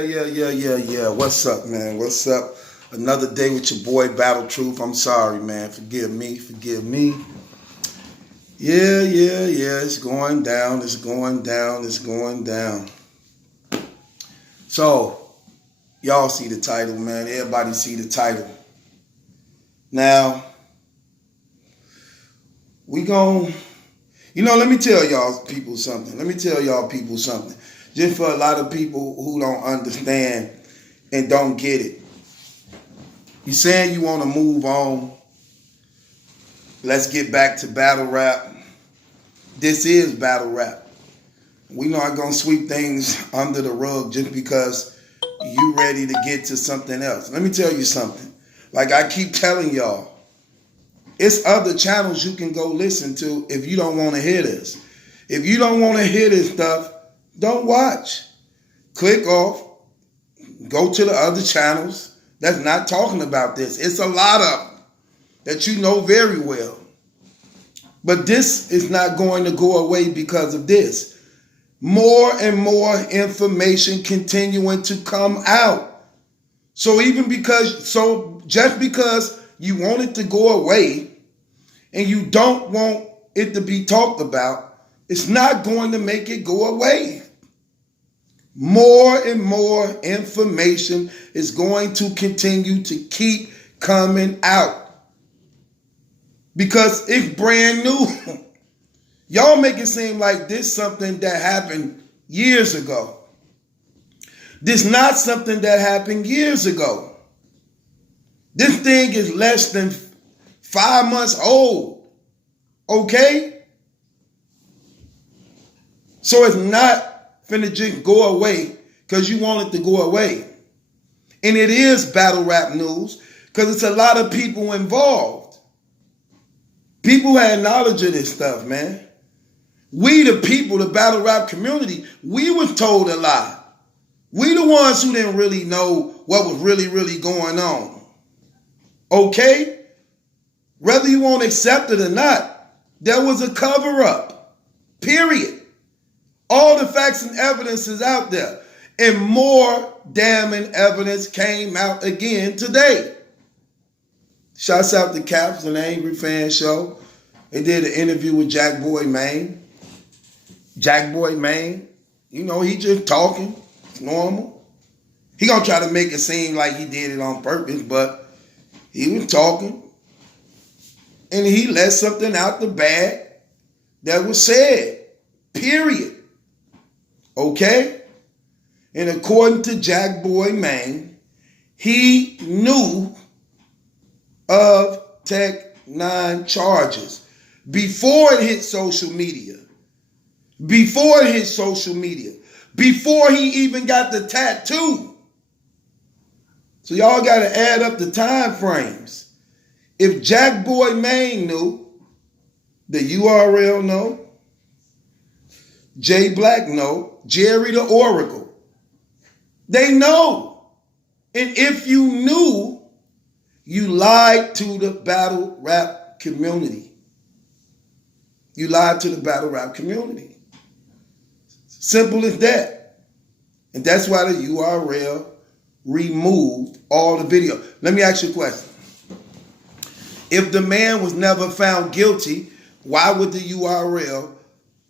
Yeah. What's up, man? What's up? Another day with your boy, Battle Truth. I'm sorry, man. Forgive me. Yeah. It's going down. So, y'all see the title, man. Everybody see the title. Now, let me tell y'all people something. Just for a lot of people who don't understand and don't get it. You saying you want to move on. Let's get back to battle rap. This is battle rap. We're not going to sweep things under the rug just because you ready to get to something else. Let me tell you something. Like I keep telling y'all, it's other channels you can go listen to if you don't want to hear this. If you don't want to hear this stuff, don't watch. Click off. Go to the other channels that's not talking about this. It's a lot of them that you know very well. But this is not going to go away because of this. More and more information continuing to come out. So just because you want it to go away and you don't want it to be talked about, it's not going to make it go away. More and more information is going to continue to keep coming out because it's brand new. Y'all make it seem like this something that happened years ago. This not something that happened years ago. This thing is less than 5 months old. Okay? So it's not finna just go away because you want it to go away. And it is battle rap news because it's a lot of people involved. People had knowledge of this stuff, man. We the people, the battle rap community, we was told a lie. We the ones who didn't really know what was really going on. Okay? Whether you want to accept it or not, there was a cover-up. Period. All the facts and evidence is out there. And more damning evidence came out again today. Shouts out to Caps and the Angry Fan Show. They did an interview with Jack Boy Maine. Jack Boy Maine, he just talking. It's normal. He gonna try to make it seem like he did it on purpose, but he was talking. And he let something out the bag that was said. Period. Okay? And according to Jack Boy Maine, he knew of Tech9 charges before it hit social media. Before he even got the tattoo. So y'all got to add up the time frames. If Jack Boy Maine knew, the URL know, Jay Black know, Jerry the Oracle, they know. And if you knew, you lied to the battle rap community. Simple as that. And that's why the URL removed all the video. Let me ask you a question. If the man was never found guilty, why would the URL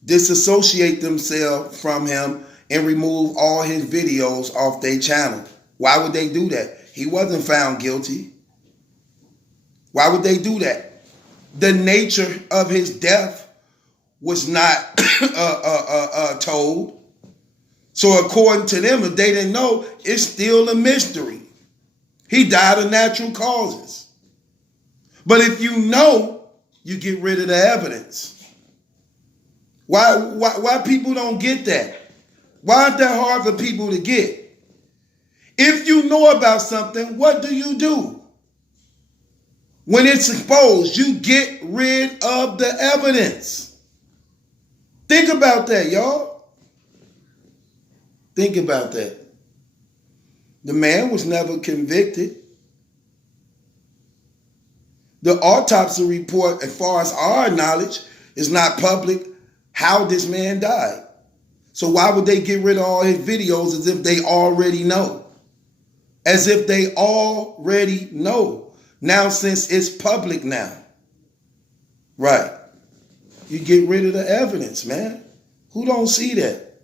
disassociate themselves from him and remove all his videos off their channel? Why would they do that? He wasn't found guilty. Why would they do that? The nature of his death was not told. So according to them, if they didn't know, it's still a mystery. He died of natural causes. But if you know, you get rid of the evidence. Why people don't get that? Why is that hard for people to get? If you know about something, what do? When it's exposed, you get rid of the evidence. Think about that, y'all. Think about that. The man was never convicted. The autopsy report, as far as our knowledge, is not public how this man died. So why would they get rid of all his videos as if they already know? As if they already know. Now, since it's public now. Right. You get rid of the evidence, man. Who don't see that?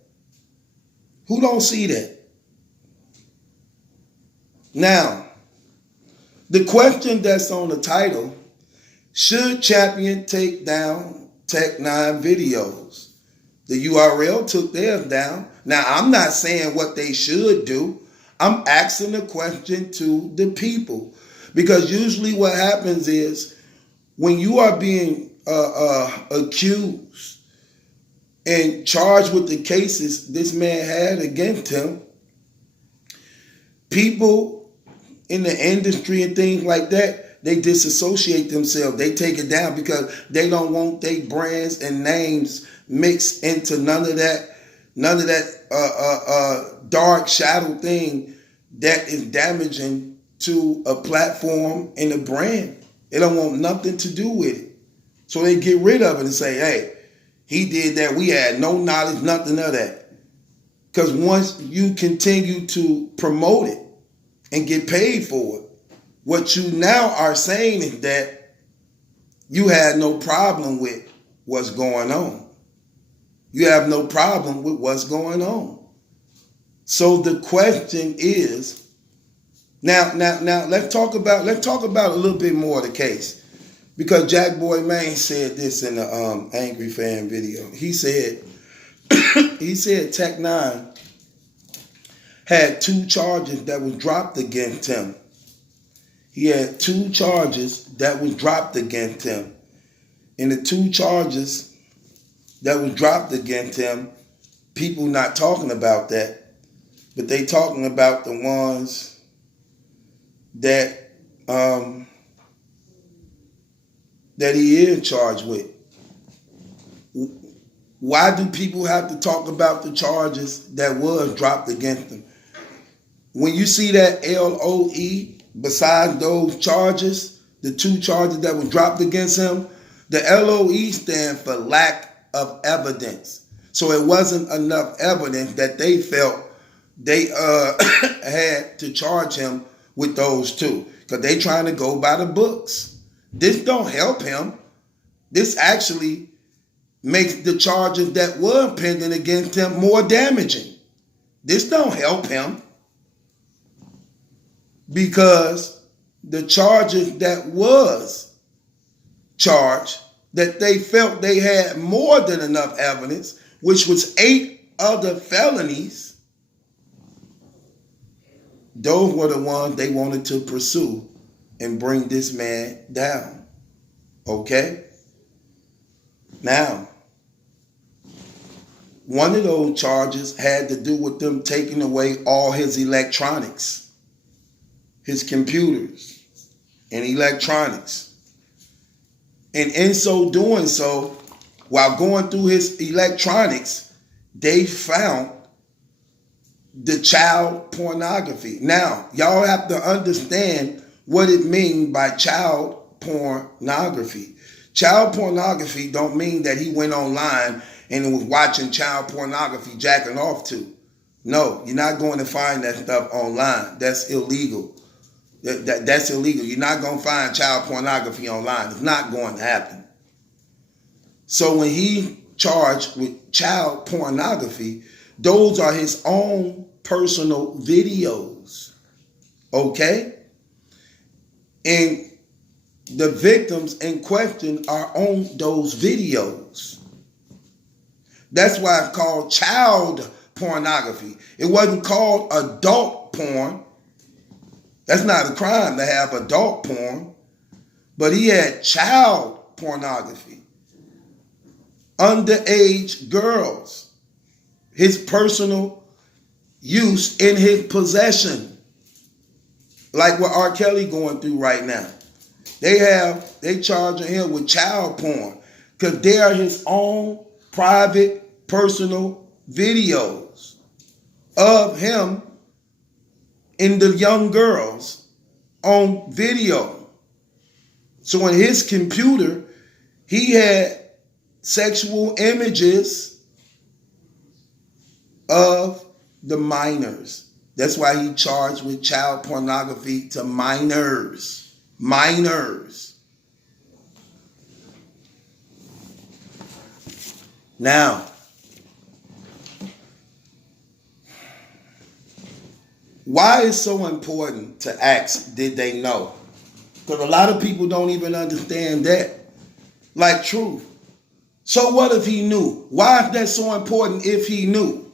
Who don't see that? Now, the question that's on the title, should Champion take down Tech9 videos? The URL took theirs down. Now, I'm not saying what they should do. I'm asking the question to the people. Because usually what happens is when you are being accused and charged with the cases this man had against him, people in the industry and things like that, they disassociate themselves. They take it down because they don't want their brands and names mixed into none of that dark shadow thing that is damaging to a platform and a brand. They don't want nothing to do with it. So they get rid of it and say, hey, he did that. We had no knowledge, nothing of that. Because once you continue to promote it and get paid for it, what you now are saying is that you had no problem with what's going on. You have no problem with what's going on. So the question is, now let's talk about a little bit more of the case. Because Jack Boy Maine said this in the Angry Fan video. He said Tech9 had 2 charges that was dropped against him. He had 2 charges that was dropped against him. And the 2 charges that was dropped against him, people not talking about that, but they talking about the ones that that he is charged with. Why do people have to talk about the charges that was dropped against him? When you see that LOE, besides those charges, the 2 charges that were dropped against him, the LOE stand for lack of evidence. So it wasn't enough evidence that they felt they had to charge him with those 2. Because they trying to go by the books. This don't help him. This actually makes the charges that were pending against him more damaging. This don't help him. Because the charges that was charged, that they felt they had more than enough evidence, which was 8 other felonies, those were the ones they wanted to pursue and bring this man down. Okay? Now, one of those charges had to do with them taking away all his electronics, his computers and electronics. And in so doing so, while going through his electronics, they found the child pornography. Now, y'all have to understand what it means by child pornography. Child pornography don't mean that he went online and was watching child pornography, jacking off to. No, you're not going to find that stuff online. That's illegal. That's illegal. You're not going to find child pornography online. It's not going to happen. So when he charged with child pornography, those are his own personal videos. Okay? And the victims in question are on those videos. That's why it's called child pornography. It wasn't called adult porn. That's not a crime to have adult porn. But he had child pornography. Underage girls. His personal use in his possession. Like what R. Kelly going through right now. They charging him with child porn. Because they are his own private, personal videos of him and the young girls on video. So in his computer, he had sexual images of the minors. That's why he charged with child pornography to minors. Minors. Now, why is it so important to ask, did they know? Because a lot of people don't even understand that. Like truth. So what if he knew? Why is that so important if he knew?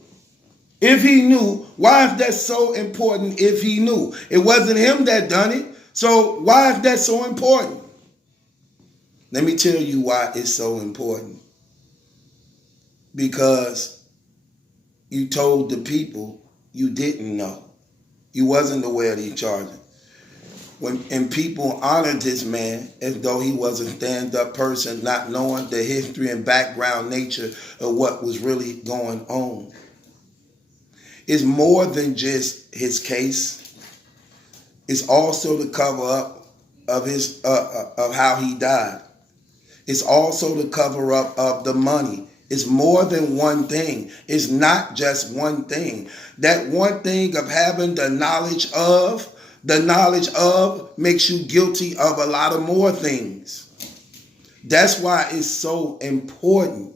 If he knew, why is that so important if he knew? It wasn't him that done it. So why is that so important? Let me tell you why it's so important. Because you told the people you didn't know. You wasn't aware of these charges. And people honored this man as though he was a stand-up person, not knowing the history and background nature of what was really going on. It's more than just his case. It's also the cover up of his of how he died. It's also the cover up of the money. It's more than one thing. It's not just one thing. That one thing of having the knowledge of makes you guilty of a lot of more things. That's why it's so important.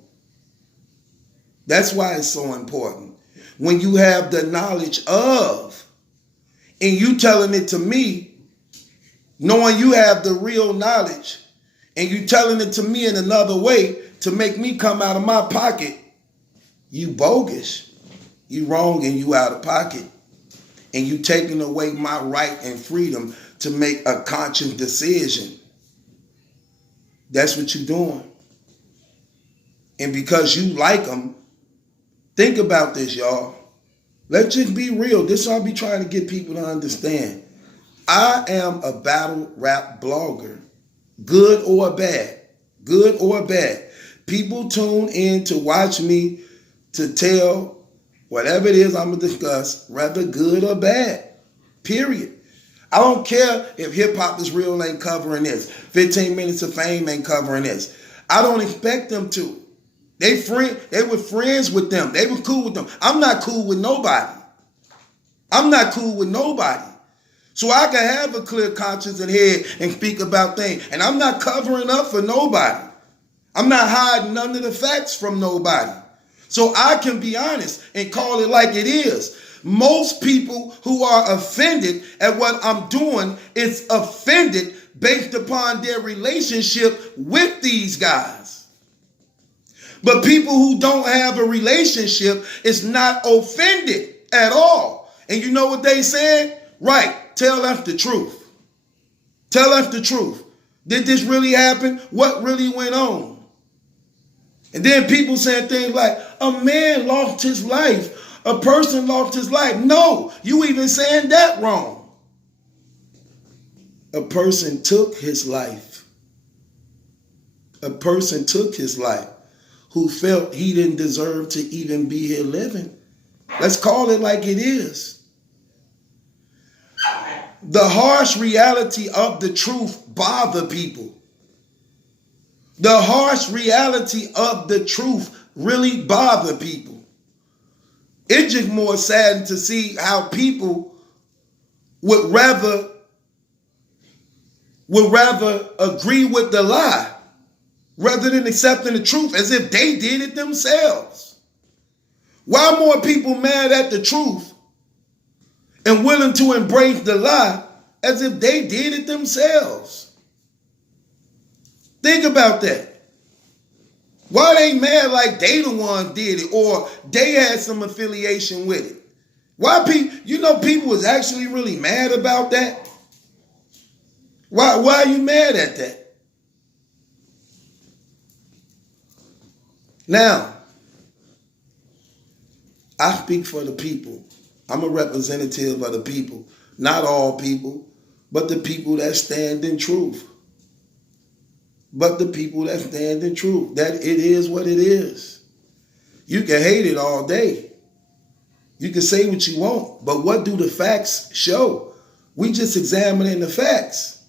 That's why it's so important. When you have the knowledge of, and you telling it to me, knowing you have the real knowledge, and you telling it to me in another way to make me come out of my pocket, you bogus. You wrong and you out of pocket. And you taking away my right and freedom to make a conscious decision. That's what you're doing. And because you like them, think about this, y'all. Let's just be real. This is what I be trying to get people to understand. I am a battle rap blogger. Good or bad. Good or bad. People tune in to watch me to tell whatever it is I'm going to discuss, whether good or bad. Period. I don't care if hip-hop is real ain't covering this. 15 Minutes of Fame ain't covering this. I don't expect them to. They were friends with them. They were cool with them. I'm not cool with nobody. I'm not cool with nobody. So I can have a clear conscience and head and speak about things. And I'm not covering up for nobody. I'm not hiding none of the facts from nobody. So I can be honest and call it like it is. Most people who are offended at what I'm doing is offended based upon their relationship with these guys. But people who don't have a relationship is not offended at all. And you know what they said? Right, tell us the truth. Tell us the truth. Did this really happen? What really went on? And then people saying things like, a man lost his life. A person lost his life. No, you even saying that wrong. A person took his life. A person took his life who felt he didn't deserve to even be here living. Let's call it like it is. The harsh reality of the truth bother people. The harsh reality of the truth really bother people. It's just more saddening to see how people would rather agree with the lie rather than accepting the truth as if they did it themselves. Why more people mad at the truth and willing to embrace the lie as if they did it themselves? Think about that. Why they mad like they the ones did it or they had some affiliation with it? Why people was actually really mad about that? Why are you mad at that? Now, I speak for the people. I'm a representative of the people. Not all people, but the people that stand in truth. But the people that stand in truth, that it is what it is. You can hate it all day. You can say what you want, but what do the facts show? We just examining the facts.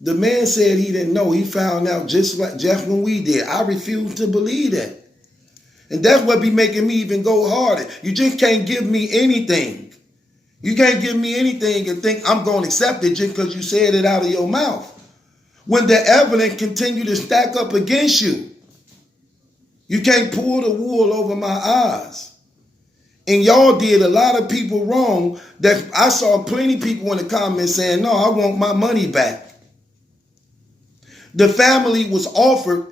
The man said he didn't know. He found out just when we did. I refuse to believe that. And that's what be making me even go harder. You just can't give me anything. You can't give me anything and think I'm going to accept it just because you said it out of your mouth. When the evidence continue to stack up against you, you can't pull the wool over my eyes. And y'all did a lot of people wrong. That I saw plenty of people in the comments saying, no, I want my money back. The family was offered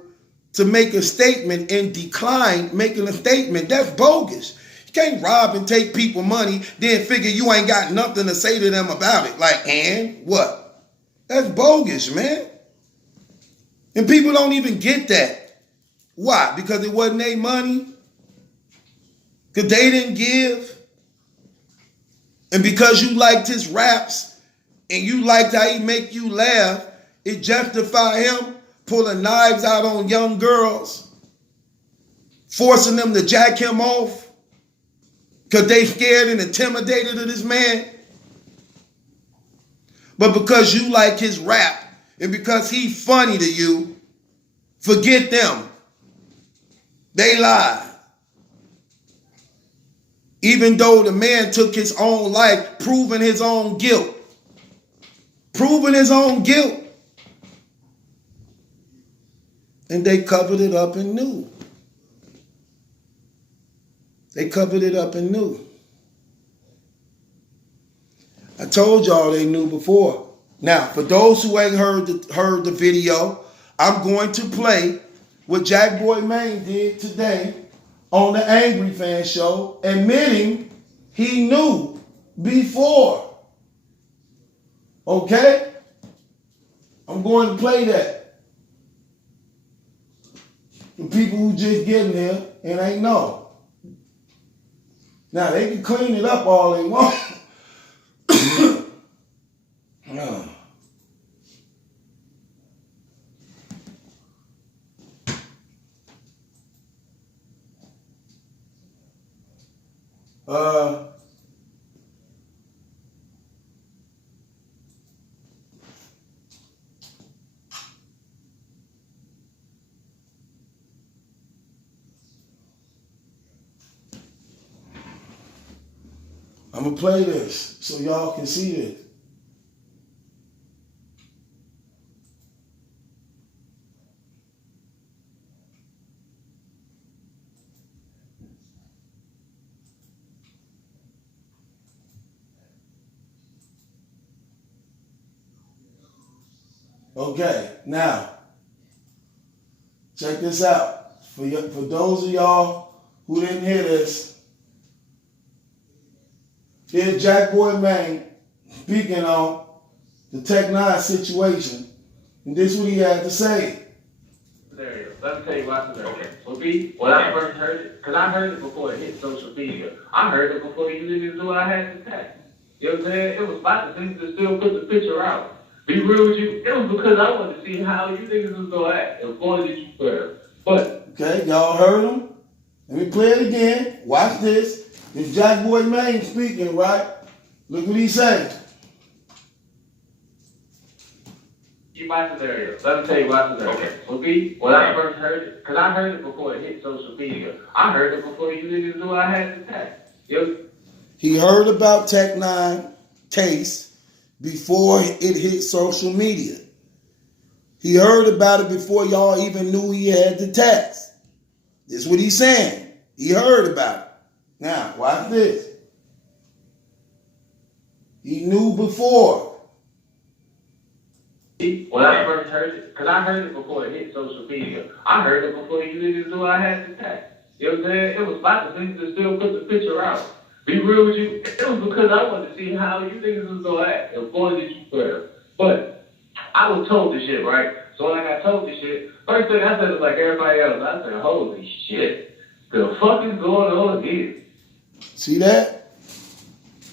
to make a statement and declined making a statement. That's bogus. You can't rob and take people money, then figure you ain't got nothing to say to them about it. Like, and what? That's bogus, man. And people don't even get that. Why? Because it wasn't their money? Because they didn't give? And because you liked his raps and you liked how he make you laugh, it justify him pulling knives out on young girls, forcing them to jack him off because they scared and intimidated of this man? But because you like his rap and because he's funny to you, forget them. They lied. Even though the man took his own life, proving his own guilt. Proving his own guilt. And they covered it up and knew. They covered it up and knew. I told y'all they knew before. Now, for those who ain't heard the video, I'm going to play what Jack Boy Maine did today on the Angry Fan Show, admitting he knew before. Okay? I'm going to play that. The people who just getting here and ain't know. Now, they can clean it up all they want. I'm going to play this so y'all can see it. Okay, now, check this out. For those of y'all who didn't hear this, here's Jack Boy Maine speaking on the Tech9 situation, and this is what he had to say. Scenario. Let me tell you my scenario. For me, when I first heard it, because I heard it before it hit social media. I heard it before you niggas knew I had the tech. You know what I'm saying? It was about the things that still put the picture out. Be real with you, it was because I wanted to see how you niggas was going to act and wanted to you better. But okay, y'all heard him? Let me play it again. Watch this. It's Jack Boy Maine speaking, right? Look what he said. My scenario. Let me tell you my scenario. Okay. For me, when I first heard it, because I heard it before it hit social media. I heard it before you niggas knew I had the tech. He heard about Tech9 case before it hit social media. He heard about it before y'all even knew he had the tax. This is what he's saying. He heard about it. Now, watch this. He knew before. When I first heard it, because I heard it before it hit social media. I heard it before you niggas knew I had the tax. You know what I'm saying? It was about the things that still put the picture out. Be real with you, it was because I wanted to see how you niggas was going to act and wanted you better. But I was told this shit, right? So when I got told this shit, first thing I said was like everybody else. I said, holy shit, the fuck is going on here? See that?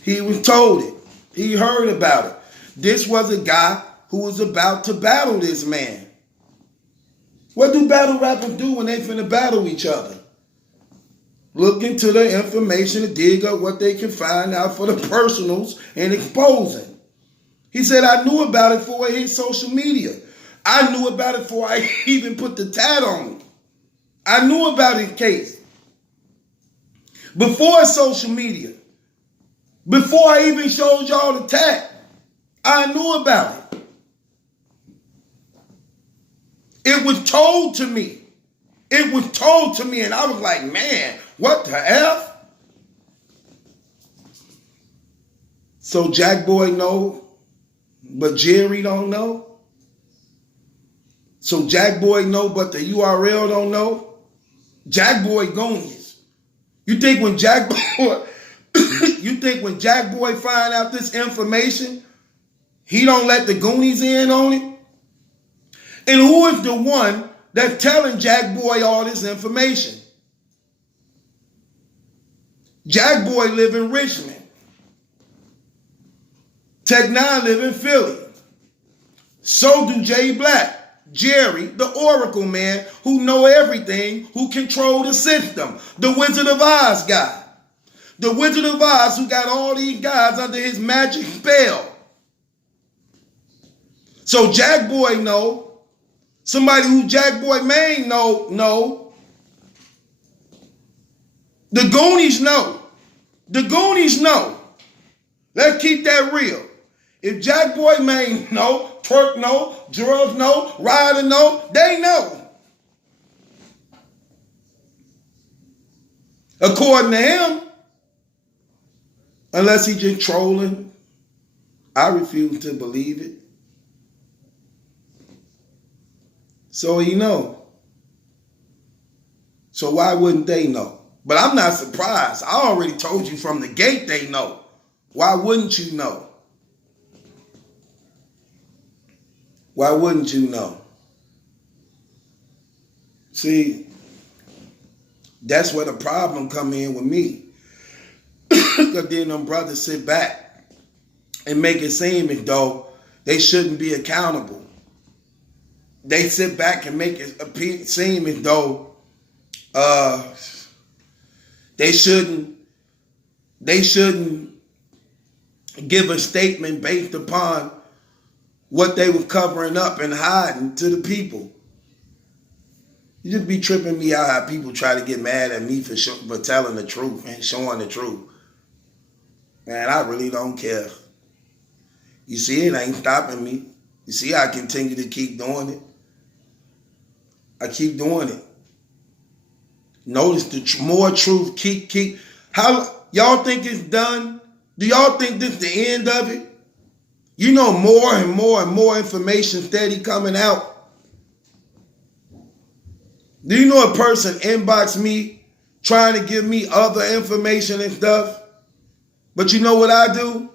He was told it. He heard about it. This was a guy who was about to battle this man. What do battle rappers do when they finna battle each other? Look into the information and dig up what they can find out for the personals and exposing. He said, I knew about it before it hit social media. I knew about it before I even put the tat on it. I knew about his case. Before social media, before I even showed y'all the tech, I knew about it. It was told to me. It was told to me, and I was like, man, what the F? So Jack Boy know, but Jerry don't know. So Jack Boy know, but the URL don't know. Jack Boy Goonies. You think when Jack Boy, find out this information, he don't let the Goonies in on it? And who is the one that's telling Jack Boy all this information? Jack Boy live in Richmond. Tech9 live in Philly. So do Jay Black. Jerry, the Oracle man, who know everything, who control the system. The Wizard of Oz guy. The Wizard of Oz who got all these guys under his magic spell. So Jack Boy know. Somebody who Jack Boy Maine know. The Goonies know. The Goonies know. Let's keep that real. If Jack Boy Maine know, Twerk know, Drugs know, Ryder know, they know. According to him, unless he just trolling, I refuse to believe it. So he know. So why wouldn't they know? But I'm not surprised. I already told you from the gate they know. Why wouldn't you know? Why wouldn't you know? See, that's where the problem come in with me. Because then them brothers sit back and make it seem as though they shouldn't be accountable. They sit back and make it seem as though they shouldn't give a statement based upon what they were covering up and hiding to the people. You just be tripping me out how people try to get mad at me for telling the truth and showing the truth. Man, I really don't care. You see, it ain't stopping me. You see, I continue to keep doing it. I keep doing it. Notice the more truth keep. How y'all think it's done? Do y'all think this is the end of it? You know, more and more and more information steady coming out. Do you know a person inbox me trying to give me other information and stuff? But you know what I do?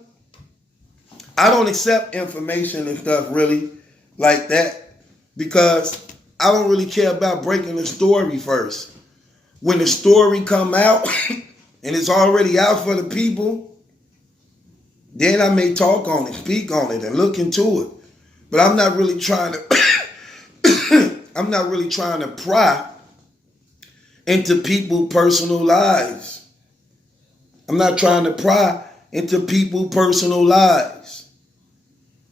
I don't accept information and stuff really like that because I don't really care about breaking the story first. When the story come out and it's already out for the people, then I may talk on it, speak on it, and look into it. But I'm not really trying to pry into people's personal lives. I'm not trying to pry into people's personal lives.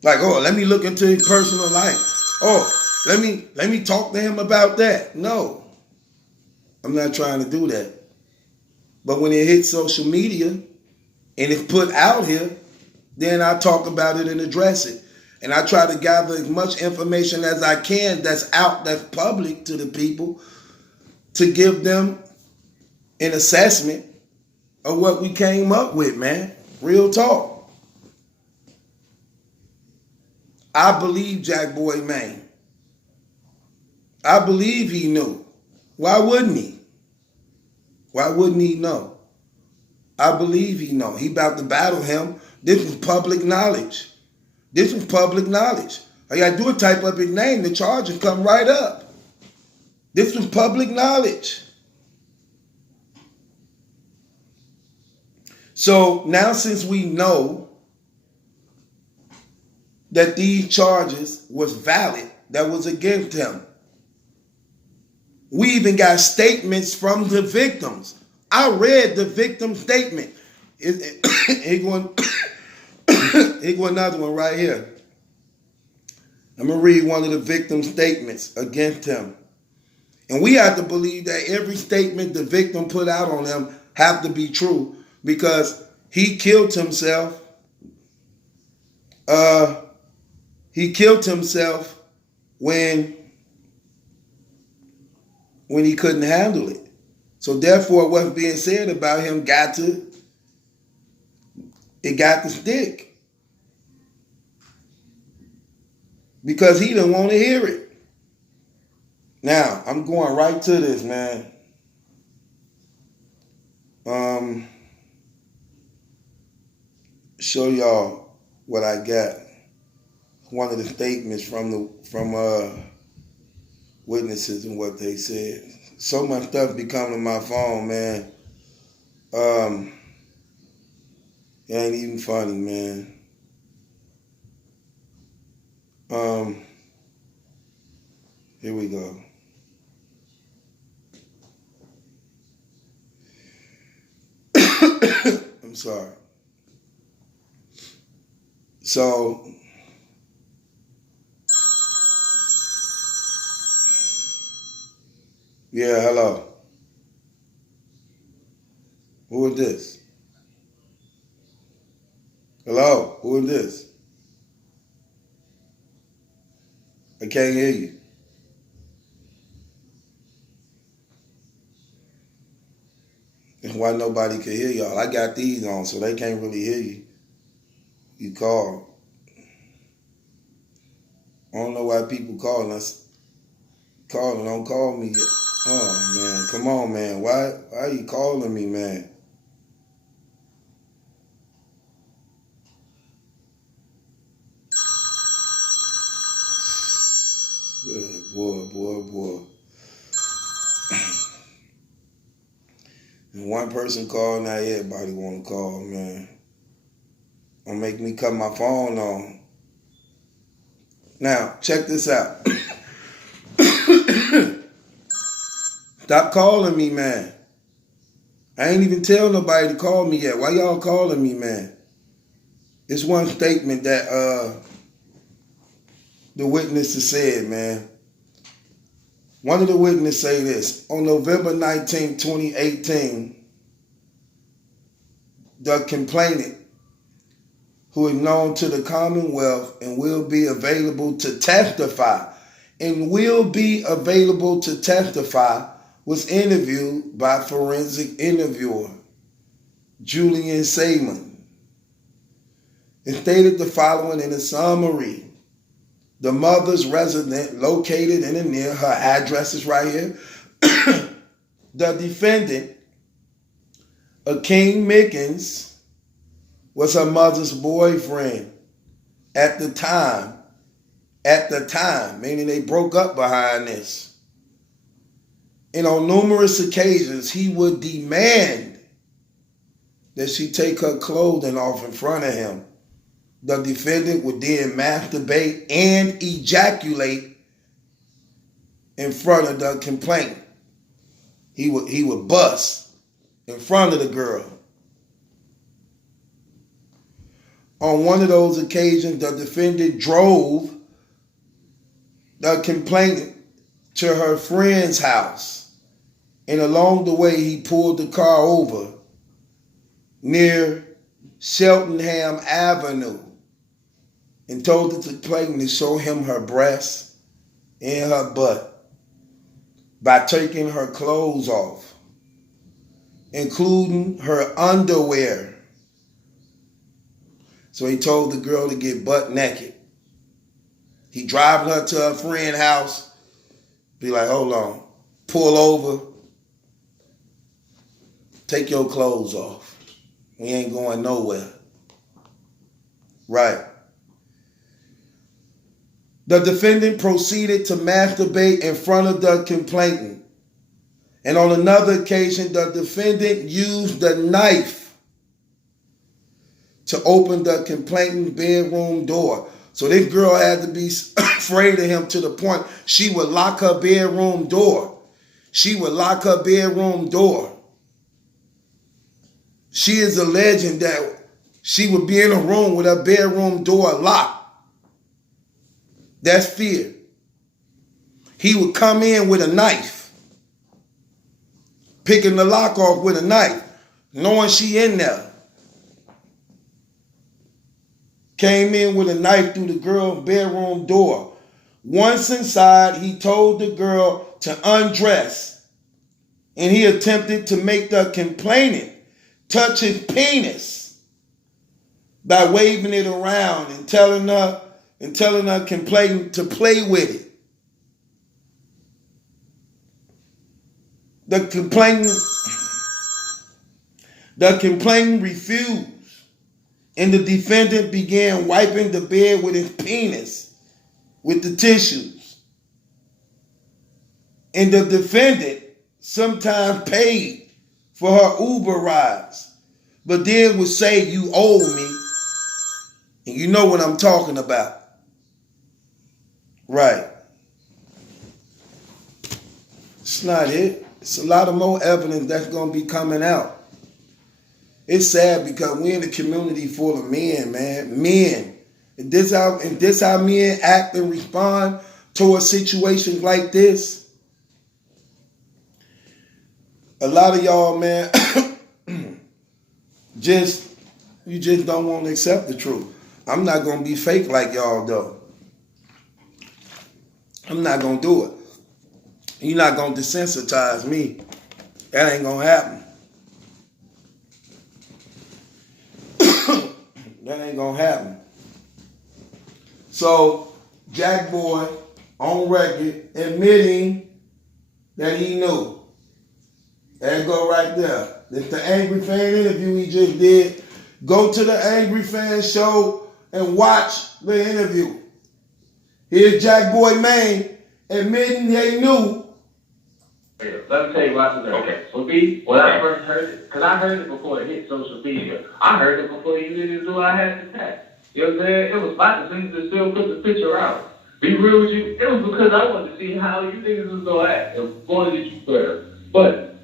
Like, oh, let me look into his personal life. Oh, let me talk to him about that. No. I'm not trying to do that. But when it hits social media and it's put out here, then I talk about it and address it. And I try to gather as much information as I can that's out, that's public to the people, to give them an assessment of what we came up with, man. Real talk. I believe Jack Boy Maine. I believe he knew. Why wouldn't he? Why wouldn't he know? I believe he know. He about to battle him. This is public knowledge. This is public knowledge. All you gotta do is type up his name, the charges come right up. This was public knowledge. So now since we know that these charges was valid, that was against him, we even got statements from the victims. I read the victim statement. Here go another one right here. I'm going to read one of the victim statements against him. And we have to believe that every statement the victim put out on him have to be true because he killed himself. He killed himself when he couldn't handle it. So therefore, what's being said about him got to stick. Because he didn't want to hear it. Now, I'm going right to this, man. Show y'all what I got. One of the statements from witnesses and what they said. So much stuff be coming to my phone, man. It ain't even funny, man. Here we go. I'm sorry. So, yeah, hello. Who is this? Hello, who is this? I can't hear you. That's why nobody can hear y'all. I got these on, so they can't really hear you. You call. I don't know why people calling us. Calling, don't call me yet. Oh, man, come on, man. Why are you calling me, man? Boy. And one person call, now everybody want to call, man. Don't make me cut my phone on. Now, check this out. Stop calling me, man. I ain't even tell nobody to call me yet. Why y'all calling me, man? It's one statement that the witnesses said, man. One of the witnesses say this. On November 19, 2018, the complainant, who is known to the Commonwealth and will be available to testify, was interviewed by forensic interviewer Julian Simon. It stated the following in a summary. The mother's residence located in and near her address is right here. The defendant, Akeem Mickens, was her mother's boyfriend at the time, meaning they broke up behind this. And on numerous occasions, he would demand that she take her clothing off in front of him. The defendant would then masturbate and ejaculate in front of the complainant. He would bust in front of the girl. On one of those occasions, the defendant drove the complainant to her friend's house, and along the way, he pulled the car over near Cheltenham Avenue and told the complainant to show him her breasts and her butt by taking her clothes off, including her underwear. So he told the girl to get butt naked. He driving her to her friend's house, be like, hold on, pull over, take your clothes off. We ain't going nowhere. Right. The defendant proceeded to masturbate in front of the complainant. And on another occasion, the defendant used the knife to open the complainant's bedroom door. So this girl had to be afraid of him to the point she would lock her bedroom door. She is alleging that she would be in a room with her bedroom door locked. That's fear. He would come in with a knife, picking the lock off with a knife. knowing she in there. Came in with a knife through the girl's bedroom door. Once inside, he told the girl to undress, and he attempted to make the complainant touch his penis by waving it around and telling her complainant to play with it. The complainant refused, and the defendant began wiping the bed with his penis with the tissues. And the defendant sometimes paid for her Uber rides, but then would say, "You owe me." And you know what I'm talking about. Right. It's not it. It's a lot of more evidence that's going to be coming out. It's sad because we're in a community full of men, man. Men. And this how men act and respond towards situations like this. A lot of y'all, man, you just don't want to accept the truth. I'm not going to be fake like y'all, though. I'm not going to do it. You're not going to desensitize me. That ain't going to happen. That ain't going to happen. So, Jack Boy, on record, admitting that he knew. There you go right there. That's the Angry Fan interview he just did. Go to the Angry Fan show and watch the interview. Here's Jack Boy Maine admitting they knew. Let me tell you why I said that. Okay. For me, when I first heard it, because I heard it before it hit social media. I heard it before you niggas knew I had the tag. You know what I'm saying? It was about the things that still put the picture out. Be real with you, it was because I wanted to see how you niggas was going to act and wanted to get you better. But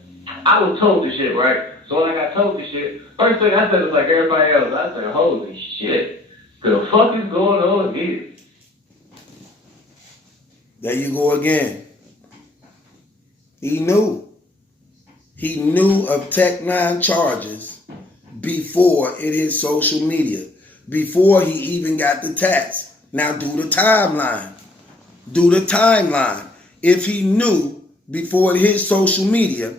I was told this shit, right? So when I got told this shit, first thing I said was like everybody else. I said, holy shit. The fuck is going on here? There you go again. He knew. He knew of Tech9 charges before it hit social media, before he even got the tats. Now do the timeline. Do the timeline. If he knew before it hit social media,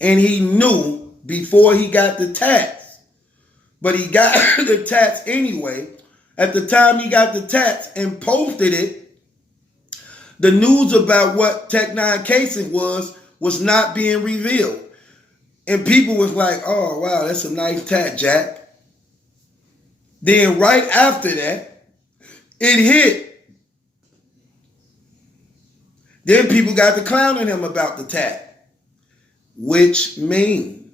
and he knew before he got the tats, but he got the tats anyway, at the time he got the tats and posted it, the news about what Tech9 casing was not being revealed. And people was like, oh, wow, that's a nice tat, Jack. Then right after that, it hit. Then people got to clowning him about the tat. Which means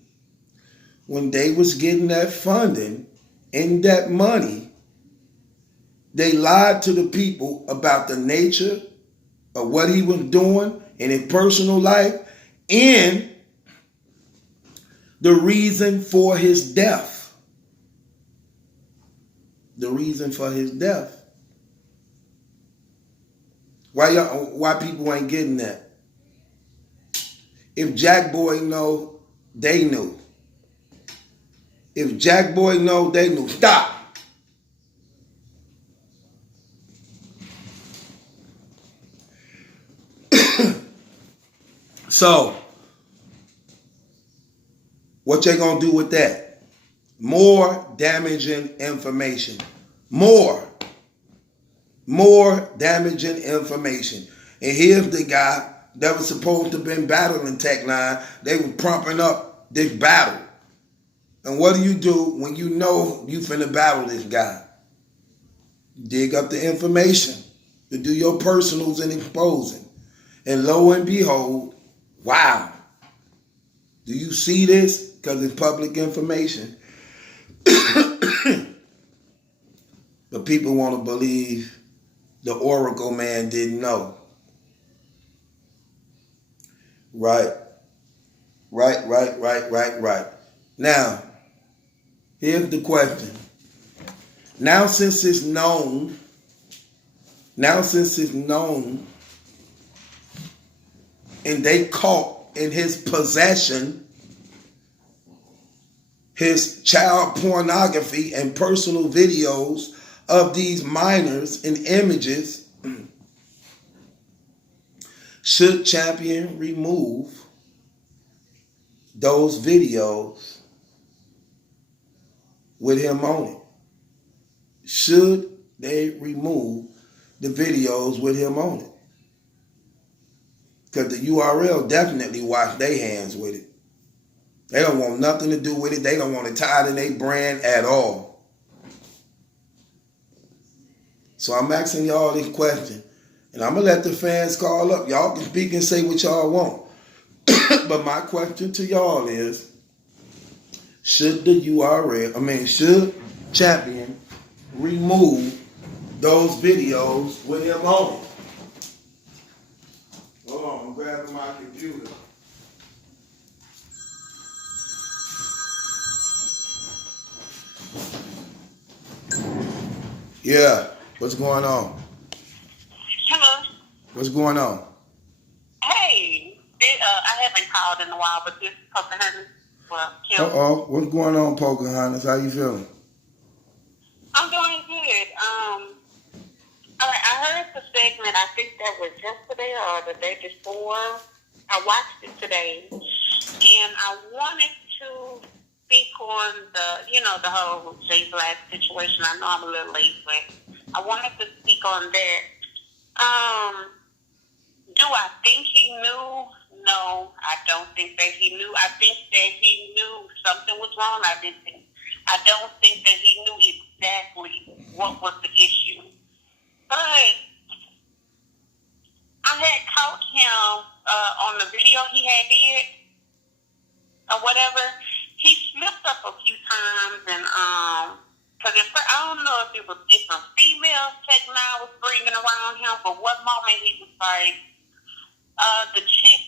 when they was getting that funding and that money, they lied to the people about the nature of what he was doing in his personal life and the reason for his death. The reason for his death. Why people ain't getting that? If Jack Boy know, they knew. If Jack Boy know, they knew. Stop. So, what they gonna do with that? More damaging information. More damaging information. And here's the guy that was supposed to have been battling Tech9. They were propping up this battle. And what do when you know you finna battle this guy? Dig up the information to do your personals and exposing. And lo and behold, wow. Do you see this? Because it's public information. But people want to believe the Oracle man didn't know. Right. Now, here's the question. Now since it's known, and they caught in his possession his child pornography and personal videos of these minors and images, should Champion remove those videos with him on it? Should they remove the videos with him on it? Because the URL definitely wash their hands with it. They don't want nothing to do with it. They don't want to tie it in their brand at all. So I'm asking y'all this question. And I'm going to let the fans call up. Y'all can speak and say what y'all want. But my question to y'all is, should should Champion remove those videos with him on it? Hold on, I'm grabbing my computer. Yeah, what's going on? Hello. What's going on? Hey, I haven't called in a while, but this is Pocahontas. Well, Kim. What's going on, Pocahontas? How you feeling? I'm doing good. All right, I heard the segment. I think that was yesterday or the day before. I watched it today, and I wanted to speak on the whole J Black situation. I know I'm a little late, but I wanted to speak on that. Do I think he knew? No, I don't think that he knew. I think that he knew something was wrong. I don't think that he knew exactly what was the issue. But I had caught him on the video he had did or whatever. He slipped up a few times, and because I don't know if it was different females Tech9 was bringing around him, but one moment he was like, the chick,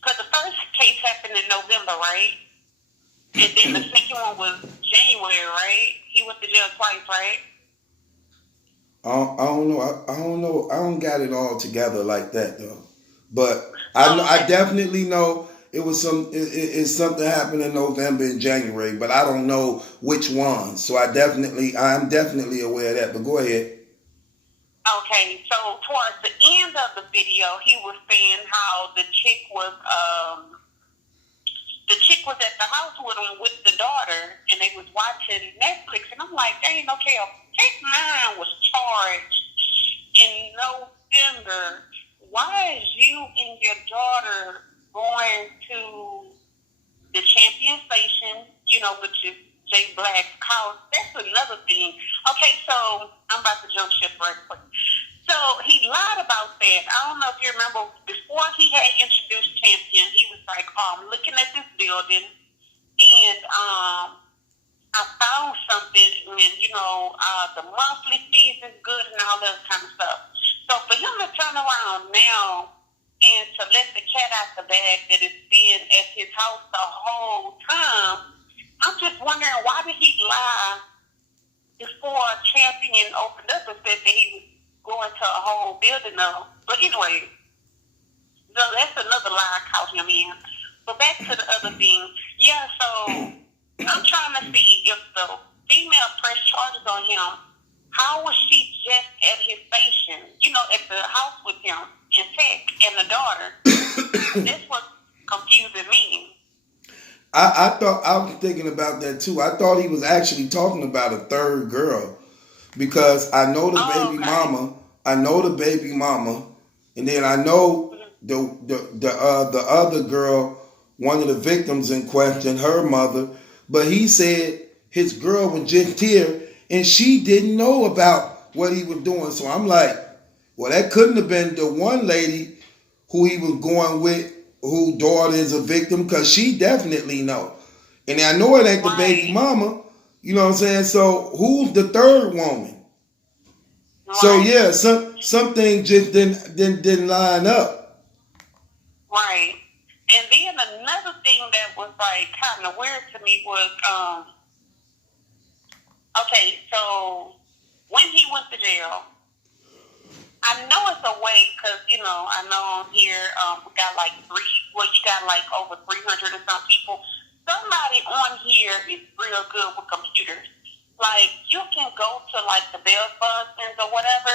because the first case happened in November, right? And then the second one was January, right? He went to jail twice, right? I don't know. I don't got it all together like that though. But I definitely know it was it's something happened in November and January, but I don't know which one. So I'm definitely aware of that. But go ahead. Okay, so towards the end of the video, he was saying how the chick was at the house with him with the daughter, and they was watching Netflix. And I'm like, dang, okay, Tech9 was charged in November. Why is you and your daughter going to the Champion Station, which is J Black's house? That's another thing. Okay, so I'm about to jump ship right quick. So he lied about that. I don't know if you remember, before he had introduced Champion, he was like, I'm looking at this building, and I found something, and, the monthly fees is good and all that kind of stuff. So for him to turn around now and to let the cat out the bag that it's been at his house the whole time, I'm just wondering, why did he lie before Champion opened up and said that he was going to a whole building of? But anyway, no, that's another lie I caught him in. But back to the other thing. Yeah, so I'm trying to see if the female pressed charges on him, how was she just at his station, at the house with him and Tech and the daughter? This was confusing me. I was thinking about that too. I thought he was actually talking about a third girl, because I know the baby mama. I know the baby mama, and then I know the other girl, one of the victims in question, her mother. But he said his girl was just here, and she didn't know about what he was doing. So I'm like, well, that couldn't have been the one lady who he was going with, whose daughter is a victim, because she definitely know. And I know it ain't the baby mama, you know what I'm saying? So who's the third woman? Right. So yeah, something just didn't line up. Right. And then another thing that was like kind of weird to me was, okay, so when he went to jail, I know it's a way, because, I know on here, we got you got like over 300 and some people. So somebody on here is real good with computers. Like, you can go to, like, the bail funds or whatever,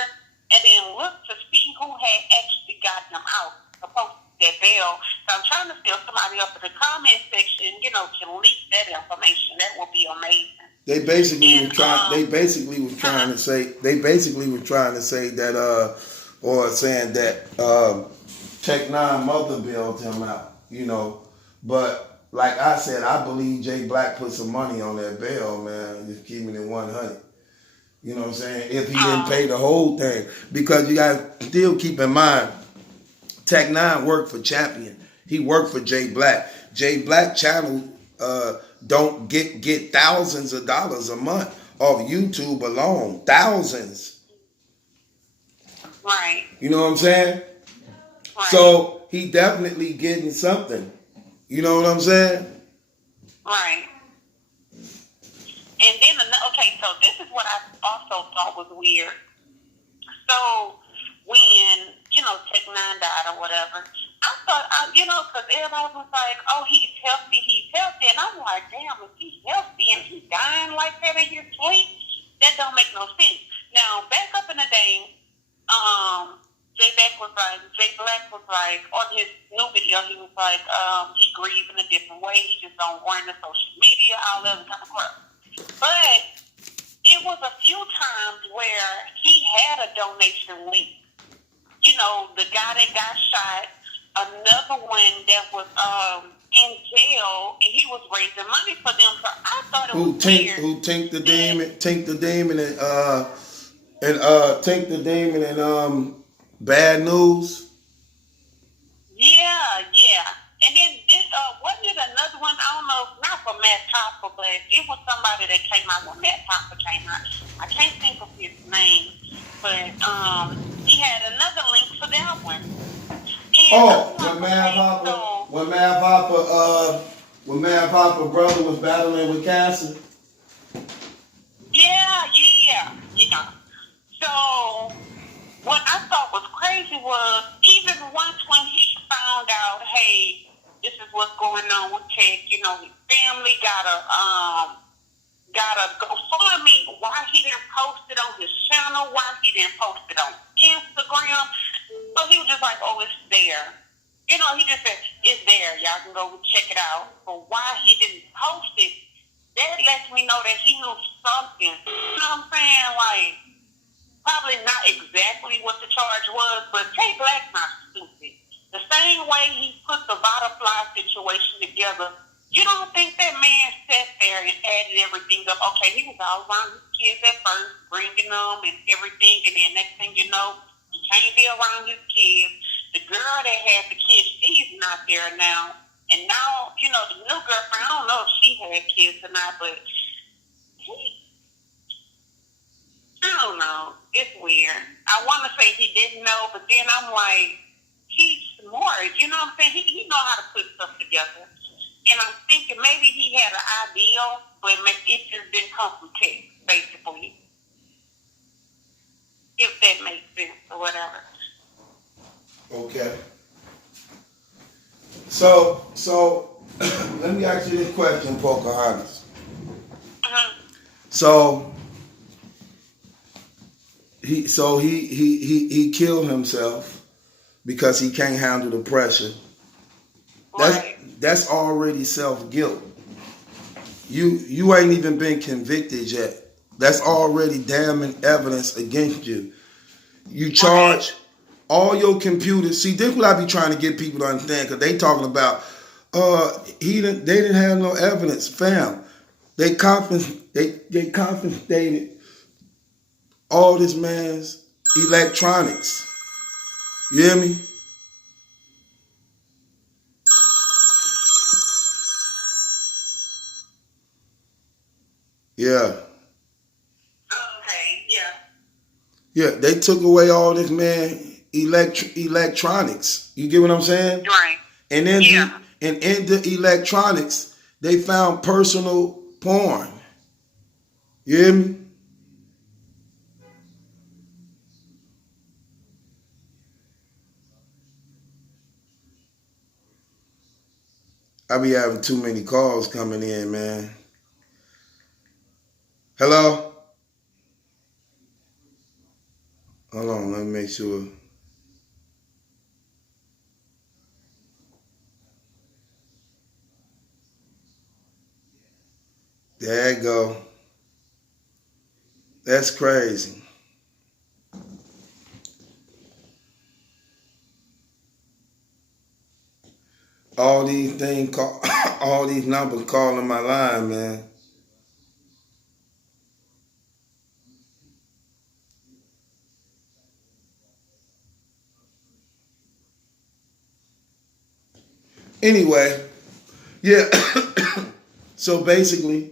and then look to see who had actually got them out, supposed to get bail. So I'm trying to fill somebody up in the comment section, you know, can leak that information. That would be amazing. They basically were trying. They basically was trying to say. They basically were trying to say that, or saying that Tech9 mother bailed him out. You know, but like I said, I believe Jay Black put some money on that bail, man. Just keeping it 100. You know what I'm saying? If he didn't pay the whole thing, because you got to still keep in mind, Tech9 worked for Champion. He worked for Jay Black. Jay Black channel don't get thousands of dollars a month off YouTube alone. Thousands. Right. You know what I'm saying? Right. So he definitely getting something. You know what I'm saying? Right. And then, okay, so this is what I also thought was weird. So when, you know, Tech9 died or whatever, I thought, you know, because everybody was like, oh, he's healthy. And I'm like, damn, if he's healthy and he's dying like that in his sleep, that don't make no sense. Now, back up in the day, Jay Black was like, on his new video, he was like, he grieves in a different way. He just don't run the social media, all that kind of crap. But it was a few times where he had a donation link. You know, the guy that got shot, another one that was in jail, and he was raising money for them. So I thought it was weird. Who Tank the Demon and Bad News? Yeah. And then wasn't it another one? I don't know, not for Matt Topper, but it was somebody that came out when Matt Topper came out. I can't think of his name, but he had another link for that one. And when Mad Papa brother was battling with cancer. Yeah. You know. So what I thought was crazy was even once when he found out, hey, this is what's going on with Tech, you know, his family gotta GoFundMe. Why he didn't post it on his channel? Why he didn't post it on Instagram? So he was just like, oh, it's there. You know, he just said, it's there. Y'all can go check it out. But why he didn't post it, that lets me know that he knew something. You know what I'm saying? Like, probably not exactly what the charge was, but Jay Black's not stupid. The same way he put the butterfly situation together, you don't think that man sat there and added everything up? Okay, he was all around his kids at first, bringing them and everything, and then next thing you know, he can't be around his kids. The girl that had the kids, she's not there now. And now, you know, the new girlfriend, I don't know if she had kids or not, but I don't know. It's weird. I want to say he didn't know, but then I'm like, he's smart. You know what I'm saying? He know how to put stuff together. And I'm thinking maybe he had an idea, but it just didn't come from Tech, basically. If that makes sense or whatever. Okay. So let me ask you this question, Pocahontas. So he killed himself because he can't handle the pressure. That's already self-guilt. You ain't even been convicted yet. That's already damning evidence against you. You charge all your computers. See, this is what I be trying to get people to understand, because they talking about they didn't have no evidence, fam. They confiscated all this man's electronics. You hear me? Yeah. Okay, yeah. Yeah, they took away all this man electronics. You get what I'm saying? Right. And then in the electronics, they found personal porn. You hear me? I be having too many calls coming in, man. Hello? Hold on, let me make sure. There you go. That's crazy. All these things, all these numbers calling my line, man. Anyway, yeah. So basically,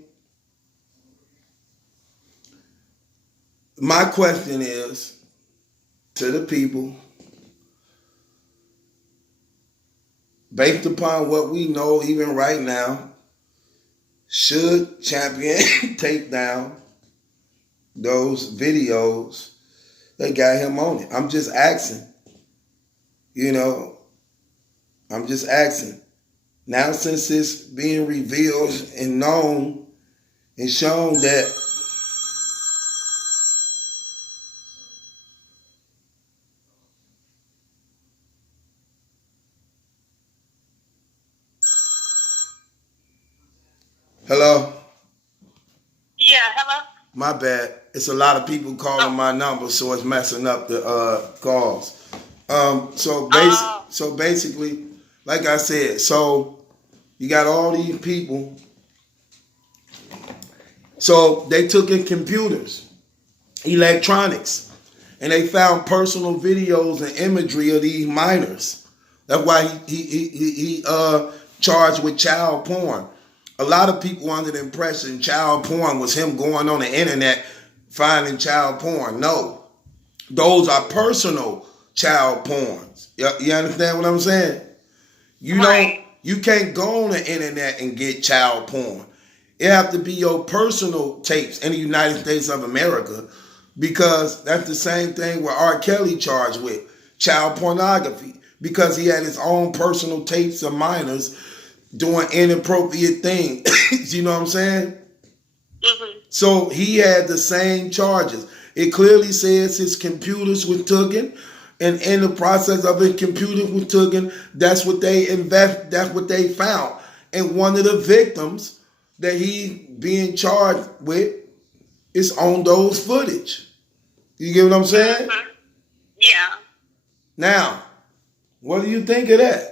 my question is to the people, based upon what we know even right now, should Champion take down those videos that got him on it? I'm just asking. I'm just asking. Now since it's being revealed and known and shown that hello? Yeah, hello? My bad. It's a lot of people calling my number, so it's messing up the calls. So basically, like I said, so you got all these people. So they took in computers, electronics, and they found personal videos and imagery of these minors. That's why he charged with child porn. A lot of people under the impression child porn was him going on the internet finding child porn. No, those are personal child porns. You understand what I'm saying? You can't go on the internet and get child porn. It have to be your personal tapes in the United States of America, because that's the same thing where R. Kelly charged with child pornography, because he had his own personal tapes of minors doing inappropriate things. You know what I'm saying? Mm-hmm. So he had the same charges. It clearly says his computers were taken, and in the process of his computers were taken, that's what they found. And one of the victims that he being charged with is on those footage. You get what I'm saying? Mm-hmm. Yeah. Now, what do you think of that?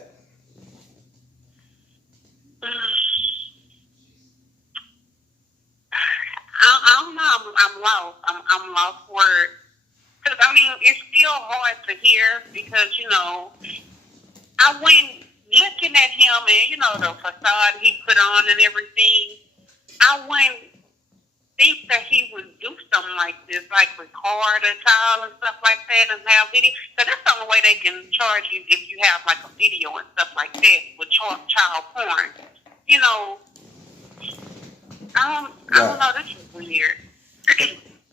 I don't know. I'm lost. I'm lost for it. Because, I mean, it's still hard to hear because, I went looking at him and, the facade he put on and everything. I wouldn't think that he would do something like this, like record a child and stuff like that and have video. So that's the only way they can charge you if you have like a video and stuff like that with child porn. I don't know. This is weird.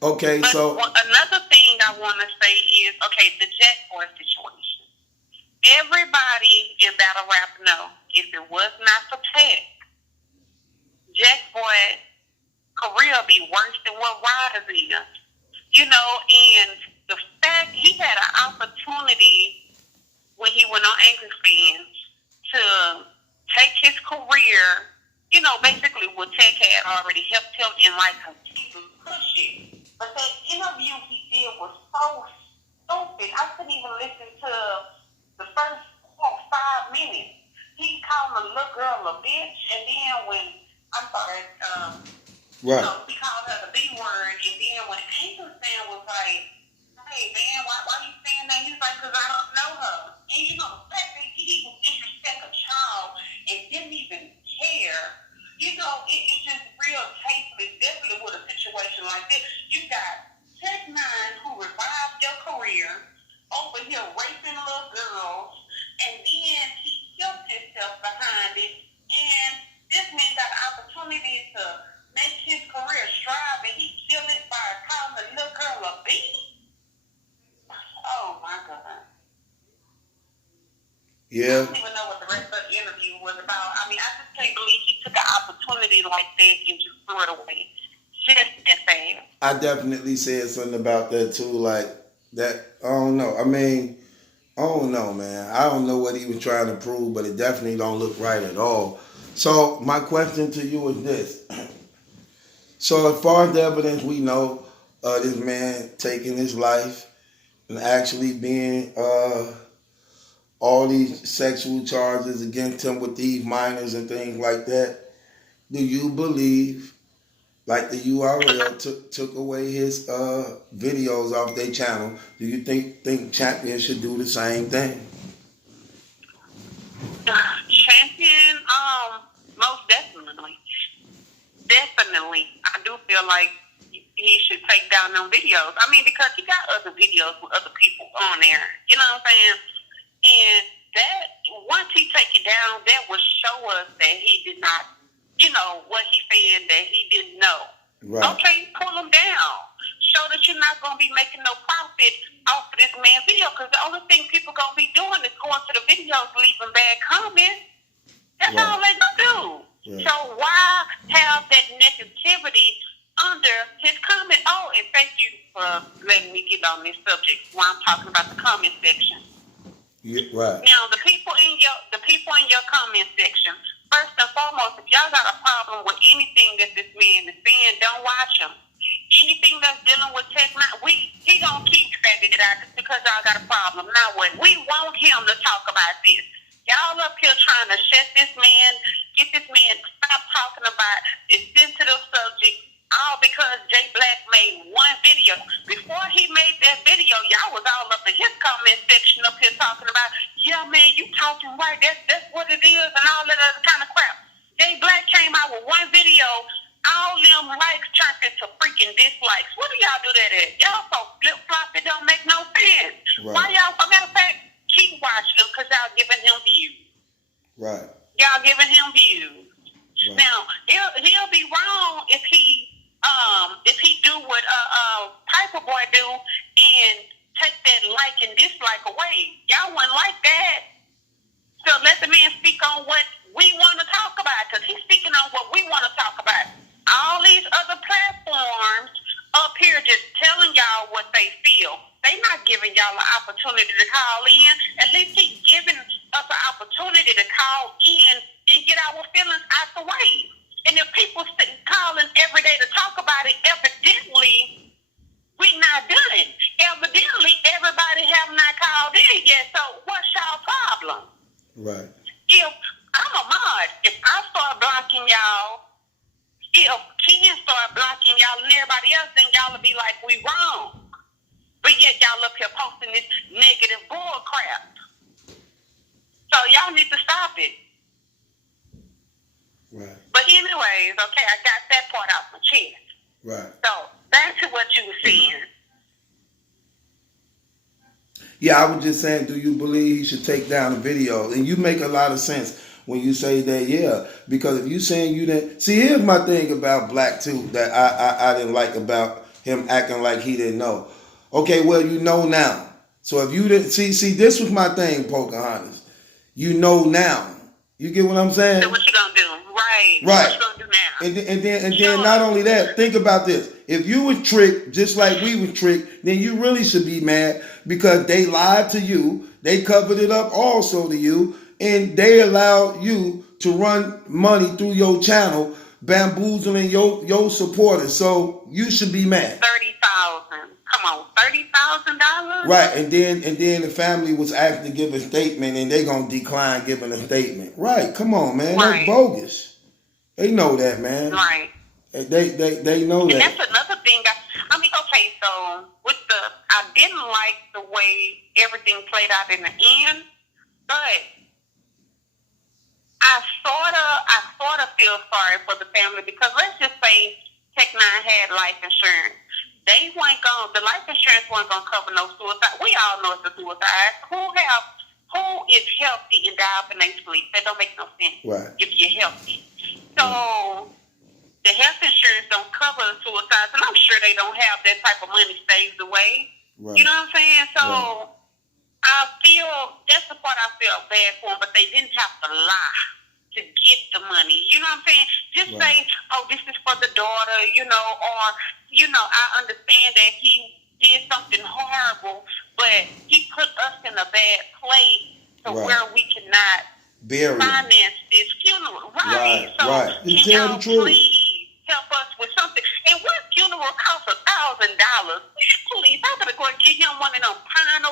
Okay, but so another thing I want to say is, the Jack Boy situation. Everybody in battle rap know if it was not for Tech, Jack Boy career be worse than what Ryder's is. And the fact he had an opportunity when he went on Angry Fans to take his career, basically what Tech had already helped him in like completely push it. But that interview he did was so stupid. I couldn't even listen to the first 5 minutes. He called a little girl a bitch, and then when he called her the B word, and then when Angel Fan was like, "Hey man, why you saying that?" He's like, "Cause I don't know her." And the fact that he would disrespect a child and didn't even care, it's just real tasteless. Definitely with a situation like this, you got Tech9 who revived your career over here raping little girls, and then he killed himself behind it. And this man got an opportunity to make his career strive, and he killed it by calling a little girl a bitch. Oh my God. Yeah. I don't even know what the rest of the interview interview was about. I mean, I just can't believe he took an opportunity like that and just threw it away. Just that fast. I definitely said something about that too, like that. I don't know. I mean, I don't know, man. I don't know what he was trying to prove, but it definitely don't look right at all. So my question to you is this. So as far as the evidence we know of this man taking his life and actually being all these sexual charges against him with these minors and things like that, do you believe, like the URL took away his videos off their channel, do you think Champion should do the same thing? Champion, most definitely. Definitely. I do feel like he should take down them videos. I mean, because he got other videos with other people on there. You know what I'm saying? And that, once he take it down, that will show us that he did not, what he said that he didn't know. Right. Okay, pull him down. Show that you're not going to be making no profit off of this man's video, because the only thing people going to be doing is going to the videos, leaving bad comments. That's right. all they going to do. Right. So why have that negativity under his comment? Oh, and thank you for letting me get on this subject while I'm talking about the comment section. Yeah, right. Now, the people in your comment section, first and foremost, if y'all got a problem with anything that this man is saying, don't watch him. Anything that's dealing with Tech9, he gonna keep sending it out because y'all got a problem. Now what? We want him to talk about this. Y'all up here trying to shut this man, get this man to stop talking about this sensitive subject, all because Jay Black made one video. Before he made that video, y'all was all up in his comment section up here talking about, yeah, man, you talking right. That's what it is and all that other kind of crap. Jay Black came out with one video, all them likes turned into freaking dislikes. What do y'all do that at? Y'all so flip-flop, it don't make no sense. Right. Why y'all, as a matter of fact, keep watching him because y'all giving him views. Right. Y'all giving him views. Right. Now, he'll be wrong if he do what Piper Boy do and take that like and dislike away. Y'all wouldn't like that. So let the man speak on what we want to talk about, because he's speaking on what we want to talk about. All these other platforms up here just telling y'all what they feel. They not giving y'all an opportunity to call in. At least he's giving us an opportunity to call in and get our feelings out the way. And if people calling every day to talk about it, evidently we not done. Evidently everybody have not called in yet. So what's y'all problem? Right. If I'm a mod, if I start blocking y'all, if Ken start blocking y'all and everybody else, then y'all will be like, we wrong. But yet y'all up here posting this negative bull crap. So y'all need to stop it. Right. But anyways, okay, I got that part off my chest. Right. So back to what you were saying. Yeah, I was just saying, do you believe he should take down the video? And you make a lot of sense when you say that, yeah. Because if you saying you didn't... See, here's my thing about Black, too, that I didn't like about him acting like he didn't know. Okay, well, you know now. So if you didn't... See, this was my thing, Pocahontas. You know now. You get what I'm saying? So what you gonna do? Right. Right. What you gonna do now? And then not only that, think about this. If you was tricked just like we was tricked, then you really should be mad because they lied to you. They covered it up also to you. And they allowed you to run money through your channel, bamboozling your supporters. So you should be mad. $30,000. Come on, $30,000? Right, and then the family was asked to give a statement, and they gonna decline giving a statement. Right, come on, man, right. That's bogus. They know that, man. Right. They know and that. And that's another thing. I mean, okay, so I didn't like the way everything played out in the end, but I sort of feel sorry for the family because let's just say Tech9 had life insurance. The life insurance wasn't gonna cover no suicide. We all know it's a suicide. Who is healthy and die up in their sleep? That don't make no sense. Right. If you're healthy. So the health insurance don't cover suicides, and I'm sure they don't have that type of money saved away. Right. You know what I'm saying? So right. that's the part I feel bad for them, but they didn't have to lie to get the money. You know what I'm saying? Just say, oh, this is for the daughter, or, I understand that he did something horrible, but he put us in a bad place to where we cannot finance this funeral. Right. So can y'all please help us with something? And what funeral costs $1,000? Please, I'm gonna go and get him one of them pine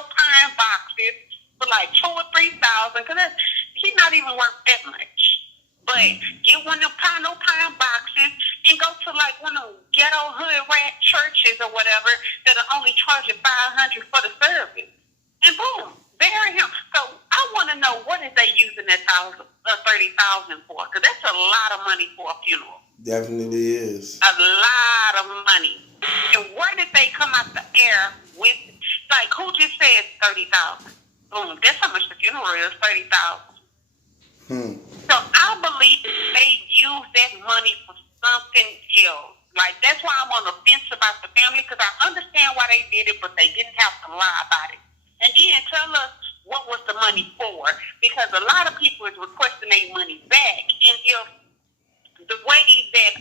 boxes for like $2,000 or $3,000, because he's not even worth that much. But get one of them pine boxes and go to like one of them ghetto hood rat churches or whatever that'll only charge you $500 for the service. And boom, bury him. So I want to know, what is they using that $30,000 for? Because that's a lot of money for a funeral. Definitely is. A lot of money. And where did they come out the air with? Like, who just said 30,000? Boom, that's how much the funeral is, 30,000. So I believe they use that money for something else. Like, that's why I'm on the fence about the family, because I understand why they did it, but they didn't have to lie about it. And then tell us what was the money for, because a lot of people is requesting their money back. And if the way that,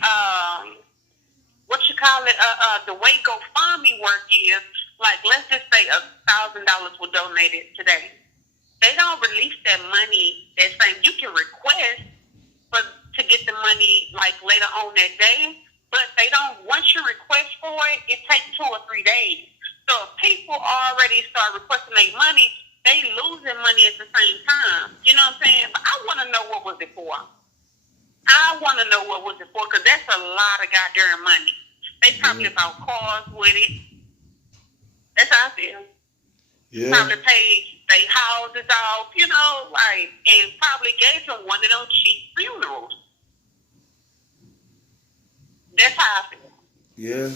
the way GoFundMe work is, like, let's just say $1,000 was donated today. They don't release that money that same. You can request to get the money like later on that day, but they don't. Once you request for it, it takes 2 or 3 days. So if people already start requesting their money, they losing money at the same time. You know what I'm saying? But I want to know, what was it for? I want to know what was it for, because that's a lot of goddamn money. They probably bought cars with it. That's how I feel. Yeah. Probably paid their houses off, and probably gave them one of those cheap funerals. That's how I feel. Yeah.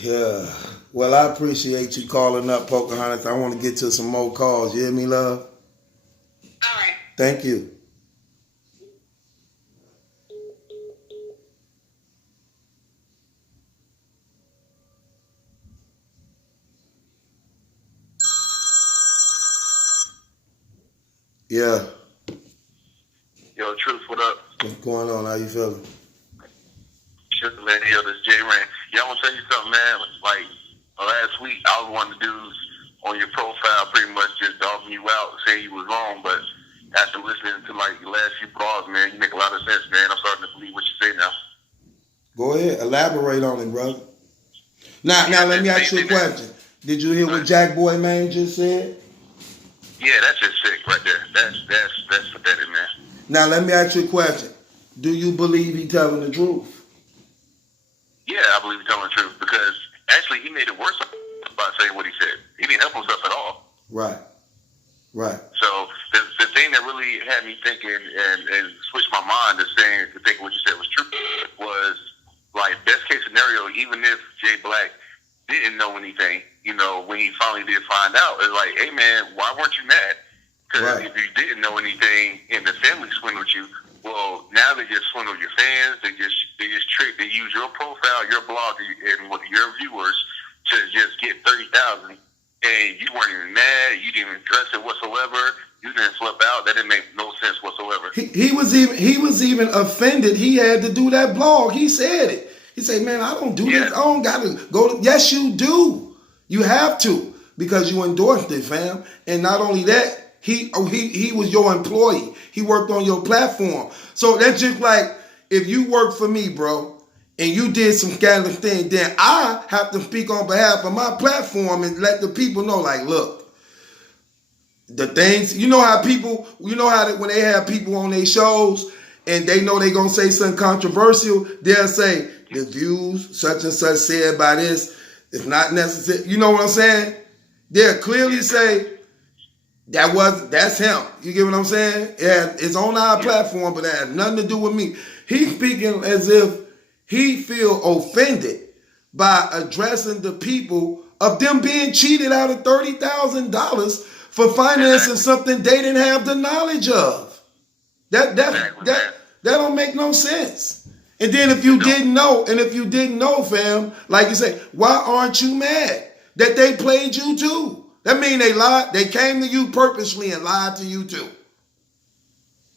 Yeah. Well, I appreciate you calling up, Pocahontas. I want to get to some more calls. You hear me, love? All right. Thank you. Yeah. Yo, Truth, what up? What's going on? How you feeling? Shit, man. Yo, this J-Ran. Yeah, I want to tell you something, man. Like, last week, I was one of the dudes on your profile pretty much just dogging you out, saying you was wrong, but after listening to, like, your last few bars, man, you make a lot of sense, man. I'm starting to believe what you say now. Go ahead. Elaborate on it, brother. Now, let me ask you a question. Did you hear what Jack Boy Man just said? Yeah, that's just sick right there. That's pathetic, man. Now, let me ask you a question. Do you believe he telling the truth? Yeah, I believe he's telling the truth, because actually he made it worse by saying what he said. He didn't help himself at all. Right. So the thing that really had me thinking and switched my mind to think what you said was true was, like, best case scenario, even if Jay Black didn't know anything, when he finally did find out, it's like, hey man, why weren't you mad? Because if you didn't know anything and the family swindled you, well, now they just swindled your fans. They use your profile, your blog, and your viewers to just get 30,000, and you weren't even mad. You didn't even address it whatsoever. You didn't flip out. That didn't make no sense whatsoever. He was even offended. He had to do that blog. He said it. He said, "Man, I don't do this. I don't gotta go." Yes, you do. You have to, because you endorsed it, fam. And not only that, he was your employee. He worked on your platform. So that's just like, if you work for me, bro, and you did some scandalous thing, then I have to speak on behalf of my platform and let the people know, like, look, the things, when they have people on their shows and they know they're going to say something controversial, they'll say, the views such and such said by this, it's not necessary. You know what I'm saying? They'll clearly say, that's him. You get what I'm saying? It's on our platform, but that has nothing to do with me. He's speaking as if he feel offended by addressing the people of them being cheated out of $30,000 for financing something they didn't have the knowledge of. That don't make no sense. And then if you didn't know, fam, like you say, why aren't you mad that they played you too? That mean they lied. They came to you purposely and lied to you too.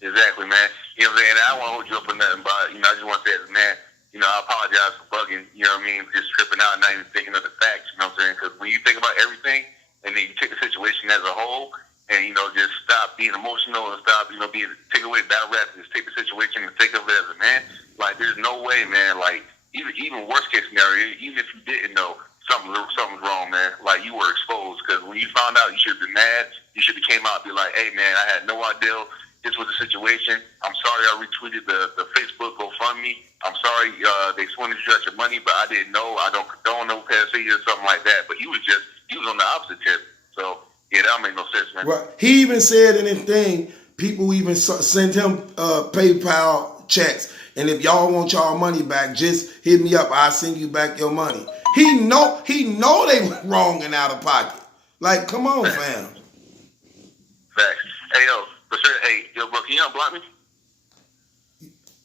Exactly, man. You know what I'm saying? I don't want to hold you up or nothing, but I just want to say, man, I apologize for bugging. You know what I mean? Just tripping out, and not even thinking of the facts. You know what I'm saying? Because when you think about everything, and then you take the situation as a whole, and just stop being emotional and stop, take away battle rap, and just take the situation and think of it as a man. Like, there's no way, man. Like, even worst case scenario, even if you didn't know something's wrong, man. Like, you were exposed because when you found out, you should have been mad. You should have came out and be like, "Hey, man, I had no idea this was the situation. I'm sorry I retweeted the Facebook GoFundMe. I'm sorry they swindled you out your money, but I didn't know. I don't condone no pedophilia or something like that." But he was on the opposite tip. So, yeah, that don't make no sense, man. Right. He even said in his thing, people even send him PayPal checks. And if y'all want y'all money back, just hit me up. I'll send you back your money. He know they were wrong and out of pocket. Like, come on, fam. Facts. Hey, bro, can you unblock me?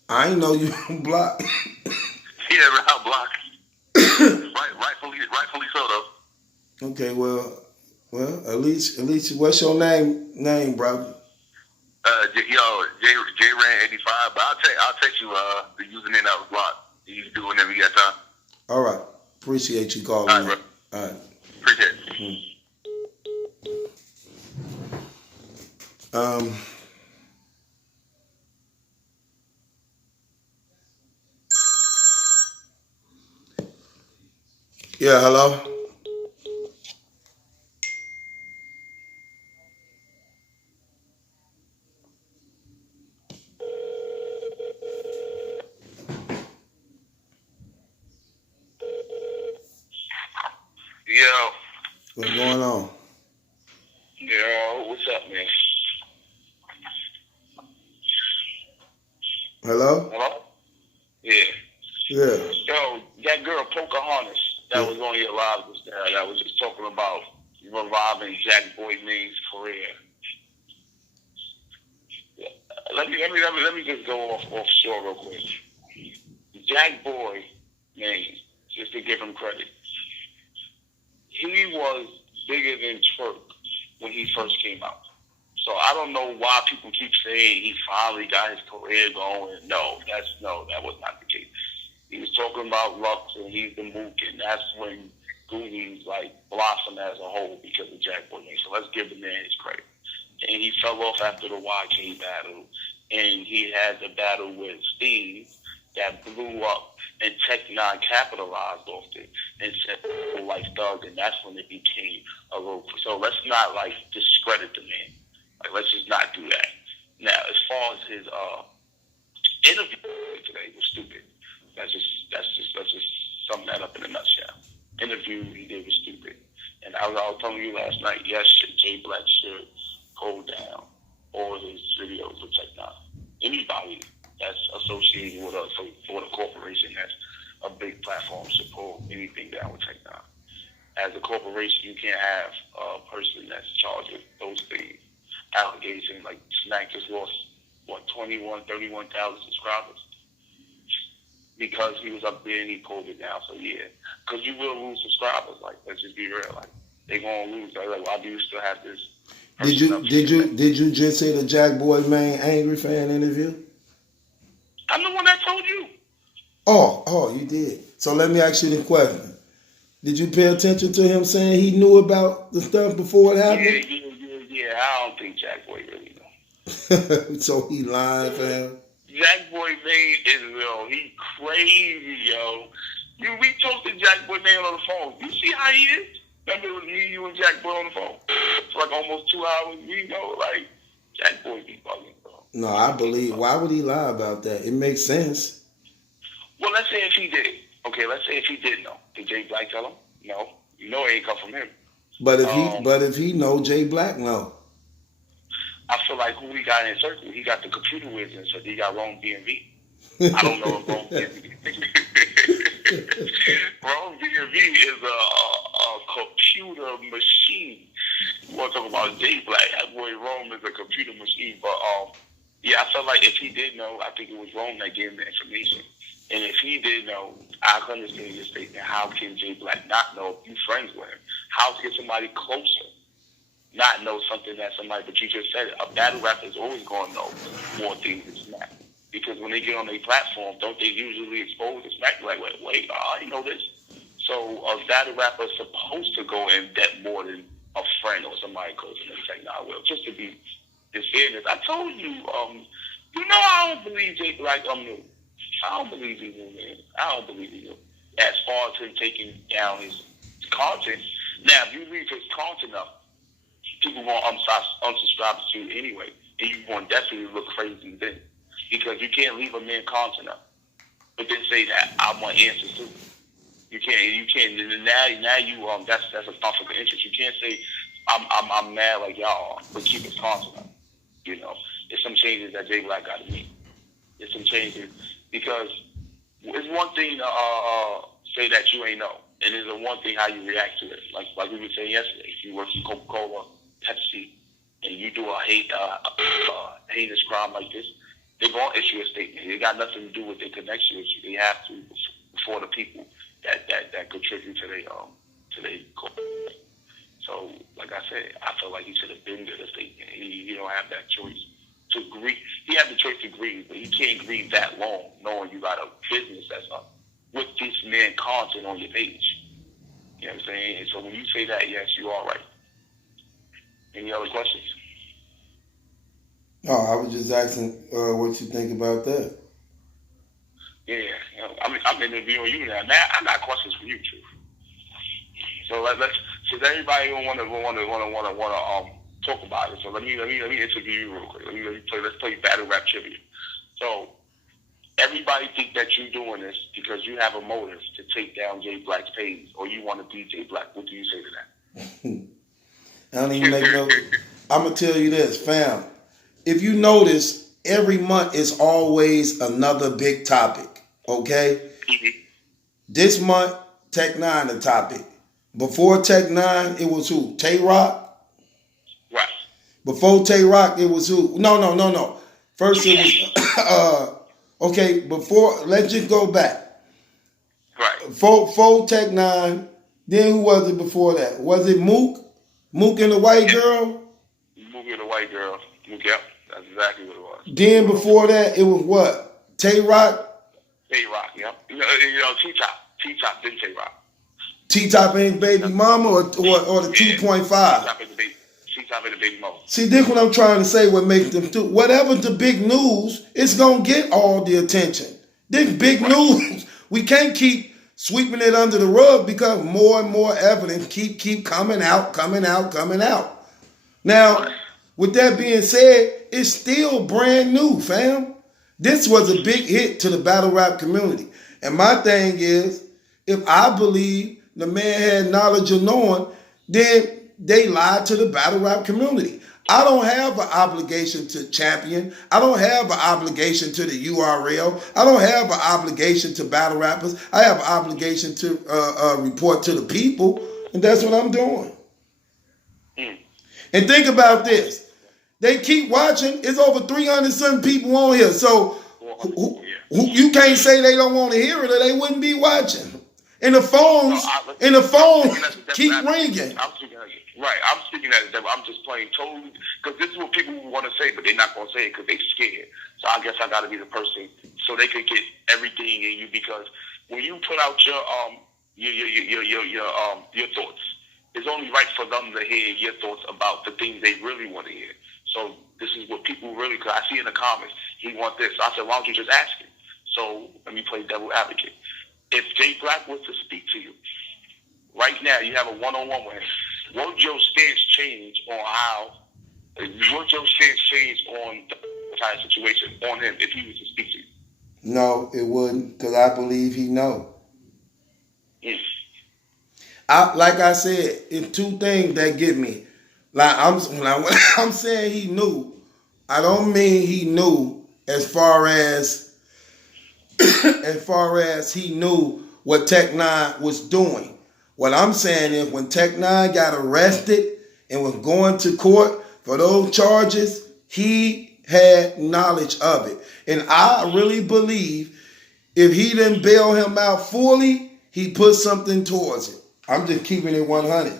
I ain't know you block. He never unblocked. Rightfully so, though. Okay, well, at least, what's your name, brother? JRan85, but I'll text you the username that was blocked. You can do whenever you got time. All right. Appreciate you calling. All right, bro. All right. Appreciate it. Yeah, hello? Yo. What's going on? Yo, what's up, man? Hello? Hello? Yeah. Yeah. Yo, that girl Pocahontas that was on your live just now, that was just talking about reviving Jack Boy Main's career. Yeah. Let me just go offshore real quick. Jack Boy Maine, just to give him credit, he was bigger than Twerk when he first came out. So I don't know why people keep saying he finally got his career going. No, that was not the case. He was talking about Lux and he's the Mook, and that's when Goonies blossomed as a whole because of Jack Boy Maine. So let's give the man his credit. And he fell off after the YK battle, and he had the battle with Steve that blew up, and Tech9 capitalized off it and said people like Thug, and that's when it became a little. So let's not discredit the man. Let's just not do that. Now, as far as his interview today was stupid. Let's just sum that up in a nutshell. Interview he did was stupid. And I was telling you last night, yes, Jay Black should hold down all his videos with Tech9. Anybody that's associated with us for the corporation that's a big platform should pull anything down with Tech9. As a corporation, you can't have a person that's charged with those things. Allegations like Snack just lost 31,000 subscribers because he was up there and he pulled it down. So yeah, because you will lose subscribers. Let's just be real. They gonna lose. Why do you still have this? Did you just say the Jack Boy Maine angry fan interview? I'm the one that told you. Oh, you did. So let me ask you the question. Did you pay attention to him saying he knew about the stuff before it happened? Yeah. I don't think Jack Boy really knows. So he lying, fam? Jack Boy Maine he crazy, yo. We talked to Jack Boy Maine on the phone. You see how he is? Remember it was me, you, and Jack Boy on the phone for almost 2 hours. We know, Jack Boy be bugging, bro. No, I believe. Why would he lie about that? It makes sense. Well, let's say if he did. Okay, let's say if he did know. Did Jay Black tell him? No. You know it ain't come from him. But if he know, Jay Black know. I feel like who he got in circle, he got the computer whiz in, so he got wrong DMV. I don't know if wrong DMV. Wrong DMV is a computer machine. You want to talk about Jay Black? That boy Rome is a computer machine. But yeah, I felt like if he did know, I think it was Rome that gave him the information. And if he did know, I can understand your statement. How can Jay Black not know if you friends with him? How can somebody closer not know something that somebody, but you just said it. A battle rapper is always going to know more things than Smack. Because when they get on their platform, don't they usually expose the Smack? Like, wait, I didn't know this. So a battle rapper is supposed to go in depth more than a friend or somebody close to them saying, nah, well, just to be this fairness. I told you, I don't believe Jay Black new. I don't believe he knew, man. I don't believe he knew. As far as him taking down his content. Now, if you leave his content up, people won't unsubscribe to you anyway, and you're going to definitely look crazy then. Because you can't leave a man content up, but then say that I want answers too. You can't. And now you that's a conflict of interest. You can't say I'm mad like y'all, but keep his content up. It's some changes that Jay Black got to make. It's some changes because it's one thing to say that you ain't know, and it's one thing how you react to it. Like we were saying yesterday, if you work for Coca-Cola, Pepsi, and you do a heinous crime like this, they're going to issue a statement. It got nothing to do with their connection with you. They have to for the people that contribute to their corporate. So, like I said, I feel like he should have been to the statement. He don't have that choice to grieve. He has the choice to grieve, but he can't grieve that long, knowing you got a business that's up with this man content on your page. You know what I'm saying? And so when you say that, yes, you are right. Any other questions? No, I was just asking what you think about that. Yeah, I'm interviewing you now. Now I got questions for you, Truth. So since everybody don't want to talk about it, so let me interview you real quick. Let's play battle rap trivia. So everybody think that you're doing this because you have a motive to take down Jay Black's page, or you want to beat Jay Black. What do you say to that? I don't even make no. I'm gonna tell you this, fam. If you notice, every month is always another big topic. Okay. Mm-hmm. This month, Tech9 the topic. Before Tech9, it was who? Tay Rock? Right. Before Tay Rock, it was who? No. First it was, okay, before, let's just go back. Right. Before Tech9, then who was it before that? Was it Mook? Mook and the white girl? Mook and the white girl. Yep, that's exactly what it was. Then before that, it was what? Tay Rock? Tay Rock, yep. T-Top didn't Tay Rock. T-Top and Baby Mama or the 2.5? T-Top and the Baby Mama. See, this what I'm trying to say, what makes them do. Whatever the big news, it's going to get all the attention. This big news, we can't keep sweeping it under the rug because more and more evidence keep coming out. Now, with that being said, it's still brand new, fam. This was a big hit to the battle rap community. And my thing is, if I believe the man had knowledge of knowing, then they lied to the battle rap community. I don't have an obligation to champion. I don't have an obligation to the URL. I don't have an obligation to battle rappers. I have an obligation to report to the people, and that's what I'm doing. And think about this. They keep watching. It's over 300-something people on here. So you can't say they don't want to hear it or they wouldn't be watching. And the phones keep ringing. I'm speaking as a devil. I'm just playing totally, because this is what people want to say, but they're not going to say it because they're scared. So I guess I got to be the person so they can get everything in you, because when you put out your thoughts, it's only right for them to hear your thoughts about the things they really want to hear. So this is what people really, because I see in the comments, he want this. So I said, why don't you just ask him? So let me play devil advocate. If Jay Black was to speak to you, right now you have a one-on-one with him, would your stance change on the entire situation on him if he was to speak to you? No, it wouldn't, because I believe he know. Yes. Like I said, it's two things that get me. Like when I'm saying he knew, I don't mean he knew as far as he knew what Tech9 was doing. What I'm saying is when Tech9 got arrested and was going to court for those charges, he had knowledge of it. And I really believe if he didn't bail him out fully, he put something towards it. I'm just keeping it 100.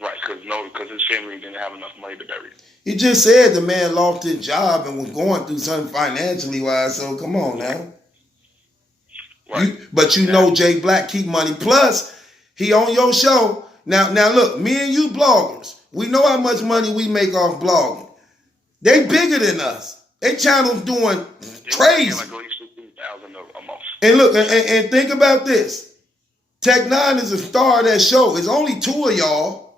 Right, because because his family didn't have enough money to bury him. He just said the man lost his job and was going through something financially wise. So come on now. Right. But you know Jay Black keep money. Plus, he on your show. Now look, me and you bloggers, we know how much money we make off blogging. They bigger than us. They channels doing crazy. Like at least $15,000 a month. And look, and think about this. Tech9 is a star of that show. It's only two of y'all.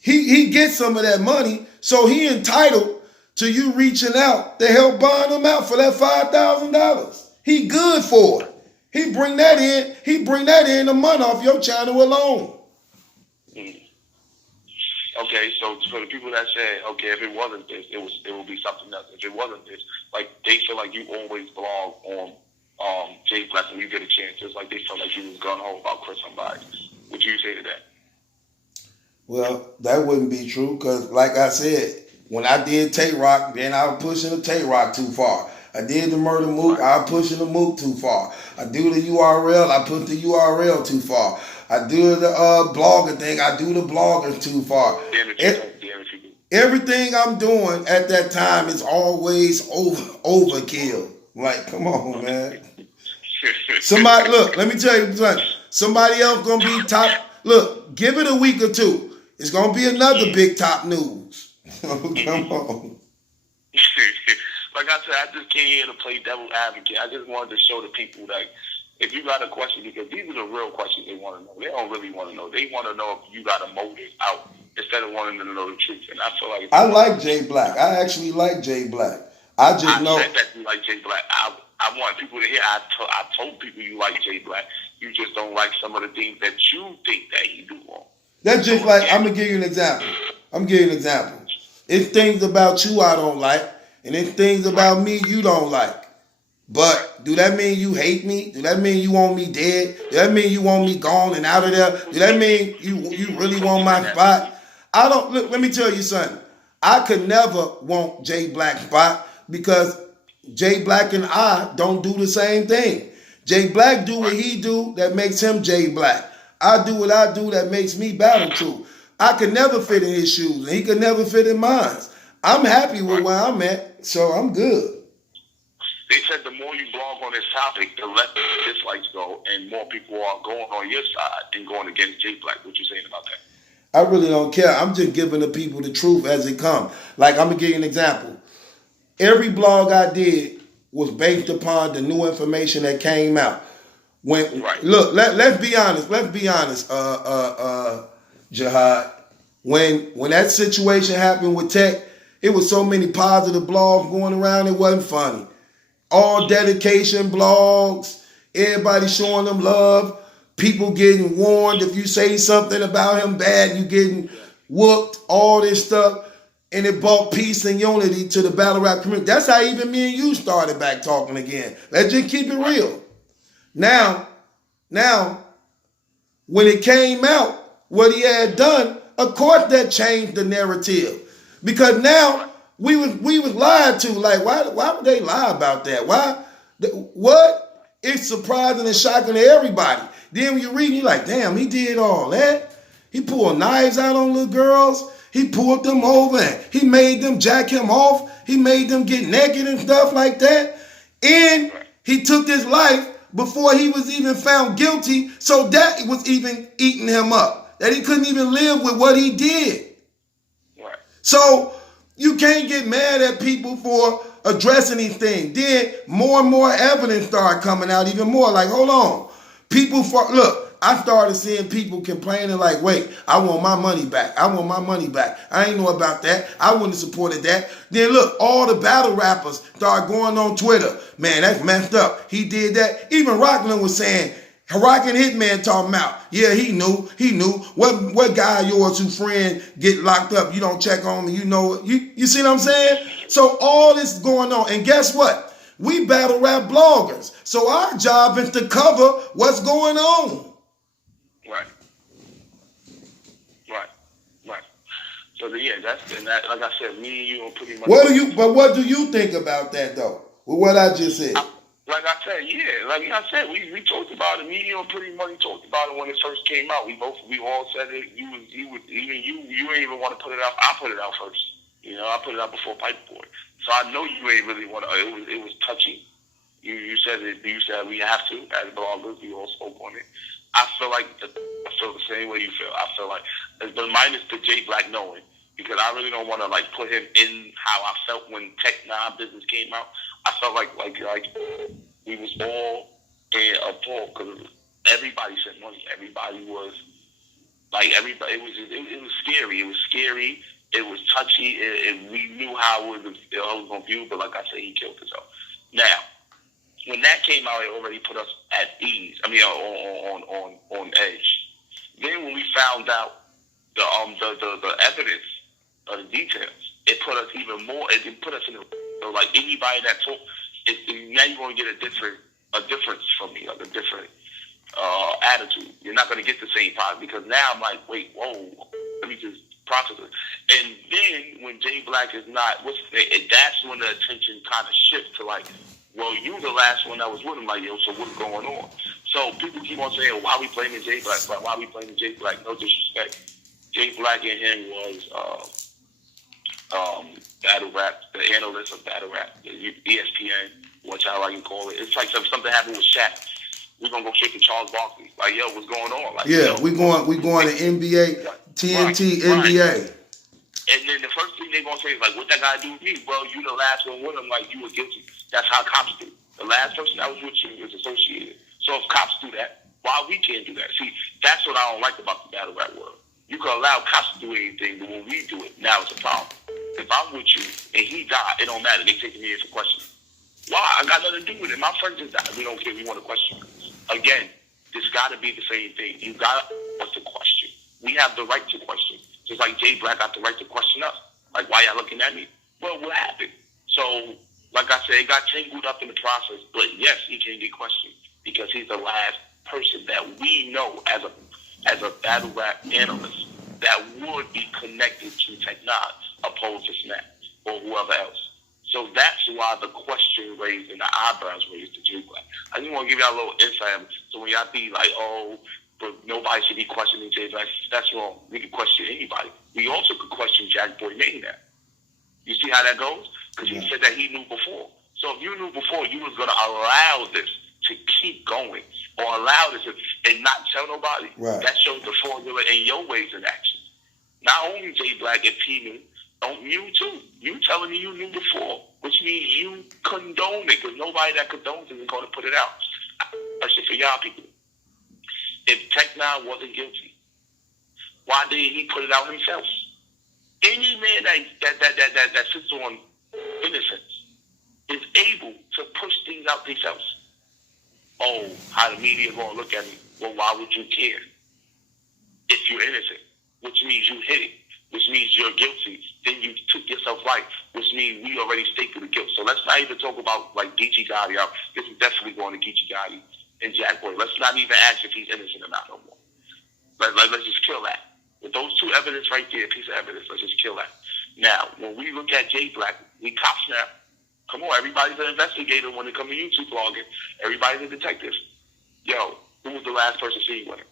He gets some of that money, so he entitled to you reaching out to help buying him out for that $5,000. He good for it. He bring that in a month off your channel alone. Okay, so for the people that say, okay, if it wasn't this, it would be something else. If it wasn't this, like they feel like you always blog on Jay Black when you get a chance, just like they felt like you was gung ho about Chris somebody. What you say to that? Well, that wouldn't be true because, like I said, when I did Tay Rock, then I was pushing the Tay Rock too far. I did the Murder Mook, I was pushing the Mook too far. I do the URL, I put the URL too far. I do the blogger thing, I do the blogger too far. Everything I'm doing at that time is always overkill. Like, come on, man. Somebody, look, let me tell you something. Somebody else gonna be top. Look, give it a week or two. It's gonna be another big top news. Come on. Like I said, I just came here to play devil's advocate. I just wanted to show the people that if you got a question, because these are the real questions they want to know. They don't really want to know. They want to know if you got a motive out instead of wanting to know the truth. And I feel like I like Jay Black. I actually like Jay Black. I said that you like Jay Black. I want people to hear. I told people you like Jay Black. You just don't like some of the things that you think that he do wrong. That's just like, I'm gonna give you an example. It's things about you I don't like. And there's things about me you don't like. But do that mean you hate me? Do that mean you want me dead? Do that mean you want me gone and out of there? Do that mean you really want my spot? I don't. Look, let me tell you something. I could never want Jay Black's spot because Jay Black and I don't do the same thing. Jay Black do what he do that makes him Jay Black. I do what I do that makes me Battle Truth. I could never fit in his shoes and he could never fit in mine. I'm happy with where I'm at, so I'm good. They said the more you blog on this topic, the less the dislikes go, and more people are going on your side and going against Jay Black. What you saying about that? I really don't care. I'm just giving the people the truth as it comes. Like, I'm going to give you an example. Every blog I did was based upon the new information that came out. Look, let's be honest. Jihad. When that situation happened with Tech, it was so many positive blogs going around, it wasn't funny. All dedication blogs, everybody showing them love, people getting warned if you say something about him bad, you getting whooped, all this stuff. And it brought peace and unity to the battle rap community. That's how even me and you started back talking again. Let's just keep it real. Now, when it came out, what he had done, of course that changed the narrative. Because now we was lied to. Like, why would they lie about that? Why? What? It's surprising and shocking to everybody. Then when you read, you're like, damn, he did all that. He pulled knives out on little girls. He pulled them over and he made them jack him off. He made them get naked and stuff like that. And he took his life before he was even found guilty. So that was even eating him up. That he couldn't even live with what he did. So you can't get mad at people for addressing these things. Then more and more evidence started coming out even more. Like, hold on. I started seeing people complaining like, wait, I want my money back. I ain't know about that. I wouldn't have supported that. Then look, all the battle rappers started going on Twitter. Man, that's messed up. He did that. Even Rockland was saying, Rockin' Hitman talking about, yeah, he knew. What guy of yours whose friend get locked up, you don't check on me, you know, you see what I'm saying? So all this going on, and guess what? We battle rap bloggers. So our job is to cover what's going on. Right. So yeah, like I said, me and you are pretty much. What do you think about that though? With what I just said? Like I said, we talked about it. Me and Pretty Money talked about it when it first came out. We all said it. You ain't even want to put it out. I put it out first. I put it out before Piperboy. So I know you ain't really want to. It was touchy. You said it. You said we have to. As bloggers, we all spoke on it. I feel the same way you feel. I feel like, but minus the J Black knowing, because I really don't want to put him in how I felt when Tech9 business came out. I felt like we was all appalled because everybody sent money. Everybody was everybody. It was scary. It was scary. It was touchy. We knew how it was going to view, but like I said, he killed himself. Now, when that came out, it already put us at ease. I mean, on edge. Then when we found out the evidence of the details, it put us even more. It put us in anybody that talk. Now you're going to get a difference from me, a different attitude. You're not going to get the same vibe because now I'm like, wait, whoa, let me just process it. And then when J Black is not, that's when the attention kind of shifts to well, you the last one that was with him, so what's going on? So people keep on saying, why we blaming J Black? Why we blaming J Black? No disrespect. J Black and him was battle rap, the analyst of battle rap, the ESPN, whatever you call it. It's like something happened with Shaq. We're gonna go kick at Charles Barkley. What's going on? We going to NBA, TNT, NBA. And then the first thing they're going to say is, what that guy do with me? Well, you the last one with him, you were guilty. That's how cops do. The last person that was with you is associated. So if cops do that, why we can't do that? See, that's what I don't like about the battle rap world. You can allow cops to do anything, but when we do it, now it's a problem. If I'm with you and he died, it don't matter. They taking me in for questioning. Why? I got nothing to do with it. My friend just died. We don't care. We want to question. Again, this got to be the same thing. You got us to question. We have the right to question. Just like J Black got the right to question us. Why y'all looking at me? Well, what happened? So, like I said, it got tangled up in the process. But yes, he can get questioned because he's the last person that we know as a battle rap analyst that would be connected to Tech9 opposed to Snap or whoever else. So that's why the question raised and the eyebrows raised to J Black. I just want to give y'all a little insight. So when y'all be but nobody should be questioning J Black, that's wrong. We can question anybody. We also could question Jack Boy Maniac. You see how that goes? Because he said that he knew before. So if you knew before, you was going to allow this to keep going or allow this and not tell nobody. Right. That shows the formula in your ways and actions. Not only J Black, if he knew, you too. You telling me you knew before, which means you condone it because nobody that condones it is going to put it out. Question for y'all people. If Tech9 wasn't guilty, why didn't he put it out himself? Any man that sits on innocence is able to push things out themselves. Oh, how the media going to look at me? Well, why would you care if you're innocent? Which means you hit it, which means you're guilty. Then you took yourself right, which means we already stated the guilt. So let's not even talk about Geechee Gotti. This is definitely going to Geechee Gotti and Jack Boy. Let's not even ask if he's innocent or not no more. Let's just kill that. With those two evidence right there, a piece of evidence, let's just kill that. Now, when we look at J Black, we cop snap. Come on, everybody's an investigator when it comes to YouTube blogging. Everybody's a detective. Yo, who was the last person seen with him?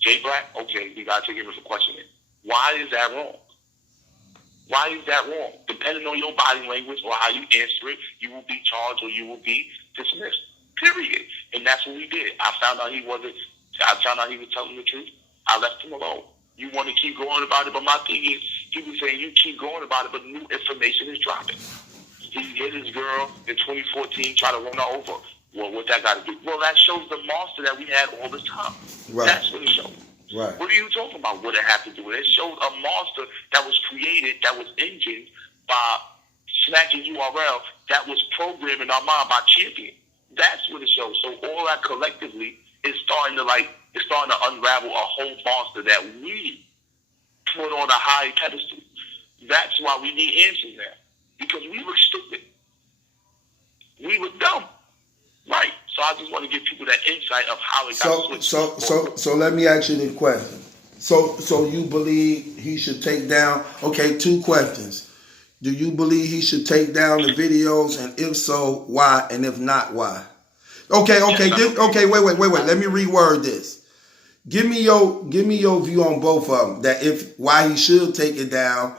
J Black? Okay, we got to take him for questioning. Why is that wrong? Why is that wrong? Depending on your body language or how you answer it, you will be charged or you will be dismissed. Period. And that's what we did. I found out he was telling the truth. I left him alone. You want to keep going about it, but my thing is, he was saying you keep going about it, but new information is dropping. He hit his girl in 2014, try to run her over. Well, what that got to do? Well, that shows the monster that we had all the time. Right. That's what it shows. Right. What are you talking about? What it have to do with it? It shows a monster that was created, that was engined by snatching URL, that was programmed in our mind by Champion. That's what it shows. So all that collectively is starting to unravel a whole monster that we put on a high pedestal. That's why we need answers now. Because we were stupid. We were dumb. Right. So I just want to give people that insight of how it got switched. So let me ask you the question. So you believe he should take down, okay, 2 questions. Do you believe he should take down the videos, and if so, why? And if not, why? Okay. Wait. Let me reword this. Give me your view on both of them. Why he should take it down,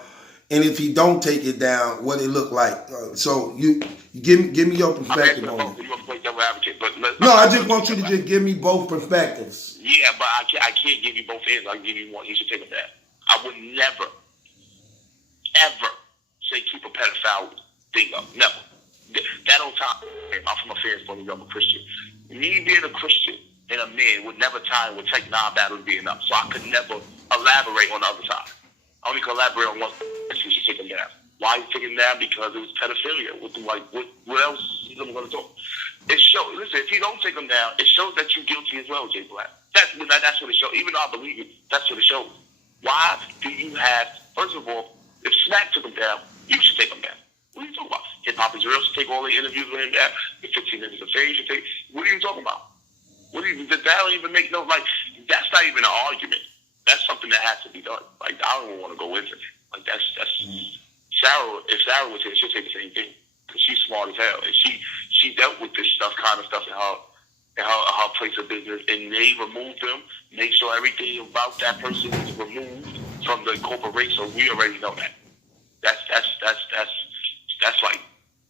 and if he don't take it down, what it look like. So you give me your perspective on it. You want to play devil advocate, but no, I just want you to just give me both perspectives. Yeah, but I can't give you both ends. I'll give you one. You should take them down. I would never, ever say keep a pedophile thing up. Never. That on top. I'm from a fair point of view. I'm a Christian. Me being a Christian and a man would never tie with Tech9 battles being up. So I could never elaborate on the other side. I only collaborate on one thing. You should take him down. Why you take him down? Because it was pedophilia. What else is I'm going to talk? It shows. Listen, if you don't take him down, it shows that you're guilty as well, Jay Black. That's what it shows. Even though I believe it, that's what it shows. Why do you have? First of all, if Smack took him down, you should take him down. What are you talking about? Hip Hop is Real should take all the interviews with him down. The 15 minutes of fame should take. What are you talking about? That don't even make no, like, that's not even an argument. That's something that has to be done. Like, I don't even want to go into it. Like, that's Sarah, if Sarah was here, she'll say the same thing. Because she's smart as hell. And she dealt with this kind of stuff in her place of business. And they removed them, make sure everything about that person is removed from the corporation. So we already know that. That's like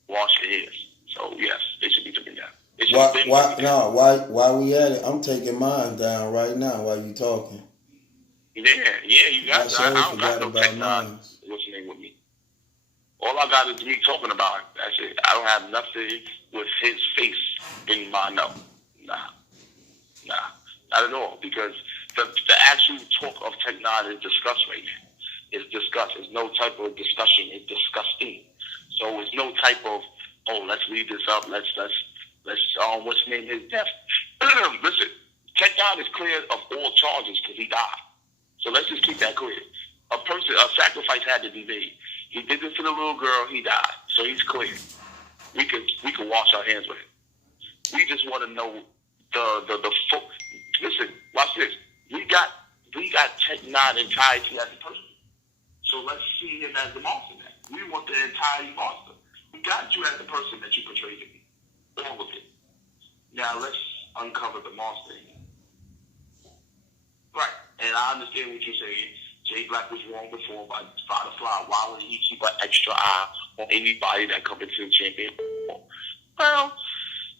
wash your ears. So yes, they should be taken down. Why we at it? I'm taking mine down right now while you talking. Yeah, you got to. I don't got no Tech9. What's your name with me? All I got is me talking about it. That's it. I don't have nothing with his face in my no. Nah, not at all. Because the actual talk of Tech9 is discussed right now. It's discussed. There's no type of discussion. It's disgusting. So it's no type of, let's leave this up. Let's what's his name? His death. Listen, Tech9 is cleared of all charges because he died. So let's just keep that clear. A sacrifice had to be made. He did this to the little girl. He died. So he's clear. We could wash our hands with it. We just want to know the full. Listen, watch this. We got Tech9 entirety as a person. So let's see him as the monster now. We want the entire monster. We got you as the person that you portrayed to be. All of it. Now let's uncover the monster. Right. And I understand what you're saying. Jay Black was wrong before by Spotify. Why would he keep an extra eye on anybody that comes into the champion? Well,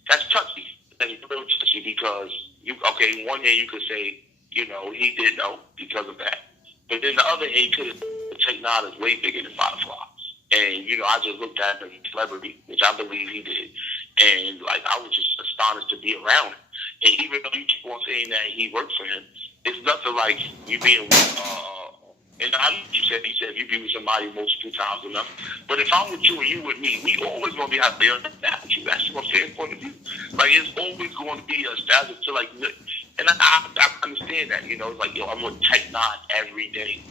that's touchy. That's real touchy because one hand you could say, he did know because of that. But then the other hand, you could Tech9 is way bigger than Spotify. And, I just looked at him as a celebrity, which I believe he did. And, I was just astonished to be around him. And even though you keep on saying that he worked for him, it's nothing like you being and he said you be with somebody multiple times or nothing. But if I'm with you and you with me, we always going to be out there with you. That's from a fair point of view. It's always going to be established to, and I understand that, it's like, I'm with Tech9 every day.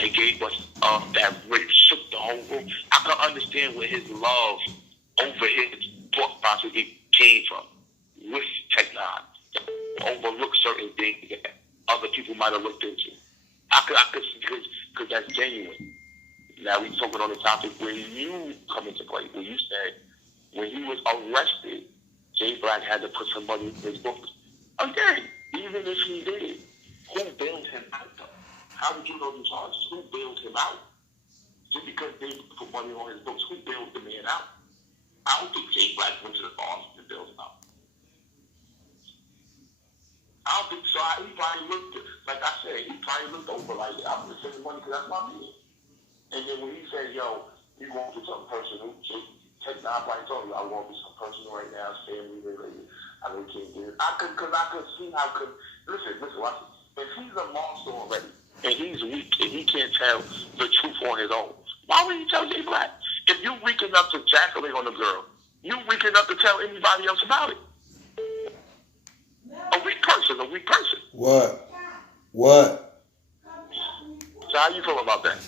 They gave us that really shook the whole room. I can understand where his love over his thought process came from with Tech9. Overlook certain things that other people might have looked into. I could because that's genuine. Now we talking on the topic when you come into play. When you said when he was arrested, Jay Black had to put some money in his books. Again, even if he did, who bailed him out though? How would you know the charges? Who bailed him out? Just because they put money on his books, who bailed the man out? I don't think Jay Black went to the bars and bailed him out. I don't think so. He probably looked, like I said, over like, I'm going to send the money because that's my man. And then when he said, yo, you going to some person who Tech9 probably told you, I want to be some person right now, family related. I know you can't do it. Because I could see how listen, watch this. If he's a monster already, and he's weak, and he can't tell the truth on his own, why would he tell Jay Black? If you're weak enough to ejaculate on a girl, you're weak enough to tell anybody else about it. A weak person. What? So how you feel about that?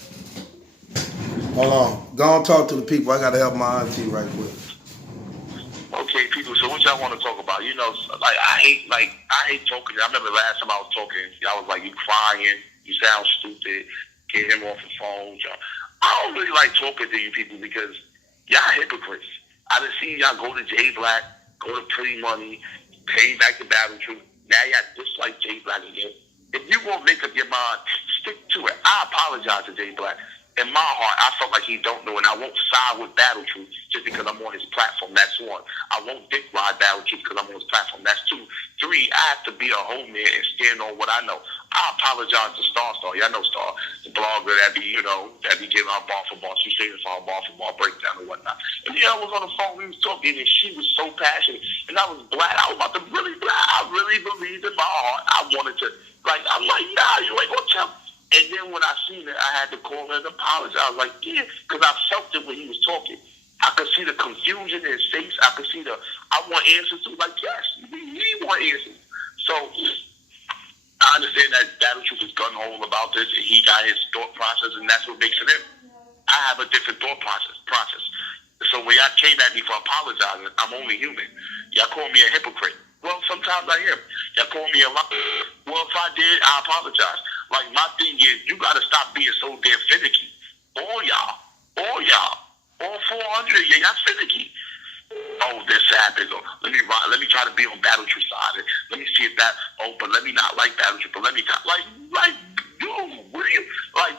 Hold on. Go on, talk to the people. I got to help my auntie right quick. Okay, people. So what y'all want to talk about? I hate talking. I remember last time I was talking, y'all was like, you crying, you sound stupid, get him off the phone. I don't really like talking to you people because y'all hypocrites. I done seen y'all go to Jay Black go to Pretty Money, pay back the Battle Truth. Now you got to dislike Jay Black again. If you won't make up your mind, stick to it. I apologize to Jay Black. In my heart, I felt like he don't know, and I won't side with Battle Truth just because I'm on his platform. That's one. I won't dick ride Battle Truth because I'm on his platform. That's two. Three, I have to be a home man and stand on what I know. I apologize to Star. Y'all know Star, the blogger that be giving out bar for bar. She saying it's all bar for bar breakdown and whatnot. And I was on the phone, we was talking, and she was so passionate, and I was glad. I was about to really glad. I really believed in my heart. I wanted to, I'm like, nah, you ain't gonna tell. And then when I seen it, I had to call her and apologize. Like, yeah, because I felt it when he was talking. I could see the confusion in his face. I could see I want answers to. Like, yes, he want answers. So I understand that Battle Truth is gun-ho about this, and he got his thought process, and that's what makes it him. I have a different thought process. So when y'all came at me for apologizing, I'm only human. Y'all call me a hypocrite. Well, sometimes I am. Y'all call me a liar. Well, if I did, I apologize. Like, my thing is, you got to stop being so damn finicky. All y'all, all 400 of y'all finicky. Oh, this happened. Let me try to be on Battle Truth side. Let me see if that, but let me not like Battle Truth. But let me not, dude, what are you,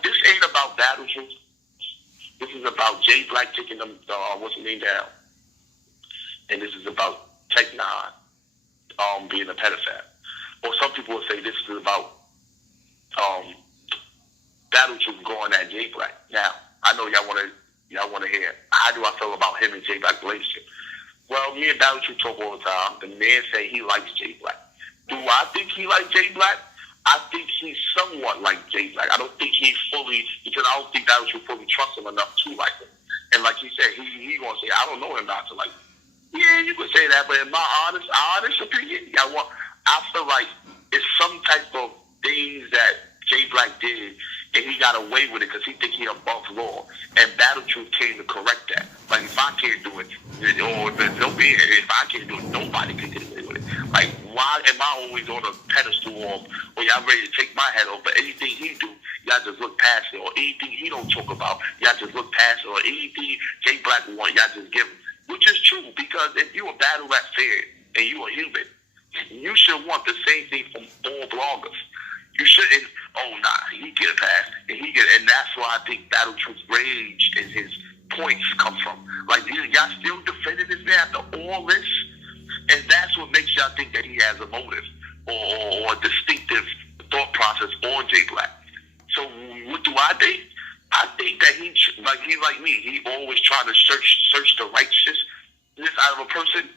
this ain't about Battle Truth. This is about Jay Black taking them, what's his name down. And this is about Tech9, being a pedophile. Or some people will say this is about Battle Truth going at Jay Black. Now, I know y'all want to hear how do I feel about him and Jay Black relationship. Well, me and Battle Truth talk all the time. The man say he likes Jay Black. Do I think he likes Jay Black? I think he's somewhat like Jay Black. I don't think he fully, because I don't think Battle Truth fully trusts him enough to like him. And like he said, he gonna say, I don't know him not to like him. Yeah, you could say that, but in my honest opinion, I feel like it's some type of things that Jay Black did, and he got away with it because he think he above law. And Battle Truth came to correct that. Like, if I can't do it, or if I can't do it, nobody can get away with it. Like, why am I always on a pedestal or y'all ready to take my head off? But anything he do, y'all just look past it. Or anything he don't talk about, y'all just look past it. Or anything Jay Black want, y'all just give him. Which is true, because if you a battle rap fan and you a human, you should want the same thing from all bloggers. You shouldn't, he get a pass, and that's why I think Battle Truth's rage and his points come from. Like, y'all still defending this man after all this? And that's what makes y'all think that he has a motive or a distinctive thought process on Jay Black. So what do I think? I think that he's like me. He always trying to search the righteousness out of a person.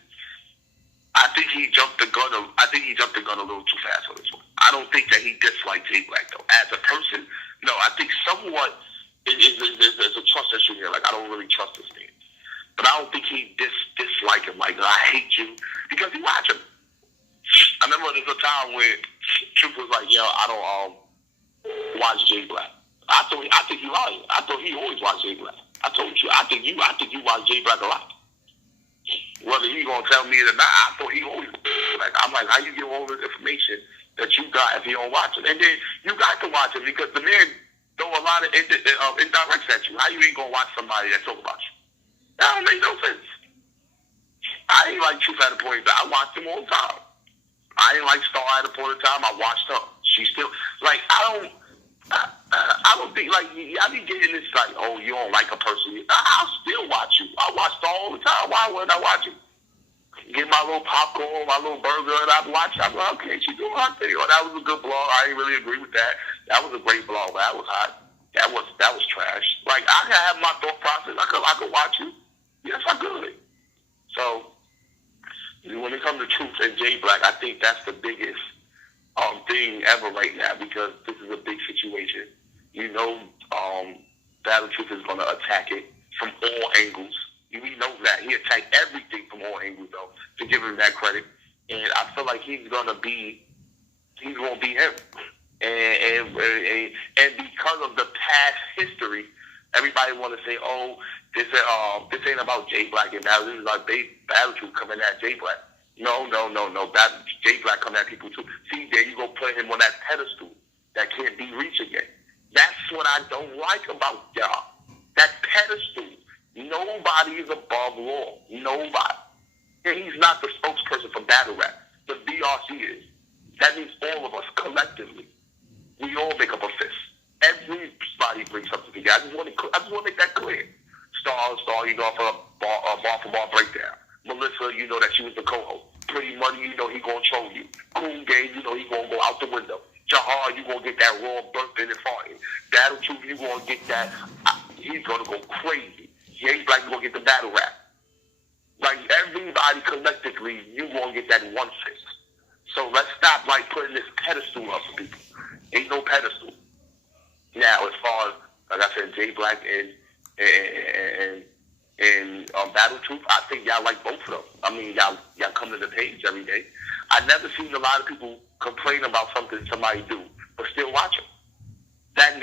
I think he jumped the gun. A little too fast on this one. I don't think that he disliked Jay Black though. As a person, no. I think somewhat there's a trust issue here. Like, I don't really trust this man, but I don't think he dislike him. Like, I hate you because he watch him. I remember there's a time where Truth was like, "Yo, I don't watch Jay Black." I think he lying. I thought he always watched Jay Black. I told you. I think you watch Jay Black a lot. Whether he gonna tell me it or not, I thought he always I'm like, how you get all this information that you got if you don't watch it? And then you got to watch it because the man throw a lot of indirects at you. How you ain't gonna watch somebody that talk about you? That don't make no sense. I ain't like Truth at a point, but I watched him all the time. I ain't like Star at a point in time. I watched her. She still I don't think, I be getting this, oh, you don't like a person. I'll still watch you. I watch Star all the time. Why wouldn't I watch you? Get my little popcorn, my little burger, and I'd watch it. I'm like, okay, she's doing her thing. Oh, that was a good blog. I didn't really agree with that. That was a great blog, but that was hot. That was trash. Like, I can have my thought process. I could watch you. Yes, I could. So, when it comes to Truth and Jay Black, I think that's the biggest thing ever right now, because this is a big situation. Battle Truth is going to attack it from all angles. We know that. He attacked everything from all angles, though, to give him that credit. And I feel like he's going to be him. And because of the past history, everybody want to say, oh, this ain't about Jay Black and Battle. This is about Battle Truth coming at Jay Black. No. Jay Black coming at people too. See, there you go, put him on that pedestal that can't be reached again. That's what I don't like about y'all. That pedestal. Nobody is above law. Nobody. And he's not the spokesperson for battle rap. The BRC is. That means all of us collectively. We all make up a fist. Everybody brings something together. I just want to make that clear. Star, you go for a bar breakdown. Melissa, you know that she was the co-host. Pretty Money, you know he gonna troll you. Cool Game, you know he gonna go out the window. Jahar, you gonna get that raw burping and farting. Battle Truth, you gonna get that. He's gonna go crazy. Jay Black, you gonna get the battle rap. Like everybody collectively, you gonna get that in one fist. So let's stop like putting this pedestal up for people. Ain't no pedestal. Now, as far as like I said, Jay Black and Battle Truth, I think y'all like both of them. I mean, y'all come to the page every day. I never seen a lot of people complain about something somebody do, but still watch them. That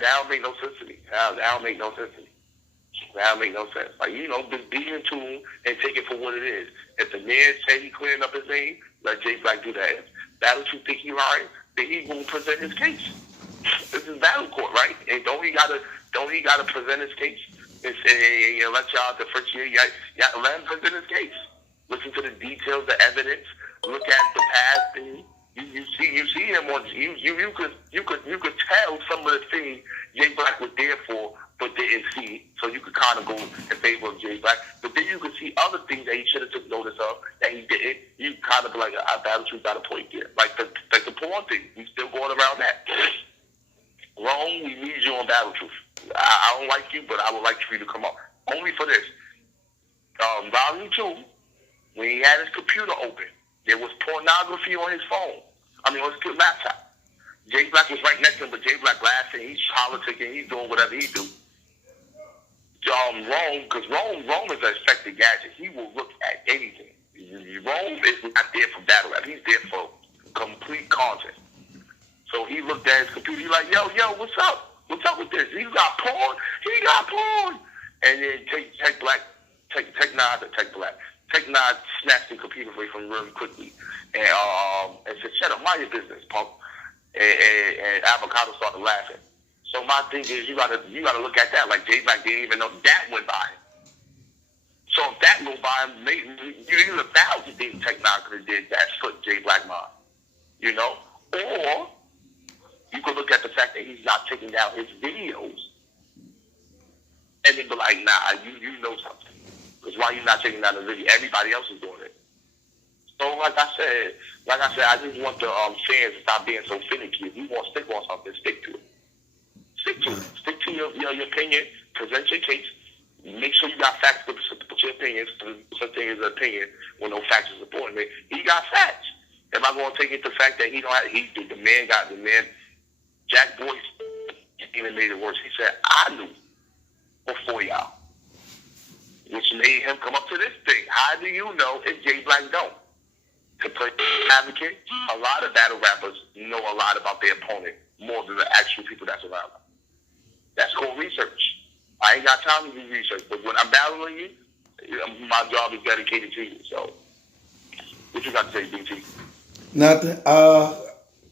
don't make no sense to me. That don't make no sense to me. That don't make no sense. Like, you know, just be in tune and take it for what it is. If the man say he clearing up his name, let Jay Black do that. If Battle Truth think he lying, then he gonna present his case. This is battle court, right? And don't he gotta present his case and say, let y'all differentiate. Y'all let him present his case. Listen to the details, the evidence. Look at the past thing. You see him on. You could tell some of the things Jay Black was there for, but didn't see. So you could kind of go in favor of Jay Black. But then you could see other things that he should have took notice of that he didn't. You kind of be like, Battle Truth got a point there. Like the porn thing. We still going around that. Wrong, we need you on Battle Truth. I don't like you, but I would like for you to come up. Only for this. Volume 2, when he had his computer open, there was pornography on his phone. On his laptop. Jay Black was right next to him, but Jay Black laughing, he's politicking, he's doing whatever he do. Rome, because Rome is an expected gadget. He will look at anything. Rome is not there for battle rap. He's there for complete content. So he looked at his computer. He's like, yo, what's up? What's up with this? He got porn. And then Tech9 snatched the computer away from him really quickly and said, shut up, mind your business, punk. And Avocado started laughing. So my thing is, you gotta look at that. Like Jay Black didn't even know that went by him. So if that went by him, you even 1,000 things Tech9 could have did that foot Jay Black mind. You know? Or you could look at the fact that he's not taking down his videos and then be like, nah, you know something. Because why you not taking down the video? Everybody else is doing it. So like I said, I just want the fans to stop being so finicky. If you want to stick on something, stick to it. Stick to it. Stick to your opinion. Present your case. Make sure you got facts to support your opinions. Something is an opinion when no facts is supporting it. He got facts. Am I going to take it the fact that he don't have? The man. Jack Boyce even made it worse. He said, "I knew before y'all," which made him come up to this thing. How do you know if Jay Black don't? To play advocate, a lot of battle rappers know a lot about their opponent more than the actual people that's around them. That's called research. I ain't got time to do research, but when I'm battling you, my job is dedicated to you. So, what you got to say, BT? Nothing.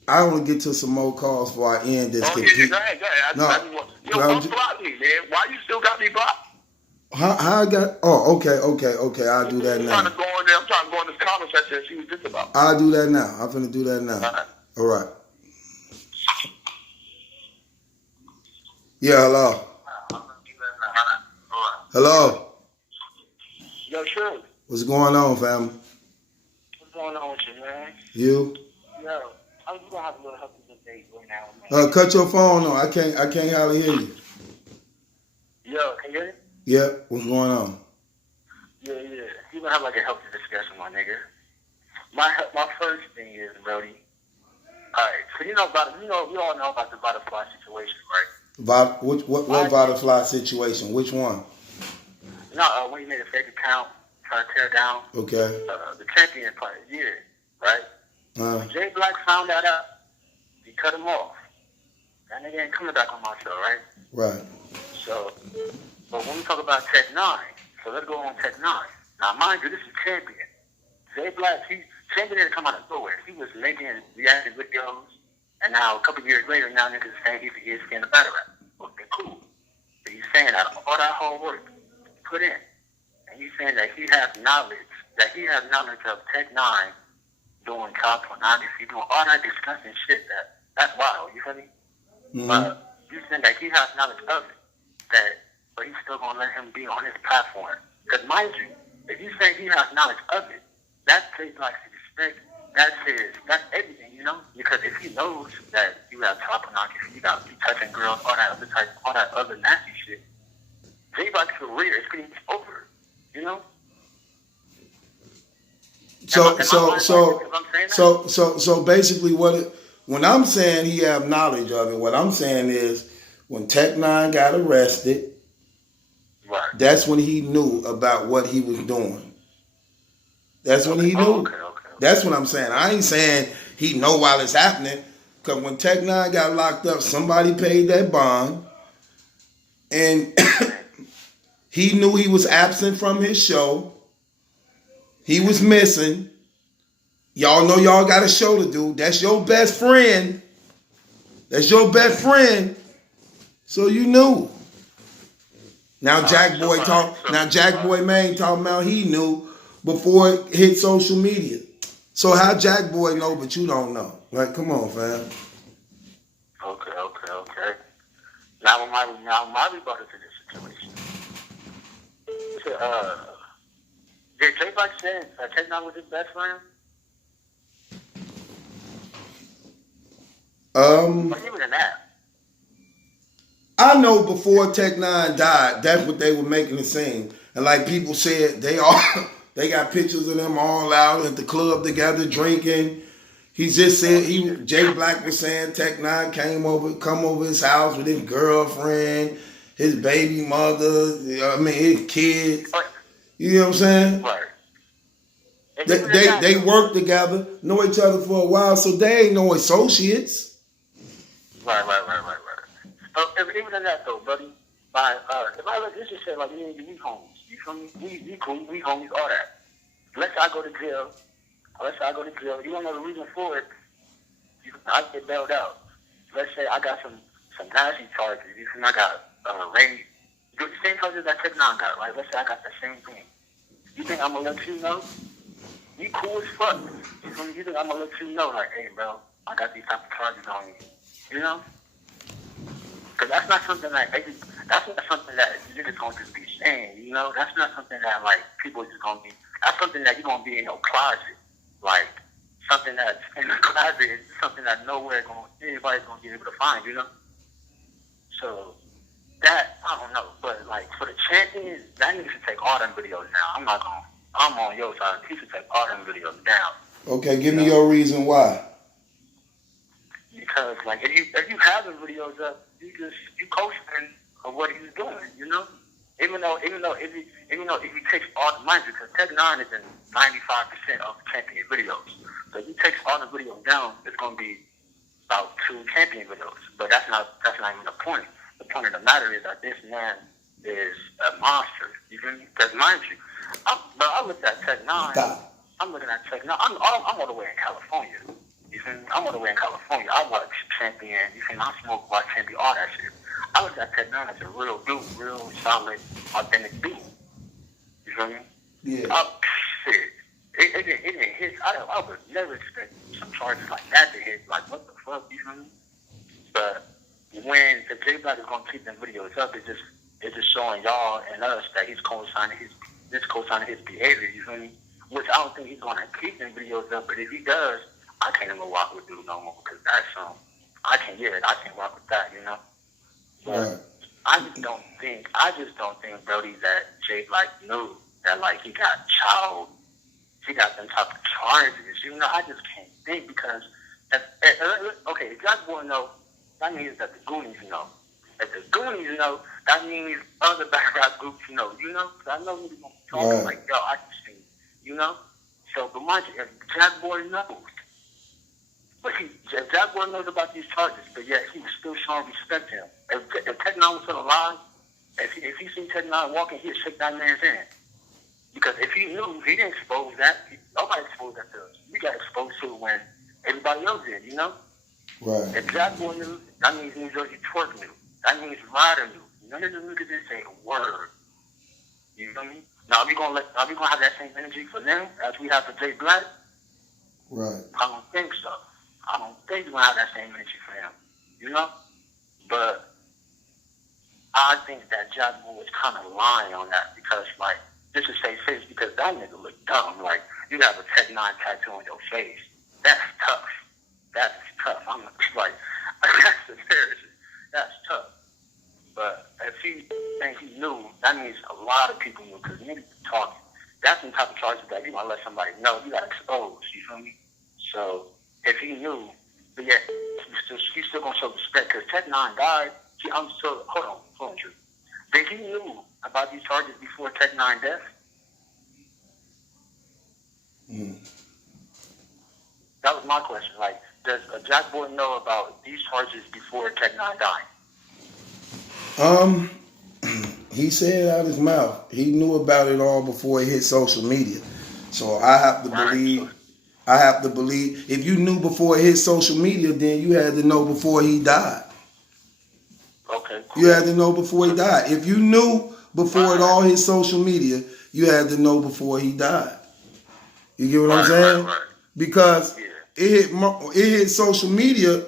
I want to get to some more calls before I end this. Go ahead. Don't block me, man. Why you still got me blocked? How I got? Oh, okay. I'll do that now. I'm trying to go in this comment section and see what this is about. I'll do that now. I'm finna do that now. All right. Yeah, hello. Hello. Yo, sure. What's going on, family? What's going on with you, man? You? Yo, I'm just gonna have a little help with this date right now, man. Cut your phone on. I can't hardly hear you. Yo, can you hear me? Yeah, what's going on? Yeah. You gonna have like a healthy discussion, my nigga. My first thing is, Brody. All right, so we all know about the butterfly situation, right? What butterfly situation? Which one? No, when he made a fake account, trying to tear down. Okay. The champion part, right? When Jay Black found that out, he cut him off. That nigga ain't coming back on my show, right? Right. So, but when we talk about Tech9, so let's go on Tech9. Now, mind you, this is champion. Jay Black, champion didn't come out of nowhere. He was making reaction videos, and now a couple years later, now niggas saying he's scared of battle rap. Okay, cool. But he's saying that all that hard work he put in, and he's saying that he has knowledge of Tech9 doing child pornography, doing all that disgusting shit, that's wild, you feel me? Mm-hmm. But he's saying that he has knowledge of it, but he's still gonna let him be on his platform. Because mind you, if you say he has knowledge of it, that's his like respect, that's everything, you know? Because if he knows that you have child pornography, you got you touching girls, all that other nasty shit, J Black's career is pretty much over, you know? So basically when I'm saying he have knowledge of it, what I'm saying is when Tech9 got arrested, right, that's when he knew about what he was doing. That's when he knew. Okay. That's what I'm saying. I ain't saying he know while it's happening. Because when Tech9 got locked up, somebody paid that bond. And he knew he was absent from his show. He was missing. Y'all know y'all got a show to do. That's your best friend. So you knew. Now Jack Boy Maine talking about he knew before it hit social media. So how Jack Boy know but you don't know? Like, come on, fam. Okay. Now my rebuttal to this situation. Did J Black say that Tech9 was his best friend? But even in that. I know before Tech9 died, that's what they were making it seem. And like people said, they got pictures of them all out at the club together drinking. He just said Jay Black was saying Tech9 come over his house with his girlfriend, his baby mother, his kids. You know what I'm saying? Right. They work together, know each other for a while, so they ain't no associates. Right. Even in that though, buddy, if I look, this just say like me and you, we homies. You feel me? We cool, we homies, all that. Let's say I go to jail. You don't know the reason for it. I get bailed out. Let's say I got some nasty charges. You feel me? I got rape. The same charges that Tech9 got, right? Let's say I got the same thing. You think I'm gonna let you know? You cool as fuck. You feel me? You think I'm gonna let you know, like, hey, bro, I got these type of charges on me. You know? Because that's not something that you're just going to be saying, you know? That's not something that, like, people are just going to be... That's something that you're going to be in your closet. Like, something that's in the closet is something that anybody's going to be able to find, you know? So, that, I don't know. But, like, for the champions, that nigga should take all them videos down. I'm on your side. He should take all them videos down. Okay, give me your reason why. Because, like, if you have the videos up, you coaching of what he's doing, you know. Even though if he takes all the money, because Tech9 is in 95% of champion videos. So if he takes all the videos down, it's gonna be about 2 champion videos. But that's not even the point. The point of the matter is that this man is a monster. You feel me? Because mind you, I looked at Tech9. I'm looking at Tech9. I'm all the way in California. You feel me? I'm all the way in California. I watch Champion. You feel me? I smoke, watch Champion, all that shit. I look at Tech9 as a real dude, real solid, authentic dude. You feel me? Yeah. Shit. It didn't hit. I would never expect some charges like that to hit. Like, what the fuck? You feel me? But when the J Black is gonna keep them videos up, it's just showing y'all and us that he's co-signing his behavior. You feel me? Which I don't think he's gonna keep them videos up. But if he does, I can't even walk with dude no more because that's I can't walk with that, you know. Right. I just don't think, Brody, that Jay Black knew that like he got them type of charges. You know, I just can't think because if Jack Boy know, that means that the Goonies know. If the Goonies know, that means other back rap groups know. You know, because I know he's gonna be talking like, yo, I can see, you know. So, but mind you, if Jack Boy knows. But if Jack Boy knows about these charges, but yet he was still showing respect to him. If Tech9 was still alive, if he seen Tech9 walking, he'd shake that man's hand. Because if he knew, he didn't expose that. Nobody exposed that to us. We got exposed to it when everybody else did, you know? Right. If Jack Boy knew, that means New Jersey Twerk knew. That means Ryder knew. None of them niggas didn't say a word. You know what I mean? Now, are we gonna have that same energy for them as we have for Jay Black? Right. I don't think so. I don't think we're gonna have that same energy for him. You know? But I think that Jack Boy was kind of lying on that because, like, just to save face, because that nigga looked dumb. Like, you have a Tech9 tattoo on your face. That's tough. That's tough. I'm like, that's embarrassing. That's tough. But if he thinks he knew, that means a lot of people knew because niggas be talking. That's the type of charges that you want to let somebody know. You got to expose. You feel me? So if he knew, but yeah, he's still gonna show respect because Tech9 died. I'm still hold on, Drew. Did he knew about these charges before Tech9 death? That was my question. Like, does Jack Boy know about these charges before Tech9 died? He said out his mouth he knew about it all before it hit social media. So I have to believe if you knew before it hit social media, then you had to know before he died. Okay. Cool. You had to know before he died. If you knew before it all hit social media, you had to know before he died. You get what I'm saying? Right. Because it hit social media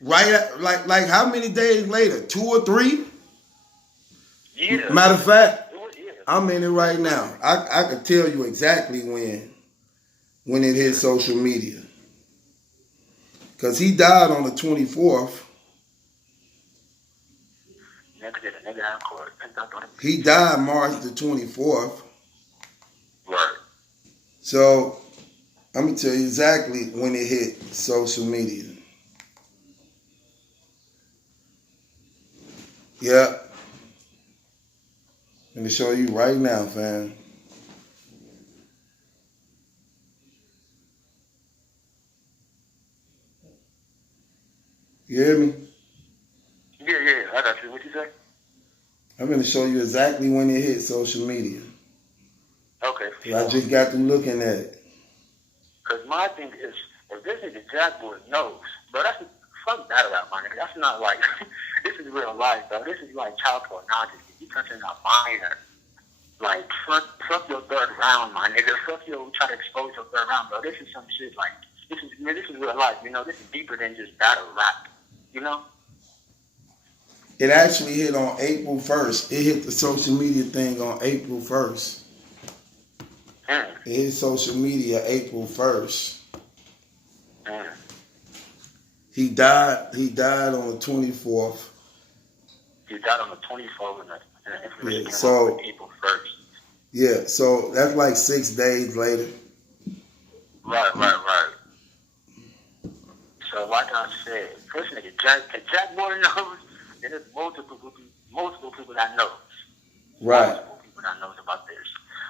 right at, like how many days later? 2 or 3? Yeah. Matter of fact, I'm in it right now. I could tell you exactly when it hit social media. Because he died on the 24th. He died March the 24th. Right. So, I'm going to tell you exactly when it hit social media. Yep. Let me show you right now, fam. You hear me? Yeah, I got you. What you say? I'm going to show you exactly when it hit social media. Okay. I just got to looking at it. Because my thing is, if this nigga Jack Boy knows, but that's fuck that about my nigga. That's not like, this is real life, though. This is like child pornography. You touching a minor. Like, fuck your third round, my nigga. Fuck your try to expose your third round, bro. This is some shit like, this is real life, you know? This is deeper than just battle rap, you know? It actually hit on April 1st. It hit the social media thing on April 1st. It hit social media April 1st. He died on the 24th. He died on the 24th and the information came out on April 1st. Yeah, so that's like 6 days later. Right. So like I said, first nigga Jack Boy knows, and there's multiple people that knows. Right. Multiple people that knows about this.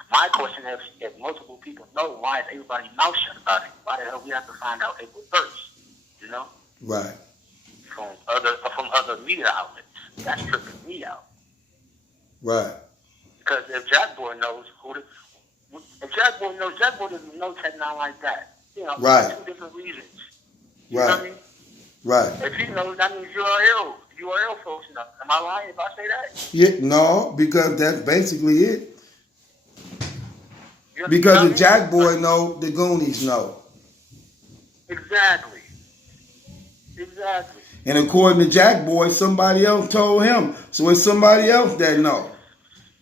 My question is, if multiple people know, why is everybody mouth shut about it? Why the hell we have to find out April 1st? You know? Right. From other media outlets. That's tripping me out. Right. Because if Jack Boy knows Jack Boy doesn't know Tech9 like that. You know, right. For 2 different reasons. You know what I mean? Right. If he knows, that means URL folks know. Am I lying if I say that? Yeah, no, because that's basically it. Because if Jack Boy know, the Goonies know. Exactly. And according to Jack Boy, somebody else told him. So it's somebody else that know.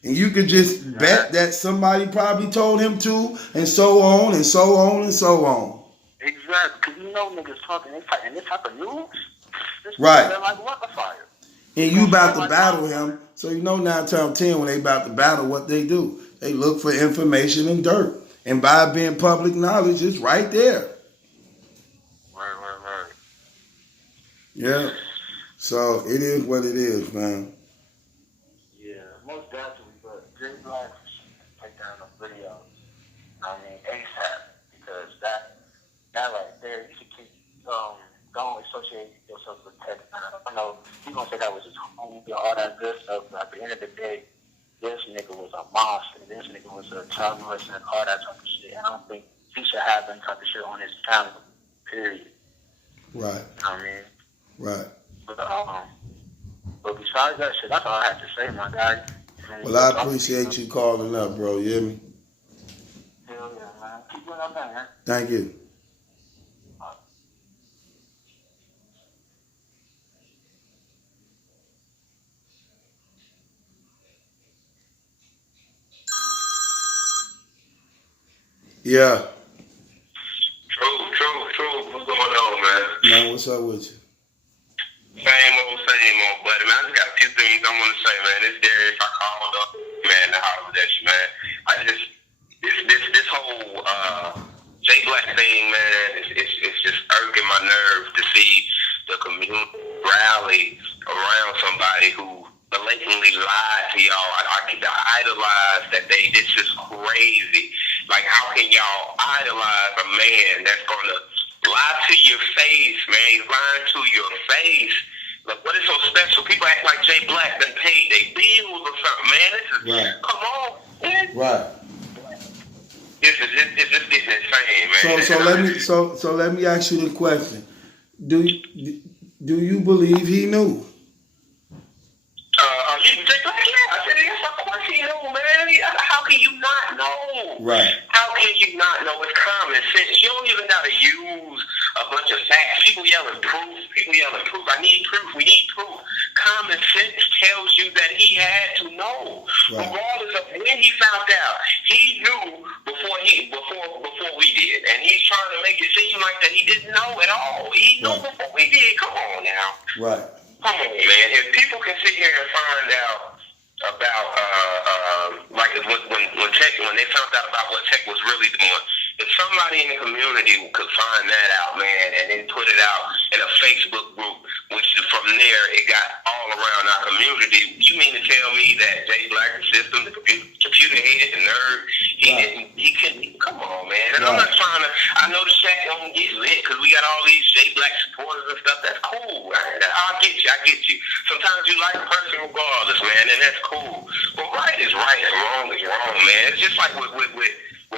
And you could just bet that somebody probably told him to, and so on, and so on, and so on. Exactly. Because you know niggas talking in this type of news. Right. They're like water fire. And you about to battle him, so you know 9 times 10 when they about to battle, what they do. They look for information and dirt. And by being public knowledge, it's right there. Right. Yeah. So it is what it is, man. Yeah, most definitely. But Jay Black take down the video. I mean, ASAP, because that right there, you should keep don't associate yourself with Tech9. I know you're gonna say that was his home, all that good stuff. But at the end of the day, this nigga was a monster. This nigga was a child molester and all that type of shit. And I don't think he should have that type of shit on his channel. Period. Right. You know what I mean? Right. But besides that shit, that's all I have to say, my guy. Well, I appreciate you calling up, bro. You hear me? Hell yeah, man. Keep doing that thing, man. Thank you. Yeah. True. What's going on, man? Man, what's up with you? Same old, buddy, man. I just got a few things I want to say, man. It's Darius. I called up, man, to holler at you, man. This whole J Black thing, man, it's just irking my nerves to see the community rally around somebody who blatantly lied to y'all. I idolize that this is crazy. Like, how can y'all idolize a man that's gonna lie to your face, man? He's lying to your face. Like, what is so special? People act like Jay Black done paid their bills or something, man. This is right. Come on, man. Right. It's just getting insane, man. So let me ask you the question. Do you believe he knew? Jay Black, yeah. I said, yes, of course he knew, man. How can you not know? Right. How can you not know? It's common sense. You don't even gotta use a bunch of facts. People yelling proof. I need proof. We need proof. Common sense tells you that he had to know. Right. Regardless of when he found out, he knew before we did. And he's trying to make it seem like that he didn't know at all. He knew before we did. Come on now. Right. Come on, man. If people can sit here and find out about like when they found out about what Tech was really doing, if somebody in the community could find that out, man, and then put it out in a Facebook group, which from there it got all around our community, you mean to tell me that Jay Black system, the computer head, the nerd, he couldn't, come on, man. And I'm not trying to, I know the chat don't get lit because we got all these Jay Black supporters and stuff. That's cool. I get you. Sometimes you like a person regardless, man, and that's cool. But right is right and wrong is wrong, man. It's just like with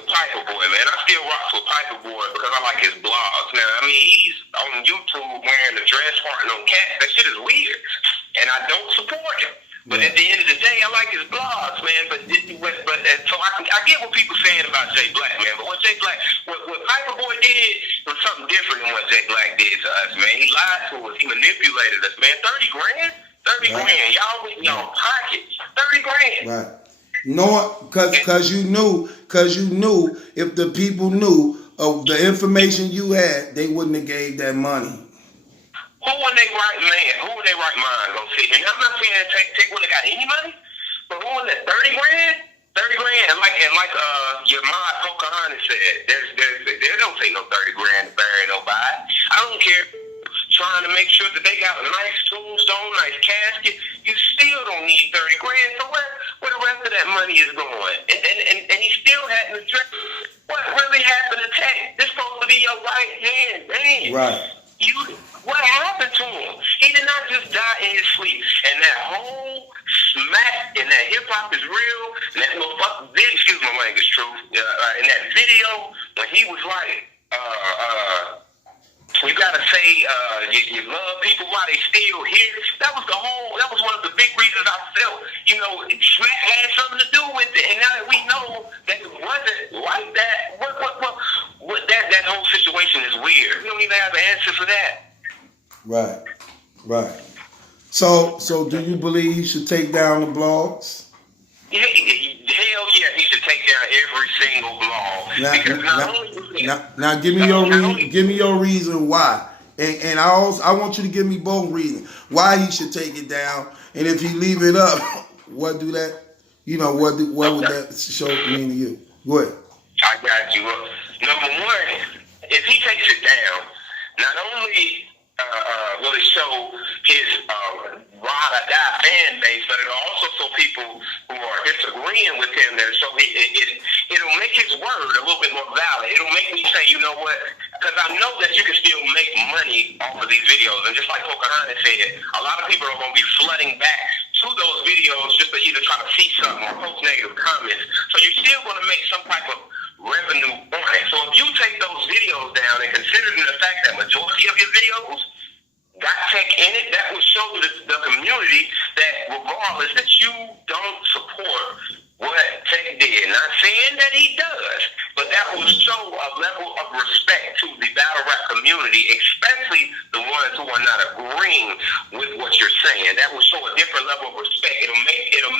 Piper Boy, man. I still rock with Piper Boy because I like his blogs. Now, I mean, he's on YouTube wearing a dress, farting on cats. That shit is weird, and I don't support him. But at the end of the day, I like his blogs, man. But so I get what people saying about Jay Black, man. But what Piper Boy did was something different than what Jay Black did to us, man. He lied to us. He manipulated us, man. 30 grand. Y'all with y'all pockets. 30 grand. Right. No, because you knew if the people knew of the information you had, they wouldn't have gave that money. Who in their right mind gonna sit here? Now, I'm not saying Tech wouldn't have got any money, but who in that 30 grand? 30 grand, and like your mod Pocahontas said, they don't take no 30 grand to bury nobody. I don't care. Trying to make sure that they got a nice tombstone, nice casket, you still don't need 30 grand. So where the rest of that money is going? And he still hadn't addressed what really happened to Tech. This supposed to be your right hand, man. Right. What happened to him? He did not just die in his sleep. And that whole smack and that hip hop is real. And that motherfucker video, excuse my language, truth. In that video when he was like, you gotta say you love people while they still here. That was one of the big reasons I felt, Smack had something to do with it. And now that we know that it wasn't like that, that whole situation is weird. We don't even have an answer for that. Right. So do you believe he should take down the blogs? Yeah, hell yeah, he should take down every single blog. Now give me your reason why, and I want you to give me both reasons why he should take it down, and if he leave it up, what would that show mean to you? Go ahead. I got you. Number one, if he takes it down, not only will it show his ride or die fan base, but it'll also show people who are disagreeing with him that it'll make his word a little bit more valid. It'll make me say, you know what? Because I know that you can still make money off of these videos, and just like Pocahontas said, a lot of people are going to be flooding back to those videos just to either try to see something or post negative comments. So you're still going to make some type of revenue on it. So if you take those videos down and considering the fact that majority of your videos got Tech in it, that would show the community that regardless that you don't support what Tech did. Not saying that he does, but that would show a level of respect to the battle rap community, especially the ones who are not agreeing with what you're saying. That will show a different level of respect. It'll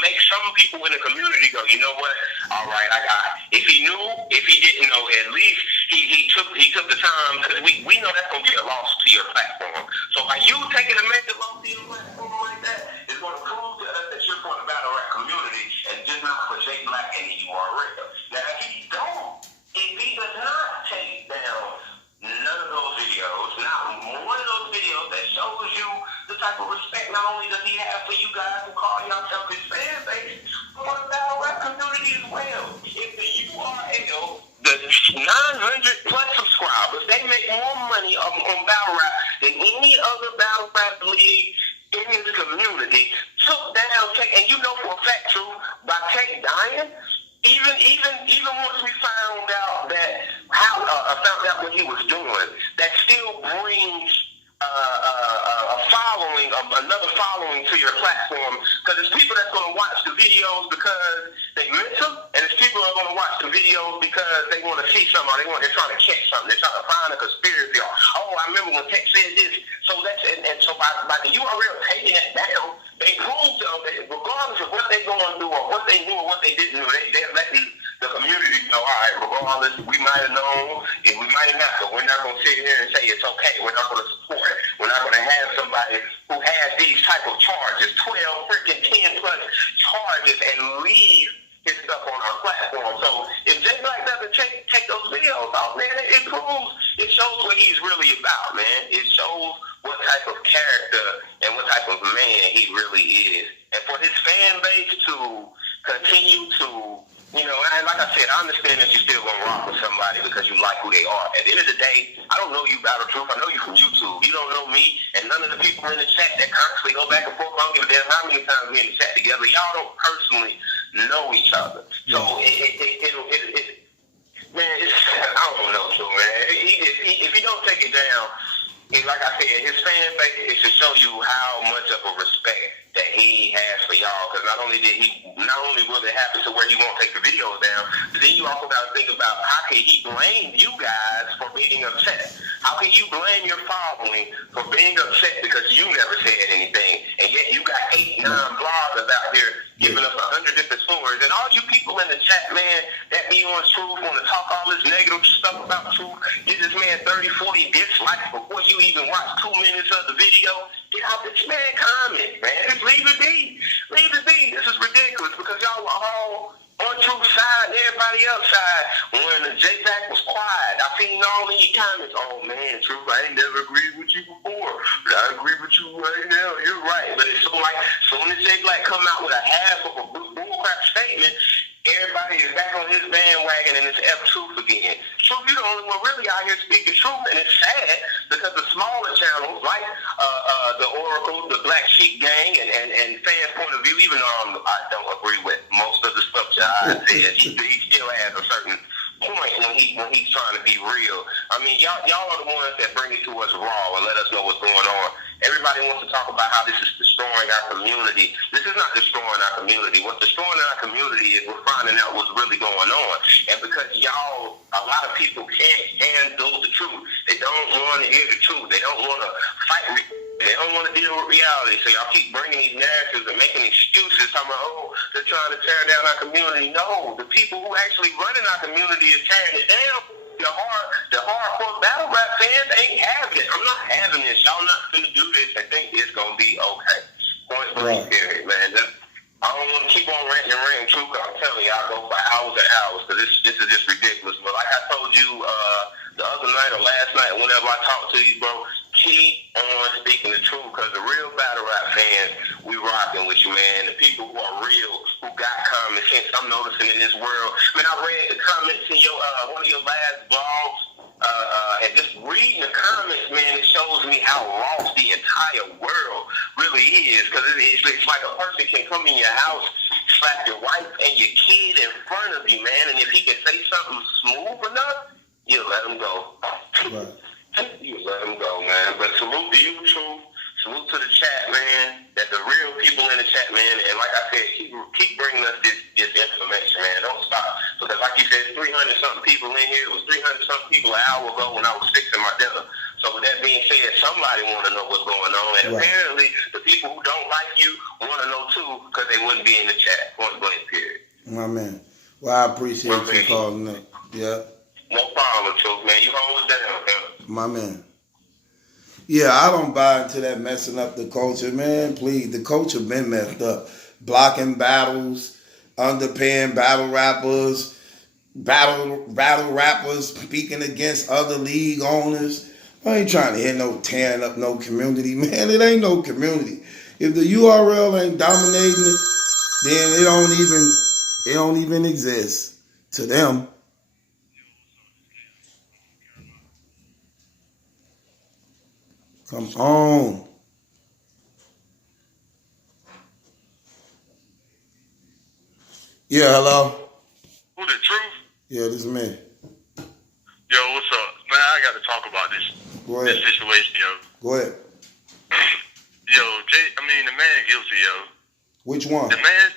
make some people in the community go, you know what? All right, I got it. If he knew, if he didn't know, at least he took the time, because we know that's gonna be a loss to your platform. So by you taking a major loss to your platform like that, it's gonna prove to us that you're for the battle rap community and just not for Jay Black and you are real. Now if he does not take down none of those videos, not one of those videos that shows you the type of respect not only does he have for you guys who call yourself his fan base, but for the battle rap community as well. If the URL, the 900 plus subscribers, they make more money on battle rap than any other battle rap league in this community, took down Tech, and you know for a fact too, by Tech dying, even once we found out what he was doing, that still brings another following to your platform, because there's people that's going to watch the videos because they miss them, and there's people that are going to watch the videos because they want to see something, or they're trying to catch something, they're trying to find a conspiracy, or, oh, I remember when Tech said this. So that's so by the URL taking that down, they proved that regardless of what they're going through, or what they knew or what they didn't know, they're letting the community know, all right, regardless, we might have known, and we might not, but we're not going to sit here and say it's okay. We're not going to support it. We're not going to have somebody who has these type of charges, 12 freaking 10 plus charges, and leave his stuff on our platform. So if Jay Black doesn't take those videos off, man, it shows what he's really about, man. It shows what type of character and what type of man he really is. And for his fan base to continue to, and like I said, I understand that you're still going to rock with somebody because you like who they are. At the end of the day, I don't know you, Battle Truth. I know you from YouTube. You don't know me, and none of the people in the chat that constantly go back and forth. I don't give a damn how many times we're in the chat together. Y'all don't personally know each other. So I don't know, too, man. If he don't take it down, like I said, his fan base is to show you how much of a respect that he has for y'all. Because not only will it happen to where he won't take the videos down, but then you also got to think about how can he blame you guys for being upset? How can you blame your following for being upset because you never said anything, and yet you got 8, 9 bloggers out here giving us 100 different stories, and all you people in the chat, man, that be on Truth, want to talk all this negative stuff about Truth, get this man 30, 40 dislikes before you even watch 2 minutes of the video. Get out this man comment, man. Just leave it be. Leave it be. This is ridiculous because y'all were all on Truth's side and everybody else's side when J Black was quiet. I seen all in your comments. Oh man, Truth, I ain't never agreed with you before, but I agree with you right now. You're right. But it's so like, as soon as J Black come out with a half of a bullcrap statement, everybody is back on his bandwagon and it's F-Truth again. Truth, you're the only one really out here speaking truth, and it's sad because the smaller channels like the Oracle, the Black Sheep Gang, and Fans Point of View, even though I don't agree with most of the stuff Jai said, he still has a certain point when he's trying to be real. I mean, y'all are the ones that bring it to us raw and let us know what's going on. Everybody wants to talk about how this is destroying our community. This is not destroying our community. What's destroying our community is we're finding out what's really going on. And because y'all, a lot of people can't handle the truth. They don't want to hear the truth. They don't want to fight. They don't want to deal with reality. So y'all keep bringing these narratives and making excuses. Talking about, oh, they're trying to tear down our community. No, the people who actually running our community is tearing it down. The hardcore battle rap fans ain't having it. I'm not having this. Y'all not finna do this and think it's gonna be okay. Point blank period, man. I don't want to keep on ranting and ranting, Truth. I'm telling you, I'll go for hours and hours because this is just ridiculous. But like I told you the other night or last night, whenever I talked to you, bro, keep on speaking the truth because the real battle rap fans, we rocking with you, man. The people who are real, who got common sense, I'm noticing in this world. Man, I read the comments in your one of your last blogs, and just reading the comments, man, it shows me how lost the entire world really is. Because it's like a person can come in your house, slap your wife and your kid in front of you, man, and if he can say something smooth enough, you let him go. Right. You let him go, man. But salute to you, Truth. salute to the chat, man. That the real people in the chat, man. And like I said, keep bringing us this information, man. Don't stop. Because like you said, 300-something people in here. It was 300-something people an hour ago when I was fixing my dinner. So with that being said, somebody want to know what's going on. And apparently, the people who don't like you want to know too, because they wouldn't be in the chat. Point blank, period. My man. Well, I appreciate you calling up. Yeah. No problem, too, man. You hold it down, man. My man. Yeah, I don't buy into that messing up the culture, man. Please, the culture been messed up. Blocking battles, underpaying battle rappers, battle rappers speaking against other league owners. I ain't trying to hear no tearing up no community, man. It ain't no community. If the URL ain't dominating it, then it don't even exist to them. Come on. Yeah, hello? Who, the truth? Yeah, this is me. Yo, what's up? Man, I got to talk about this. Go ahead. This situation, yo. Go ahead. Yo, the man guilty, yo. Which one? The man,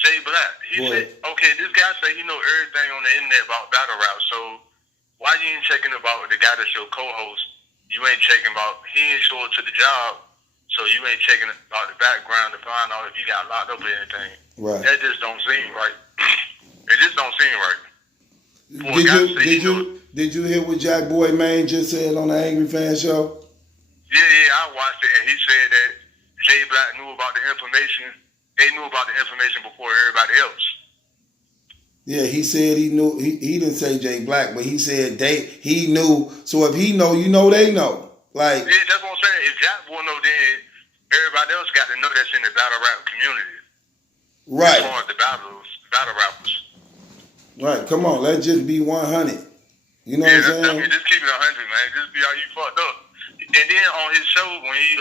Jay Black. He Go said, ahead. okay, this guy say he know everything on the internet about battle rap, so why you ain't checking about the guy that's your co-host? You ain't checking about, he ain't show up to the job, so you ain't checking about the background to find out if he got locked up or anything. Right. That just don't seem right. It just don't seem right. Did you hear what Jack Boy Maine just said on the Angry Fan Show? Yeah, I watched it, and he said that Jay Black knew about the information. They knew about the information before everybody else. Yeah, he said he knew. He didn't say Jay Black, but he said he knew. So if he know, you know they know. Like, yeah, that's what I'm saying. If Jack Boy know, then everybody else got to know that's in the battle rap community. right. As far as the battle rappers. Right, come on, let's just be 100. You know what I'm saying? Just keep it 100, man. Just be how you fucked up. And then on his show, when he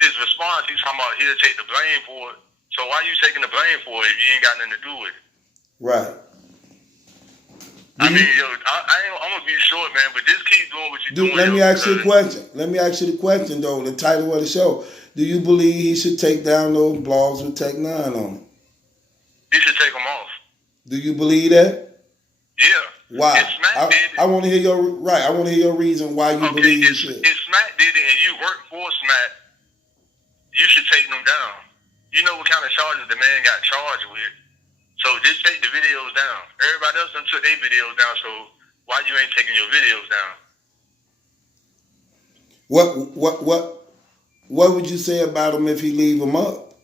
his response, he's talking about he'll take the blame for it. So why you taking the blame for it if you ain't got nothing to do with it? Right. I'm gonna be short, man, but just keep doing what you're doing. Let me ask you a question. Let me ask you the question, though. The title of the show. Do you believe he should take down those blogs with Tech9 on it? He should take them off. Do you believe that? Yeah. Why? If Smack did it, I want to hear your I want to hear your reason why you believe he should. If Smack did it and you work for Smack, you should take them down. You know what kind of charges the man got charged with. So just take the videos down. Everybody else done took their videos down, so why you ain't taking your videos down? What would you say about him if he leave them up?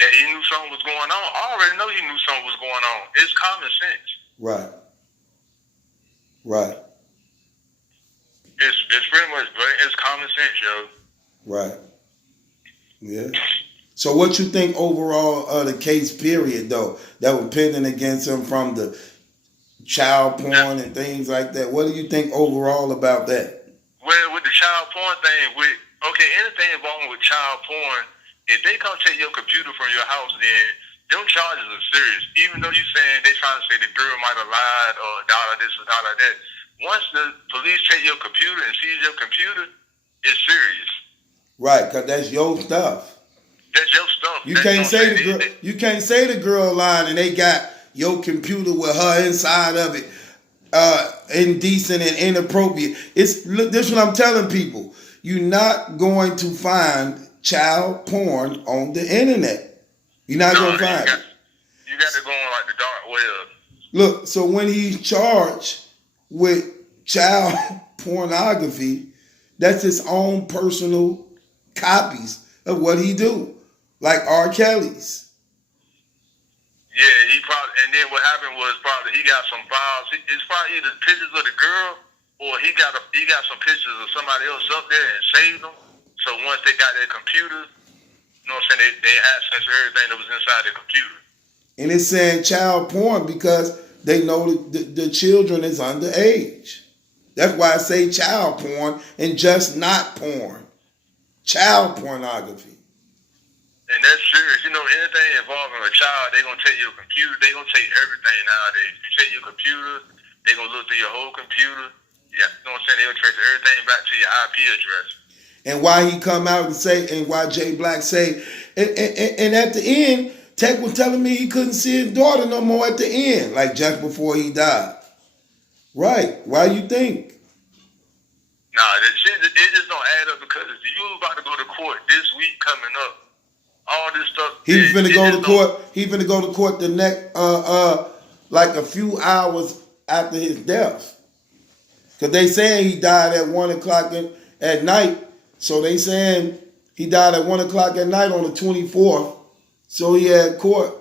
That he knew something was going on. I already know he knew something was going on. It's common sense. Right. Right. It's pretty much, but it's common sense, yo. Right. Yeah. So what you think overall of the case period, though, that was pending against him from the child porn and things like that? What do you think overall about that? Well, with the child porn thing, anything involved with child porn, if they come take your computer from your house, then them charges are serious. Even though you're saying they trying to say the girl might have lied or dollar this or dollar that, once the police take your computer and seize your computer, it's serious. Right, because that's your stuff. That's your stuff. You can't say the girl lying and they got your computer with her inside of it, indecent and inappropriate. This is what I'm telling people. You're not going to find child porn on the internet. You're not going to find it. You got to go on like the dark web. Look, so when he's charged with child pornography, that's his own personal copies of what he do, like R. Kelly's. Yeah, he probably, and then what happened was probably he got some files. It's probably either pictures of the girl or he got some pictures of somebody else up there and saved them. So once they got their computer, you know what I'm saying, they access everything that was inside the computer. And it's saying child porn because they know the children is underage. That's why I say child porn and just not porn. Child pornography. And that's serious. You know, anything involving a child, they're going to take your computer. They're going to take everything nowadays. You take your computer, they're going to look through your whole computer. Yeah, you know what I'm saying? They'll trace everything back to your IP address. And why he come out and say, and why Jay Black say, and at the end, Tech was telling me he couldn't see his daughter no more at the end, like just before he died. Right. Why you think? Nah, that shit, it just don't add up because you about to go to court this week coming up. All this stuff. He finna go to court. He finna go to court the next, like a few hours after his death. Cause they saying he died at 1 o'clock at night. So they saying he died at 1 o'clock at night on the 24th. So he had court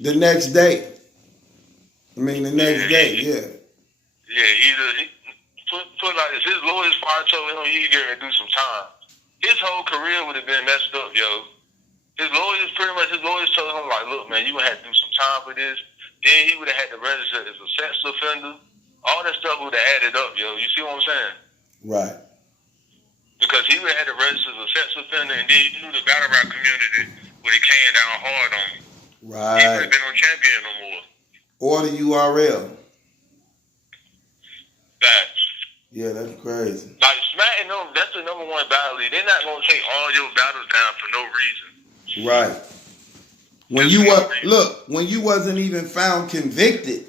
the next day. The next day, yeah. Yeah, put like this. His lawyers probably told him he get ready to do some time. His whole career would have been messed up, yo. His lawyers told him, like, look, man, you would have to do some time for this. Then he would have had to register as a sex offender. All that stuff would have added up, yo. You see what I'm saying? Right. Because he would have had to register as a sex offender, and then you knew the battle rap community would have came down hard on him. Right. He would have been on champion no more. Or the URL. Facts. Yeah, that's crazy. Like, smacking them, that's the number one battle league. They're not going to take all your battles down for no reason. Right. When you wasn't even found convicted,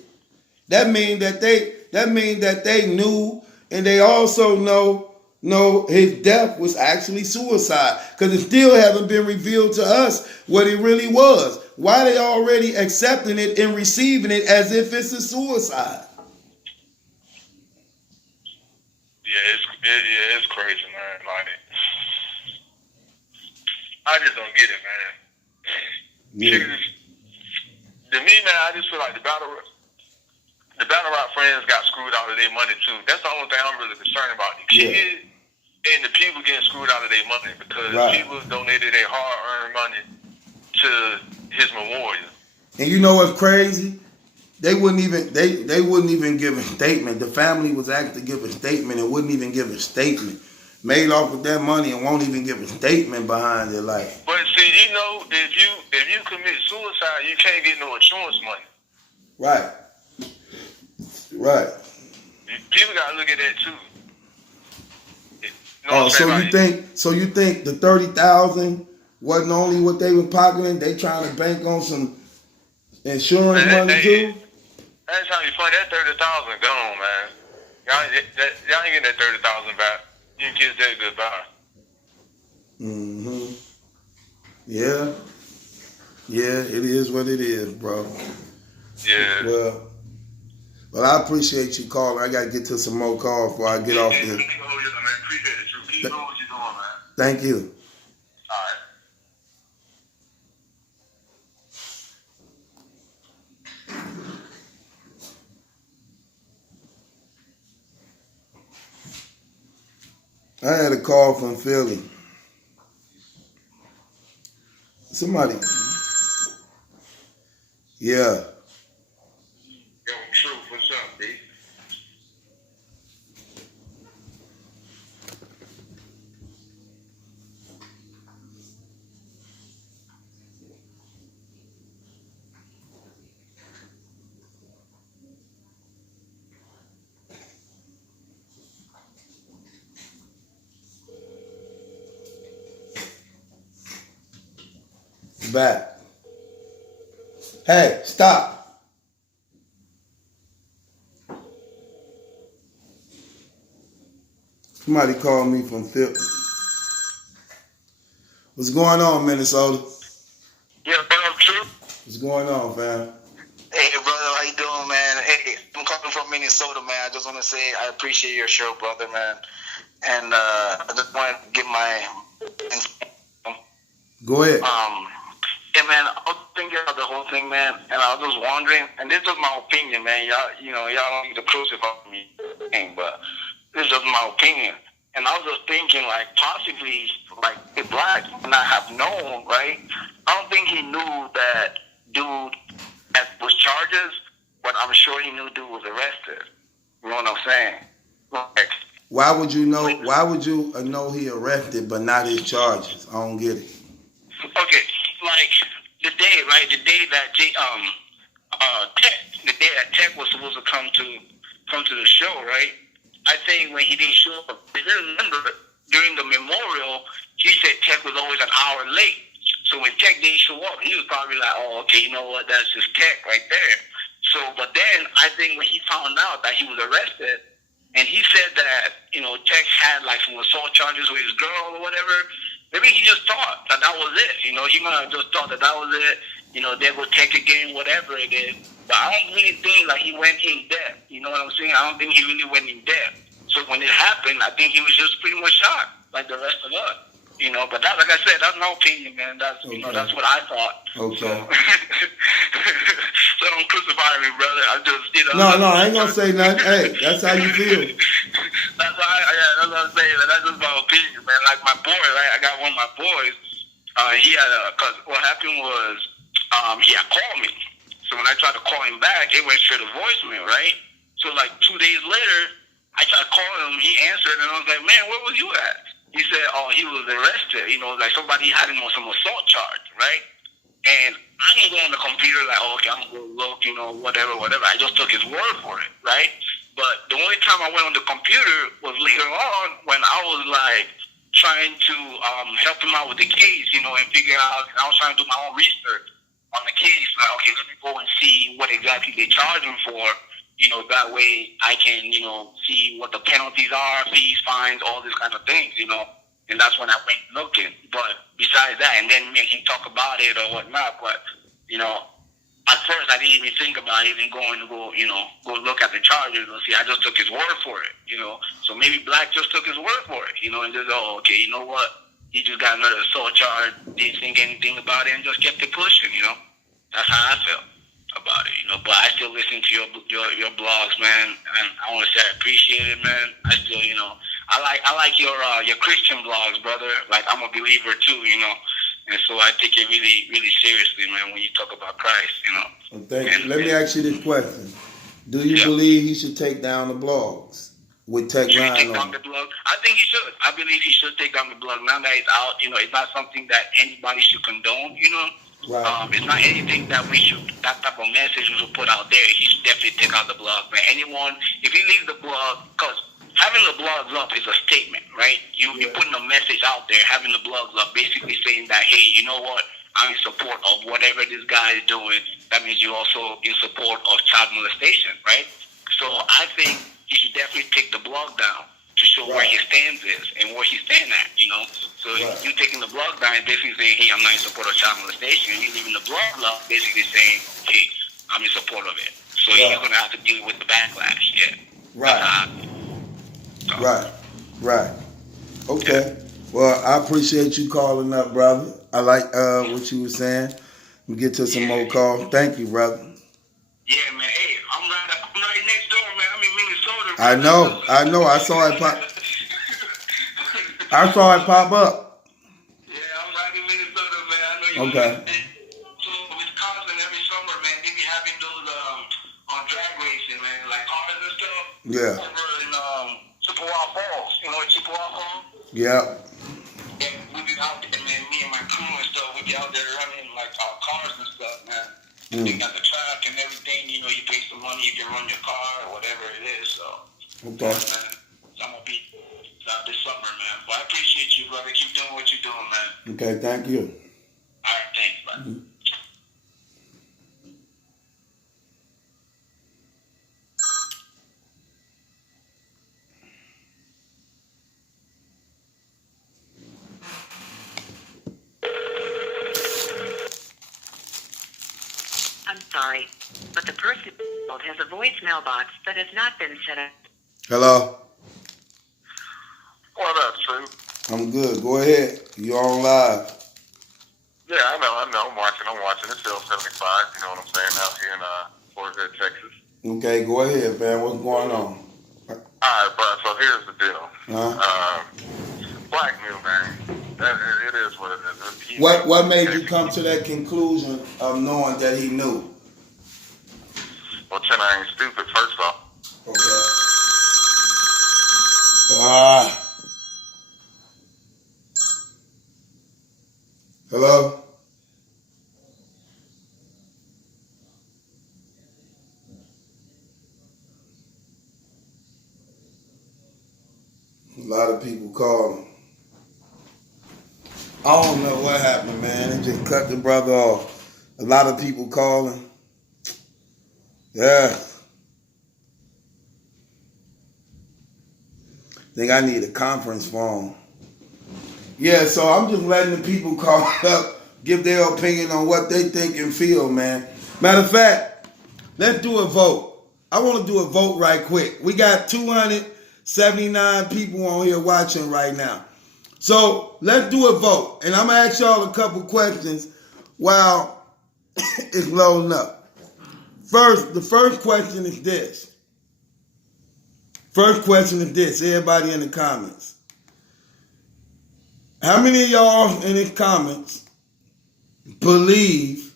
that mean that they knew, and they also know his death was actually suicide, because it still haven't been revealed to us what it really was. Why they already accepting it and receiving it as if it's a suicide? Yeah, it's crazy, man. Like, I just don't get it, man. Yeah. To me, man, I just feel like the battle rap friends got screwed out of their money too. That's the only thing I'm really concerned about. The kids and the people getting screwed out of their money because people donated their hard-earned money to his memorial. And you know what's crazy? They wouldn't even give a statement. The family was asked to give a statement and wouldn't even give a statement. Made off with that money and won't even give a statement behind it. Like, but see, if you commit suicide, you can't get no insurance money. Right. Right. People gotta look at that too. You know so you think the 30,000 wasn't only what they were pocketing? They trying to bank on some insurance money too? That's how you find that 30,000 gone, man. Y'all ain't getting that 30,000 back. You can kiss that goodbye. Mm-hmm. Yeah. Yeah, it is what it is, bro. Yeah. Well, I appreciate you calling. I got to get to some more calls before I get off here. Man, appreciate it, too. Keep doing what you're doing, man. Thank you. All right. I had a call from Philly. Somebody. Yeah. Yo, Truth, what's up, B? Back. Hey, stop. Somebody called me from Philly. What's going on, Minnesota? Yeah, brother, True. What's going on, fam? Hey, brother, how you doing, man? Hey, I'm calling from Minnesota, man. I just want to say I appreciate your show, brother, man. And I just want to give my... Go ahead. Yeah, man, I was thinking about the whole thing, man, and I was just wondering, and this is just my opinion, man. Y'all don't need to crucify me, but this is just my opinion. And I was just thinking, like, possibly, like, the Black would not have known, right? I don't think he knew that dude was charges, but I'm sure he knew dude was arrested. You know what I'm saying? Like, Why would you know? Why would you know he arrested but not his charges? I don't get it. Okay, like the day, right? The day that Tech was supposed to come to the show, right? I think when he didn't show up, if you remember during the was always an hour late. So when Tech didn't show up, he was probably like, oh, okay, you know what, that's just Tech right there. So, but then I think when he found out that he was arrested, and he said that, Tech had like some assault charges with his girl or whatever, maybe he just thought that that was it. He might have just thought that that was it. They would Tech again, whatever it is. But I don't really think like he went in depth. You know what I'm saying? I don't think he really went in depth. So when it happened, I think he was just pretty much shocked, like the rest of us. But that, like I said, that's my opinion, man. That's that's what I thought. Okay. So, so don't crucify me, brother. I just, No, I ain't gonna say nothing. Hey, that's how you feel. That's what I'm saying. That's just my opinion, man. Like my boy, right? I got one of my boys. He had cause what happened was, he had called me. So when I tried to call him back, it went straight to voicemail, right? So like 2 days later, I tried calling him. He answered, and I was like, man, where was you at? He said, oh, he was arrested. Like somebody had him on some assault charge, right? And I didn't go on the computer like, oh, okay, I'm going to look, whatever. I just took his word for it, right? But the only time I went on the computer was later on when I was like trying to help him out with the case, and figure out, and I was trying to do my own research on the case. Like, okay, let me go and see what exactly they charge him for. That way I can, see what the penalties are, fees, fines, all these kind of things, and that's when I went looking. But besides that, and then me and him talk about it or whatnot, but, at first I didn't even think about even going to go look at the charges and see. I just took his word for it, So maybe Black just took his word for it, and just, oh, okay, you know what? He just got another assault charge, didn't think anything about it, and just kept it pushing, That's how I felt about it, but I still listen to your blogs, man, and I want to say I appreciate it, man. I still, I like your Christian blogs, brother. Like, I'm a believer too, and so I take it really, really seriously, man, when you talk about Christ, Well, thank you. Let me ask you this question: do you believe he should take down the blogs with Tech9 on? Take down the blog? I think he should. I believe he should take down the blog. Now that it's out, it's not something that anybody should condone, Right. It's not anything that that type of message we should put out there. He should definitely take out the blog, man. Anyone, if he leaves the blog, because having the blogs up is a statement, right? You're putting a message out there, having the blogs up, basically saying that, hey, you know what? I'm in support of whatever this guy is doing. That means you're also in support of child molestation, right? So I think he should definitely take the blog down to show where his stance is and where he's standing at, So you taking the blog down is basically saying, hey, I'm not in support of child molestation. You leaving the blog up basically saying, hey, I'm in support of it. So he's going to have to deal with the backlash, Right. Right. Okay. Well, I appreciate you calling up, brother. I like what you were saying. We get to some more calls. Thank you, brother. Yeah, man. Hey, I'm right next door, man. I'm in Minnesota. I know. I saw it pop. Up. Yeah, I'm right in Minnesota, man. I know you. Okay. So Wisconsin every summer, man, they be having those on drag racing, man, like cars and stuff. Yeah. Over in Chippewa Falls. You know what Chippewa Falls? Yeah. And we be out there, man. Me and my crew and stuff. We be out there running like our cars and stuff, man. They got the track and everything. You pay some money, you can run your car or whatever it is. So. Okay. Man, so I'm gonna be this summer, man. Well, I appreciate you, brother. Keep doing what you're doing, man. Okay. Thank you. All right, thanks, bud. Mm-hmm. I'm sorry, but the person has a voicemail box that has not been set up. Hello. What up, True? I'm good. Go ahead. You're on live. Yeah, I know. I'm watching. It's still 75, you know what I'm saying, out here in Fort Hood, Texas. Okay, go ahead, man. What's going on? All right, bro, so here's the deal. Black knew, man. It is what it is. What made you come to that conclusion of knowing that he knew? Well, China ain't stupid, first off. Okay. Hello? A lot of people calling. I don't know what happened, man. They just cut the brother off. A lot of people calling. Yeah. Think I need a conference phone. Yeah, so I'm just letting the people call up, give their opinion on what they think and feel, man. Matter of fact, let's do a vote. I want to do a vote right quick. We got 279 people on here watching right now. So let's do a vote. And I'm going to ask y'all a couple questions while it's loading up. The first question is this. Everybody in the comments. How many of y'all in the comments believe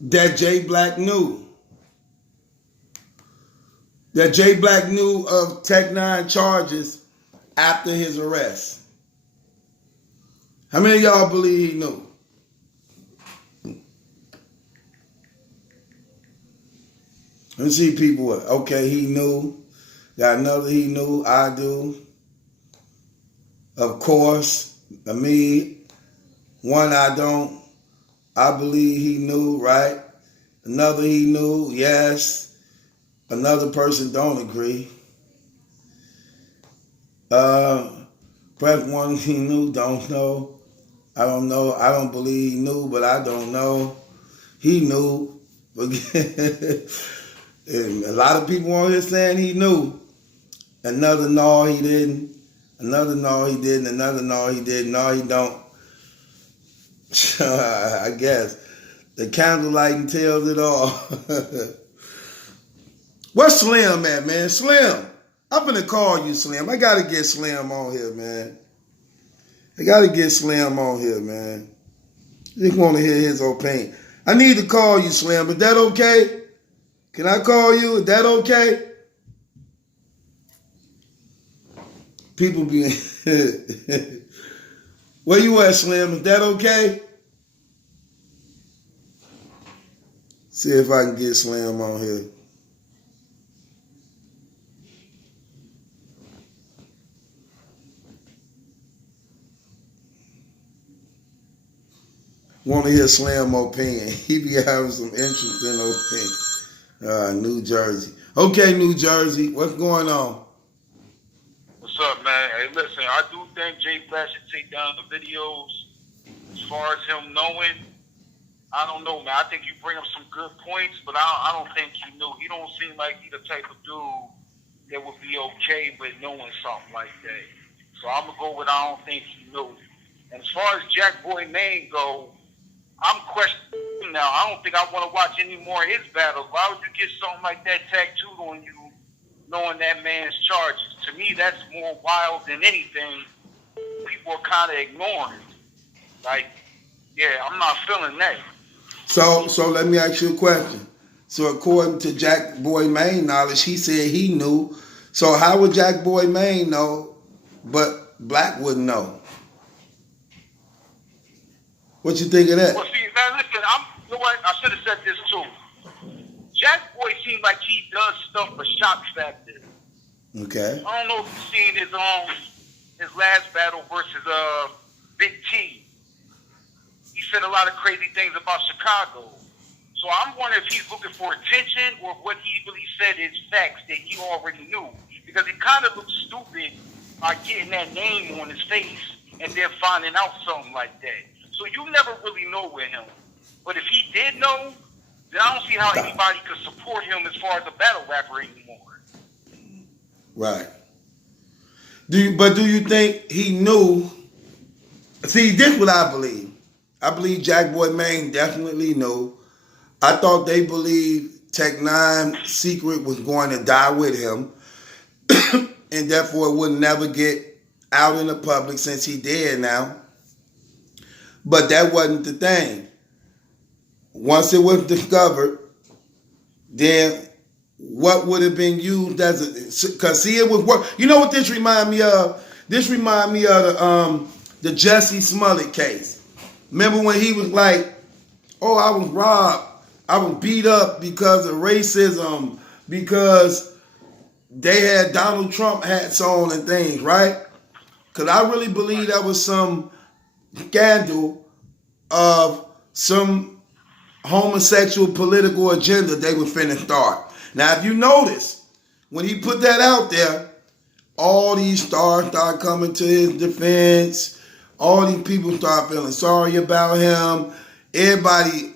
that Jay Black knew? That Jay Black knew of Tech9 charges after his arrest? How many of y'all believe he knew? Let me see people. Okay, he knew. Got another he knew. I do. Of course. Me. One I don't. I believe he knew, right? Another he knew. Yes. Another person don't agree. Press one he knew. Don't know. I don't know. I don't believe he knew, but I don't know. He knew. And a lot of people on here saying he knew. Another no, he didn't. Another no, he didn't. Another no, he didn't. No, he don't. I guess the candlelighting tells it all. Where's Slim at, man? Slim, I'm finna call you, Slim. I gotta get Slim on here, man. I just want to hear his opinion. I need to call you, Slim. Is that okay? Can I call you? Is that okay? People be... Where you at, Slim? Is that okay? See if I can get Slim on here. Want to hear Slim opinion. He be having some interesting opinion. New Jersey. Okay, New Jersey. What's going on? What's up, man? Hey, listen, I do think Jay Black should take down the videos. As far as him knowing, I don't know, man. I think you bring up some good points, but I don't think he knew. He don't seem like he the type of dude that would be okay with knowing something like that. So I'm going to go with I don't think he knew. And as far as Jack Boy Maine go, I'm questioning now. I don't think I want to watch any more of his battles. Why would you get something like that tattooed on you, knowing that man's charges? To me, that's more wild than anything. People are kind of ignoring. Like, yeah, I'm not feeling that. So let me ask you a question. So according to Jack Boy Maine knowledge, he said he knew. So how would Jack Boy Maine know, but Black wouldn't know? What you think of that? Well, see, man, listen, you know what? I should have said this too. Jack Boy seems like he does stuff for shock factor. Okay. I don't know if you've seen his last battle versus Big T. He said a lot of crazy things about Chicago. So I'm wondering if he's looking for attention or what he really said is facts that he already knew. Because he kind of looks stupid by getting that name on his face and then finding out something like that. So you never really know with him. But if he did know, then I don't see how anybody could support him as far as a battle rapper anymore. Right. Do you think he knew? See, this is what I believe. I believe Jack Boy Maine definitely knew. I thought they believed Tech9 secret was going to die with him, and therefore it would never get out in the public since he dead now. But that wasn't the thing. Once it was discovered, then what would have been used as a... Because, see, it was work. You know what this remind me of? This remind me of the Jussie Smollett case. Remember when he was like, oh, I was robbed. I was beat up because of racism, because they had Donald Trump hats on and things, right? Because I really believe that was some scandal of some homosexual political agenda they were finna start. Now, if you notice, when he put that out there, all these stars start coming to his defense. All these people start feeling sorry about him. Everybody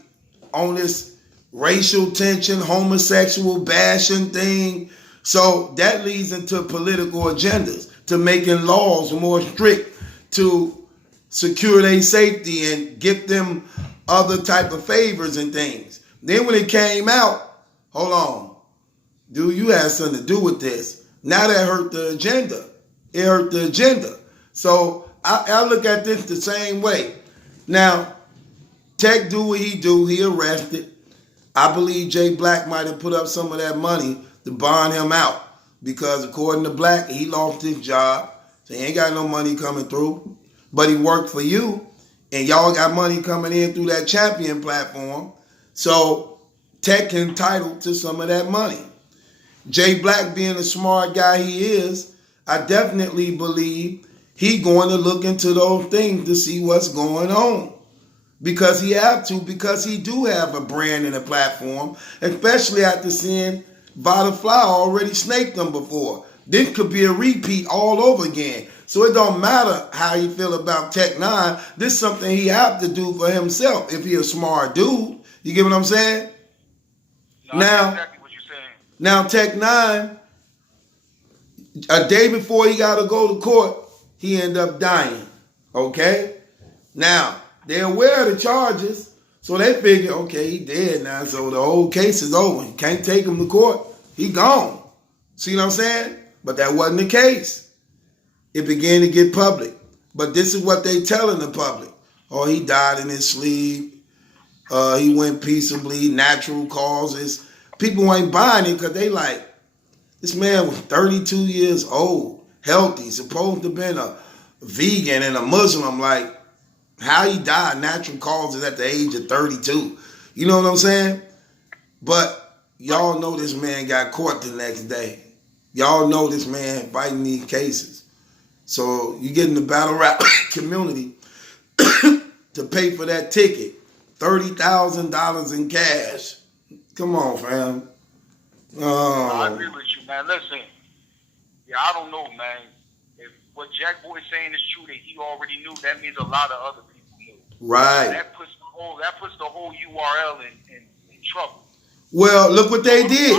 on this racial tension, homosexual bashing thing. So that leads into political agendas, to making laws more strict to secure their safety and get them other type of favors and things. Then when it came out, hold on, dude, you had something to do with this. Now that hurt the agenda. It hurt the agenda. So I look at this the same way. Now, Tech do what he do. He arrested. I believe Jay Black might have put up some of that money to bond him out. Because according to Black, he lost his job. So he ain't got no money coming through. But he worked for you. And y'all got money coming in through that Champion platform. So Tech entitled to some of that money. Jay Black being the smart guy he is, I definitely believe he going to look into those things to see what's going on. Because he have to, because he do have a brand and a platform, especially after seeing Vada Fly already snaked them before. This could be a repeat all over again. So it don't matter how you feel about Tech9. This is something he have to do for himself if he a smart dude. You get what I'm saying? No, now, exactly what you're saying. Now Tech9, a day before he got to go to court, he ended up dying. Okay? Now, they're aware of the charges, so they figure, okay, he dead now, so the whole case is over. You can't take him to court. He gone. See what I'm saying? But that wasn't the case. It began to get public. But this is what they telling the public. Oh, he died in his sleep. He went peaceably, natural causes. People ain't buying it because they like, this man was 32 years old, healthy, supposed to have been a vegan and a Muslim. Like, how he died natural causes at the age of 32. You know what I'm saying? But y'all know this man got caught the next day. Y'all know this man fighting these cases. So you get in the battle rap community to pay for that ticket. $30,000 in cash. Come on, fam. I agree with you, man. Listen, yeah, I don't know, man. If what Jack Boy saying is true that he already knew, that means a lot of other people knew. Right. That puts the whole URL in trouble. Well, look what they did.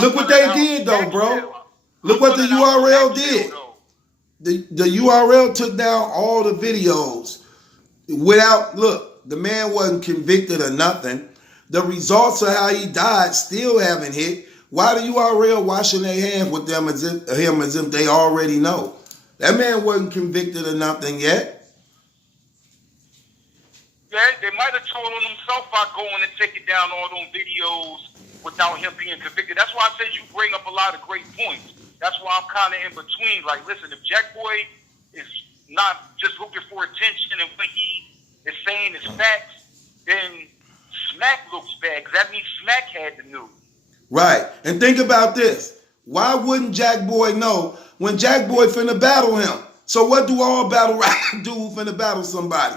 Look what they did, though, bro. Look what the URL did. The URL took down all the videos without, look, the man wasn't convicted of nothing. The results of how he died still haven't hit. Why the URL washing their hands with them as if they already know? That man wasn't convicted of nothing yet. Yeah, they might have told on himself by going and taking down all those videos without him being convicted. That's why I said you bring up a lot of great points. That's why I'm kind of in between. Like, listen, if Jack Boy is not just looking for attention and what he is saying is facts, then Smack looks bad, because that means Smack had the news. Right. And think about this. Why wouldn't Jack Boy know when Jack Boy finna battle him? So what do all battle rappers do who finna battle somebody?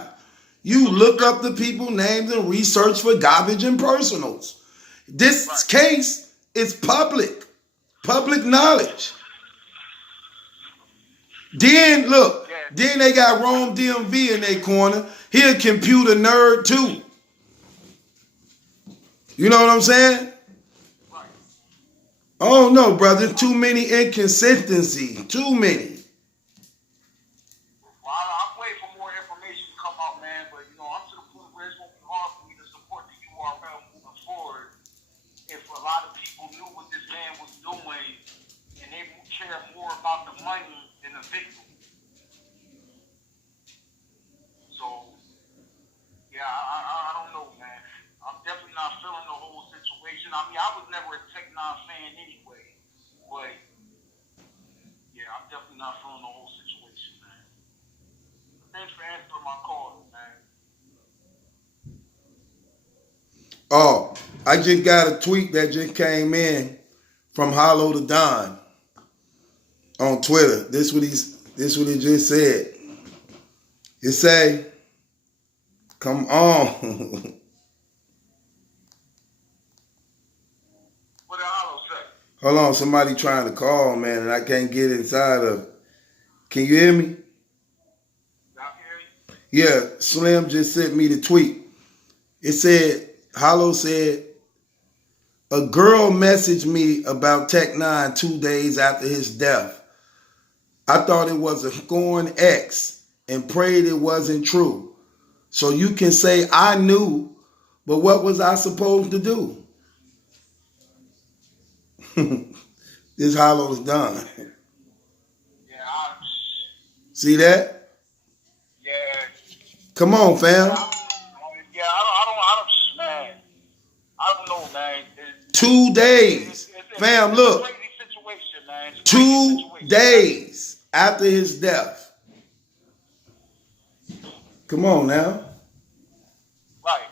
You look up the people names and research for garbage and personals. This case is public knowledge. Then look, then they got Rome DMV in their corner. He a computer nerd too. You know what I'm saying? I don't know, brother. Too many inconsistencies. Too many. Well, I'm waiting for more information to come out, man. But, I'm to the point where it's going to be hard for me to support the URL moving forward if a lot of people knew what this man was doing and they care more about the money than the victim. So, yeah, I don't know, man. I'm definitely not feeling the whole situation. I mean, I was never a Tech9 fan anyway, but yeah, I'm definitely not feeling the whole situation, man. Thanks for answering my call, man. Oh, I just got a tweet that just came in from Hollow to Don on Twitter. This This what it just said. It say, come on. What did Hollow say? Hold on, somebody trying to call, man, and I can't get inside of. Can you hear me? Yeah, Slim just sent me the tweet. It said, Hollow said, a girl messaged me about Tech9 2 days after his death. I thought it was a scorned ex and prayed it wasn't true. So you can say I knew, but what was I supposed to do? This Hollow's done. Yeah, See that? yeah. Come on, fam. Man. I don't know, man. 2 days. Fam, look. It's a crazy situation, man. 2 days after his death. Come on now. Right.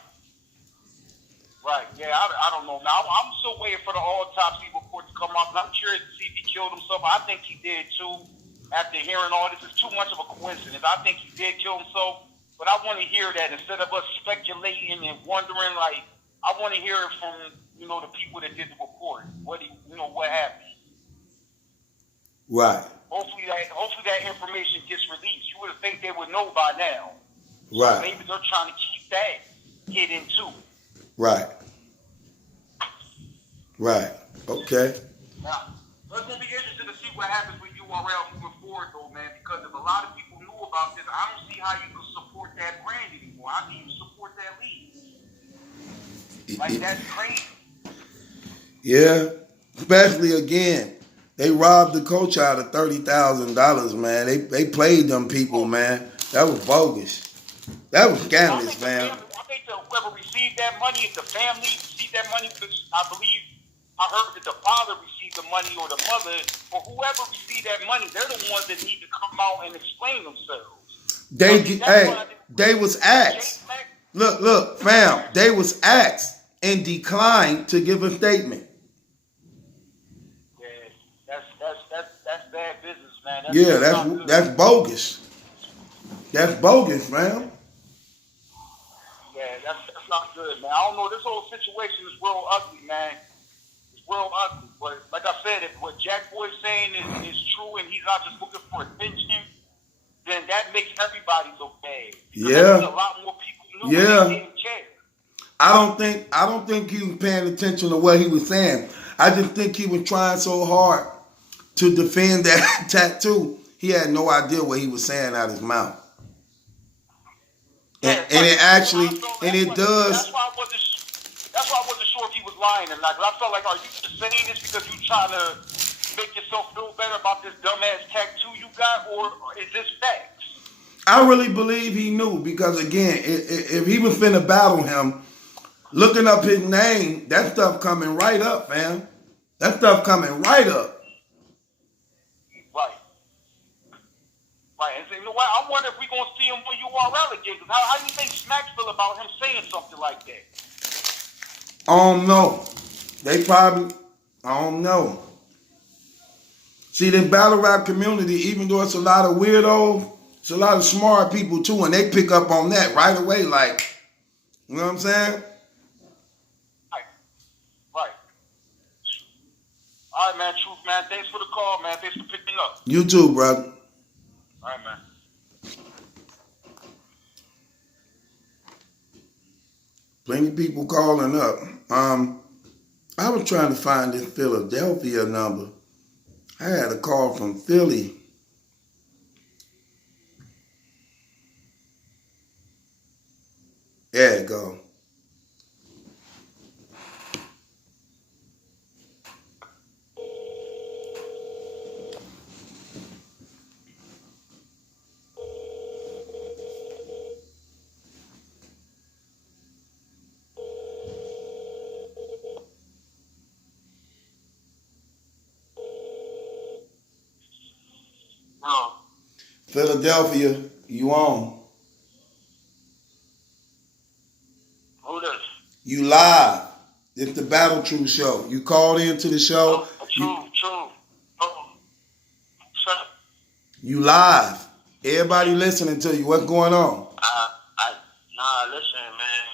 Yeah, I don't know. Now, I'm still waiting for the autopsy report to come out. I'm curious to see if he killed himself. I think he did, too. After hearing all this, it's too much of a coincidence. I think he did kill himself. But I want to hear that instead of us speculating and wondering, like, I want to hear it from, the people that did the report. What happened. Right. Hopefully that information gets released. You would think they would know by now. Right. So maybe they're trying to keep that hidden too. Right. Okay. Now, it's going to be interesting to see what happens with URL moving forward, though, man, because if a lot of people knew about this, I don't see how you can support that brand anymore. How can you support that league? Like, that's crazy. Yeah. Especially, again, they robbed the coach out of $30,000, man. They played them people, man. That was bogus. That was scandalous, man. I think that whoever received that money, if the family received that money, which I believe I heard that the father received the money or the mother or whoever received that money, they're the ones that need to come out and explain themselves. They was asked. Look, fam. They was asked and declined to give a statement. Yeah, that's bad business, man. That's bogus. That's bogus, man. Yeah, that's not good, man. I don't know. This whole situation is real ugly, man. It's real ugly. But like I said, if what Jack Boy's saying is true and he's not just looking for attention, then that makes everybody look bad. Because there's a lot more people knew they didn't care. I don't think he was paying attention to what he was saying. I just think he was trying so hard to defend that tattoo. He had no idea what he was saying out of his mouth. And it actually, and it does. That's why I wasn't sure if he was lying or not. 'Cause I felt like, are you just saying this because you trying to make yourself feel better about this dumbass tattoo you got, or is this facts? I really believe he knew because, again, if he was finna battle him, looking up his name, that stuff coming right up, man. That stuff coming right up. Right, and so, you know what? I wonder if we're going to see him when URL again. How do you think Smacks feel about him saying something like that? I don't know. I don't know. See, the battle rap community, even though it's a lot of weirdos, it's a lot of smart people too, and they pick up on that right away, like, you know what I'm saying? Right. All right, man, Truth, man. Thanks for the call, man. Thanks for picking up. You too, brother. All right, man. Plenty of people calling up. I was trying to find this Philadelphia number. I had a call from Philly. There it go. Philadelphia, you on? Who this? You live. It's the Battle Truth Show. You called into the show. True. Oh, what's up? You live. Everybody listening to you. What's going on? Listen, man.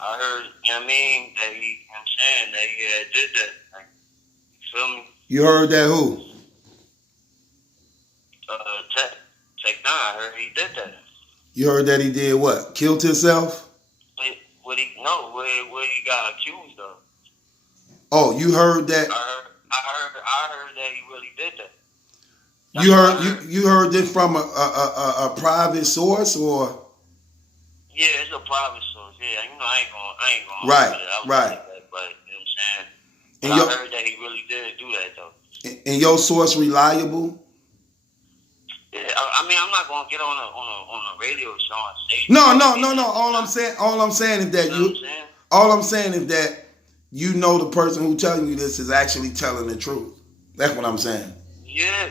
I heard, you know what I mean, that he, you know what I'm saying, that he did that. Like, you feel me? You heard that who? Tech9, I heard he did that. You heard that he did what? Killed himself? What he got accused of. Oh, you heard that? I heard that he really did that. You heard this from a private source or? Yeah, it's a private source. Yeah, you know I ain't gonna right. That, but you know what I'm saying. I heard that he really did do that though. And your source reliable? Yeah, I mean I'm not gonna get on a radio show and say. No. All I'm saying is that All I'm saying is that you know the person who telling you this is actually telling the truth. That's what I'm saying. Yeah.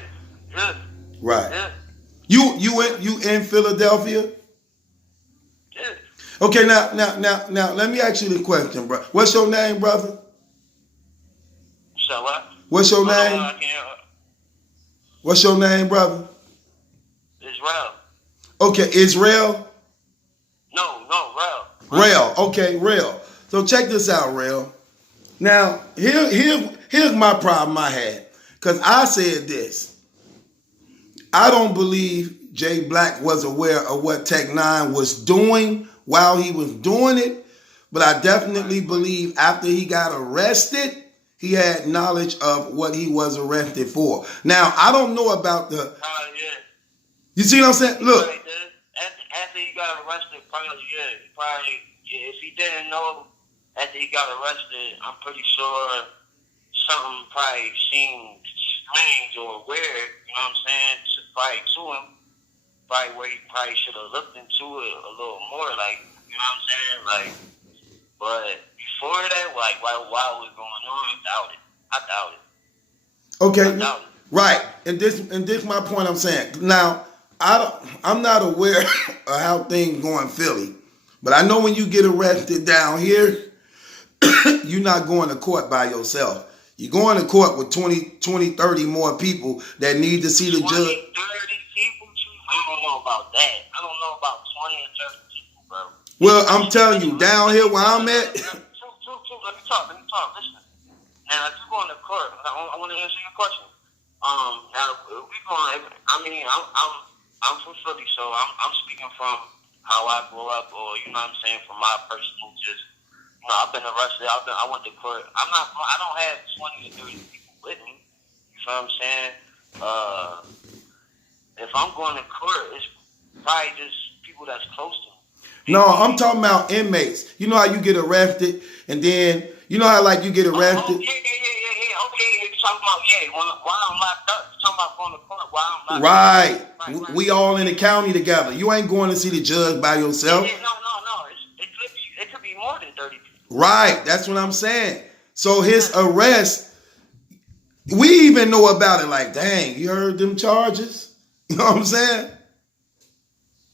Right. Yeah. You in Philadelphia? Yeah. Okay, now let me ask you the question, bro. What's your name, brother? So what? What's your name? What's your name, brother? Israel. Okay, Israel? No, Rel. Rel. Okay, Rel. So check this out, Rel. Now, here's my problem I had. Because I said this. I don't believe Jay Black was aware of what Tech9 was doing while he was doing it. But I definitely believe after he got arrested, he had knowledge of what he was arrested for. Now, I don't know about the... yeah. You see what I'm saying? Look. After he got arrested, if he didn't know after he got arrested, I'm pretty sure something probably seemed strange or weird, you know what I'm saying, probably to him, probably where he probably should have looked into it a little more, like, you know what I'm saying, like, but before that, like, while it was going on, I doubt it. Okay, I doubt it. Right, and this my point I'm saying. Now, I'm not aware of how things go in Philly, but I know when you get arrested down here, you're not going to court by yourself. You're going to court with 20, 30 more people that need to see the 20, judge. 30 people? I don't know about that. I don't know about 20 and 30 people, bro. Well, I'm telling you, down here where I'm at. True. Let me talk. Listen. Now, if you're going to court, I want to answer your question. Now, we going. I mean, I'm from Philly, so I'm speaking from how I grew up, or you know what I'm saying, from my personal just. You know, I've been arrested. I went to court. I don't have 20 to 30 people with me. You feel what I'm saying? If I'm going to court, it's probably just people that's close to me. No, I'm talking about inmates. You know how you get arrested, and then you know how like you get arrested. Yeah. Okay, you're talking about while I'm locked up. You're talking about going to court while I'm locked up. Right. We all in the county together. You ain't going to see the judge by yourself. Yeah, no. It could be more than 30 people. Right, that's what I'm saying. So his arrest, we even know about it. Like, dang, you heard them charges? You know what I'm saying?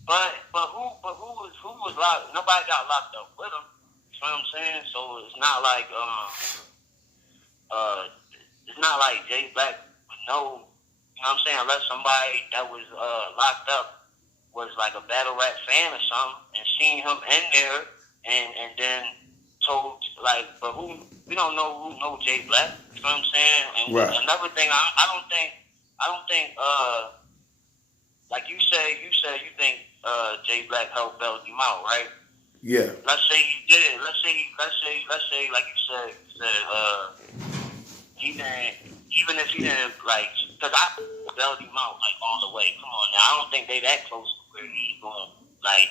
But who was locked? Nobody got locked up with him. You know what I'm saying? So it's not like Jay Black would know. You know what I'm saying? Unless somebody that was locked up was like a battle rap fan or something and seen him in there and then told like, but we don't know who knows Jay Black. You know what I'm saying? And right. Another thing, I don't think like you think Jay Black helped bail him out, right? Yeah. Let's say he did. Let's say like you said he didn't. Even if he didn't, like, because I bailed him out like all the way. Come on now, I don't think they that close to where he's going. Like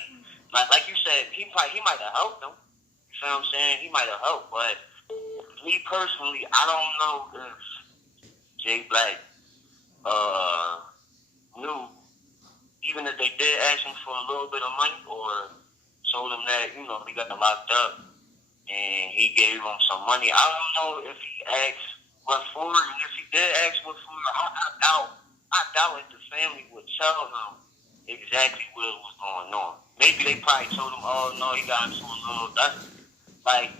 you said, he might have helped him. You feel what I'm saying? He might have helped, but me personally, I don't know if Jay Black knew, even if they did ask him for a little bit of money or told him that, you know, he got locked up and he gave him some money. I don't know if he asked what for, and if he did ask what for, I doubt if the family would tell him exactly what was going on. Maybe they probably told him, oh no, he got into a little. That's like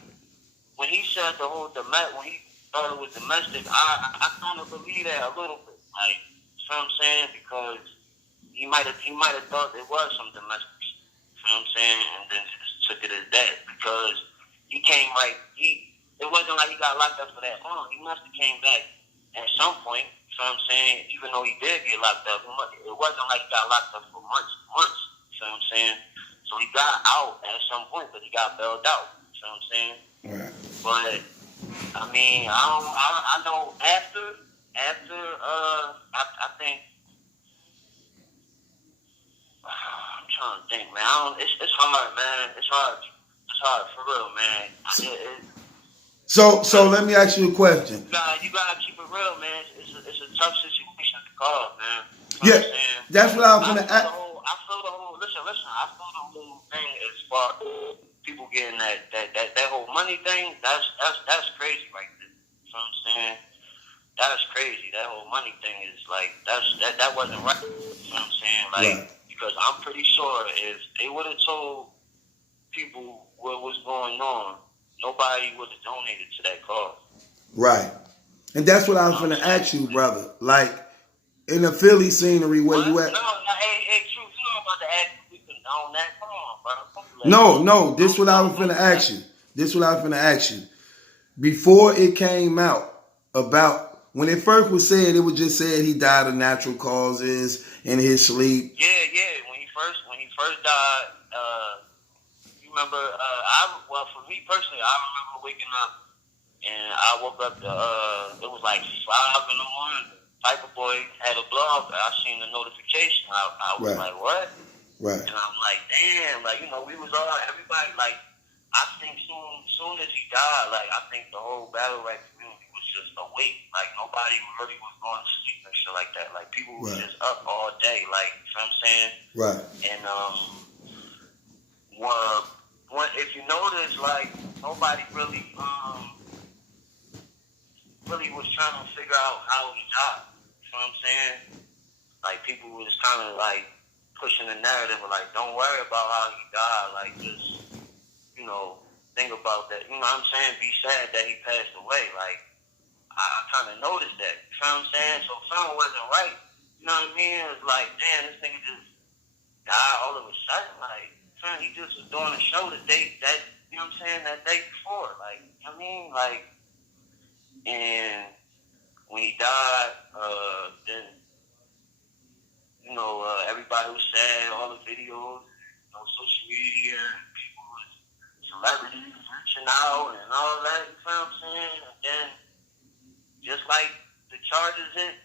when he said when he thought it was domestic. I kind of believe that a little bit. Like know what I'm saying? Because he might have thought it was some domestic shit. You know what I'm saying? And then just took it as that because he came right. It wasn't like he got locked up for that long. He must have came back at some point. You know what I'm saying? Even though he did get locked up, it wasn't like he got locked up for months. You know what I'm saying? So he got out at some point, but he got bailed out. You know what I'm saying? Right. But I mean, I know after I think I'm trying to think, man. It's hard, man. It's hard for real, man. So let me ask you a question. You gotta keep it real, man. It's a tough situation to call, man. Yeah, that's what I was gonna ask. I feel the whole. Listen. I feel the whole thing as far as people getting that whole money thing. That's crazy right there. You know what I'm saying? That's crazy. That whole money thing is like that wasn't right. You know what I'm saying? Like because I'm pretty sure if they would have told people what was going on, nobody would have donated to that cause. Right. And that's what I was going to ask you, brother. Like, in the Philly scenery where you at? No, hey, Truth, you know I'm about to ask you to condone that. Come on, brother. No, this is what I was going to ask you. Before it came out about, when it first was said, it was just said he died of natural causes in his sleep. Yeah. When he first died, you remember, for me personally, I remember waking up and I woke up, it was like 5 in the morning. Paperboy had a blog. I seen the notification. I was like, what? Right. And I'm like, damn, like, you know, we was all, everybody, like, I think soon as he died, like, I think the whole battle rap community was just awake. Like, nobody really was going to sleep and shit like that. Like, people were just up all day, like, you know what I'm saying? Right. And, if you notice, like, nobody really was trying to figure out how he died. You know what I'm saying? Like, people was kind of, like, pushing the narrative of, like, don't worry about how he died. Like, just, you know, think about that. You know what I'm saying? Be sad that he passed away. Like, I kind of noticed that. You know what I'm saying? So something wasn't right. You know what I mean? It was like, damn, this nigga just died all of a sudden. Like, he just was doing a show you know what I'm saying, that day before. Like, you know what I mean? Like, and when he died, then, you know, everybody was sad, all the videos, you know, social media, people was celebrities reaching out and all that, you know what I'm saying? And then, just like the charges hit,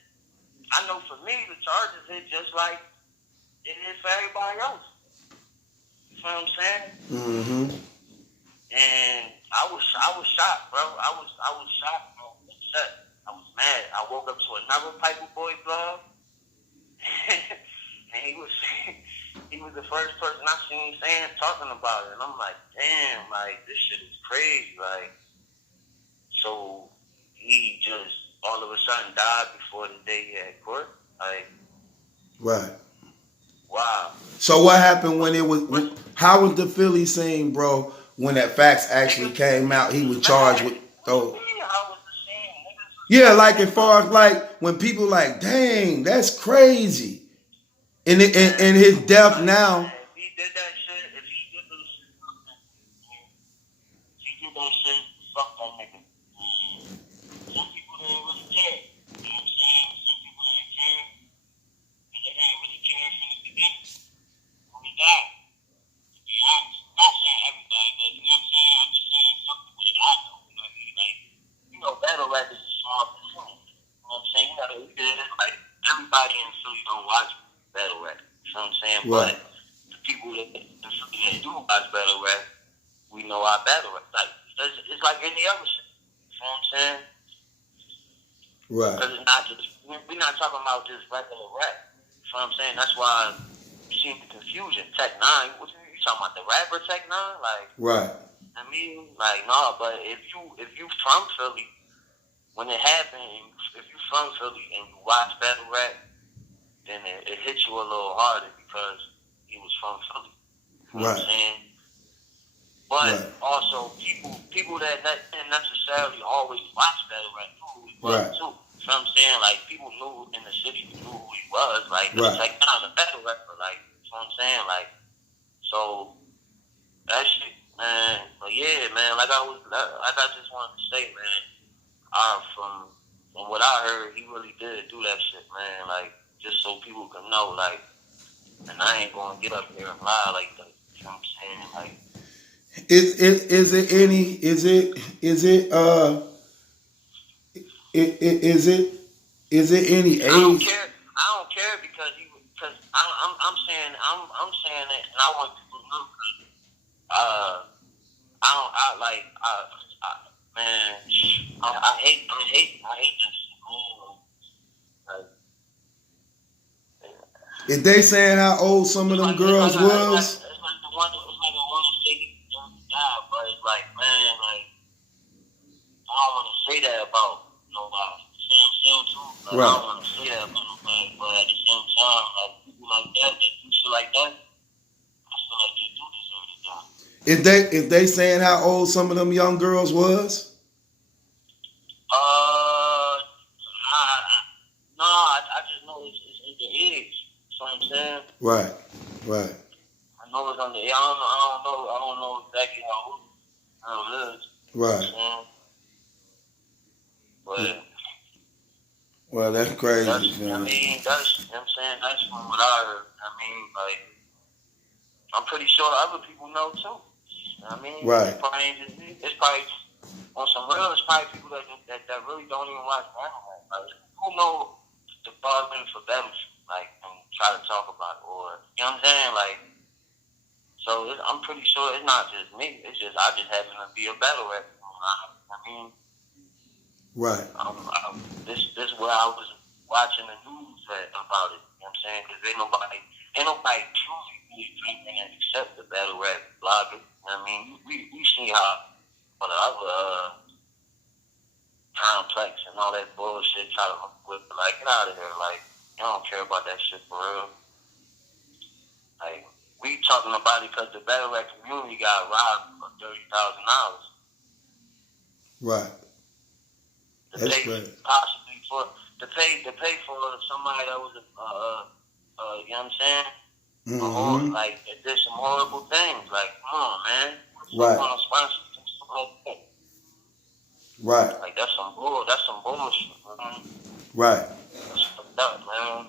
I know for me, the charges hit just like it is for everybody else. You know what I'm saying? Mm-hmm. And I was shocked, bro. I was shocked, bro. Upset. I was mad. I woke up to another Paperboy blog, and he was the first person I seen talking about it, and I'm like, damn, like this shit is crazy, like. So he just all of a sudden died before the day he had court, like. Right. Wow. So what happened how was the Philly scene, bro, when that facts actually came out? He was charged with Yeah, like as far as like when people like, dang, that's crazy. And his death now. If he did that shit, fuck that nigga. Some people didn't really care. You know what I'm saying? Some people didn't care. And they didn't really care from the beginning. When he died. To be honest. Not saying everybody, but you know what I'm saying? I'm just saying some people that I know. You know what I mean? Like, you know, battle rap is a small performance. You know what I'm saying? You gotta look at it like everybody in Philly don't watch battle rap. You know what I'm saying? Right. But the people that do watch battle rap, we know our battle rap. Like, it's like any other shit. You know what I'm saying? Right. Because it's not just, we're not talking about just regular rap. You know what I'm saying? That's why you see the confusion. Tech9, what you talking about? The rapper Tech9? Like, right. I mean, like, no, but if you from Philly, when it happened, if you from Philly and you watch battle rap, then it hits you a little harder because he was from Philly. You know what I'm saying? But also people that didn't necessarily always watch battle rap too. You know what You know what I'm saying? Like, people knew in the city, knew who he was. Like, Right. Tech9 a battle rapper. Like, you know what I'm saying? Like, so that shit, man. But yeah, man. Like I just wanted to say, man. From what I heard, he really did do that shit, man. Like, just so people can know, like, and I ain't gonna get up here and lie like that. You know what I'm saying? Like, Is it any? Is it any I don't age? care. I don't care because I'm saying it, and I want people to know. Man, I hate this. Like, If they saying how old some of them girls was, It's like the one to say he died, but it's like, man, like, I don't want to say that about nobody. You know what I'm saying, too? Like, right. I don't want to say that about nobody, but at the same time, like, people like that do shit like that, I feel like they do deserve to die. If they saying how old some of them young girls was, I just know it's the age. You know what I'm saying? right. I know it's on the. I don't know exactly how it is. Right. You know what I'm saying? But Well, that's crazy, that's, man. I mean, that's, you know what I'm saying, that's from what I heard. I mean, like, I'm pretty sure other people know too. You know what I mean? Right. It's probably on some real. It's probably people that really don't even watch anime. Like, who know the problem for them? Like, and try to talk about it, or you know what I'm saying? Like, so I'm pretty sure it's not just me. It's just I just happen to be a battle rapper. I mean, Right. This is where I was watching the news about it. You know what I'm saying? Because ain't nobody truly really except the battle rap blogger. You know what I mean? We see how the other complex and all that bullshit try to whip, like, get out of here. Like, I don't care about that shit for real. Like, we talking about it because the battle rap community got robbed for $30,000. Right. That's great. Possibly to pay for somebody that was you know what I'm saying? Mm-hmm. Like, it did some horrible things. Like, come on, man. Right. Right. Like, that's some bullshit, man. Right. That's fucked up, man.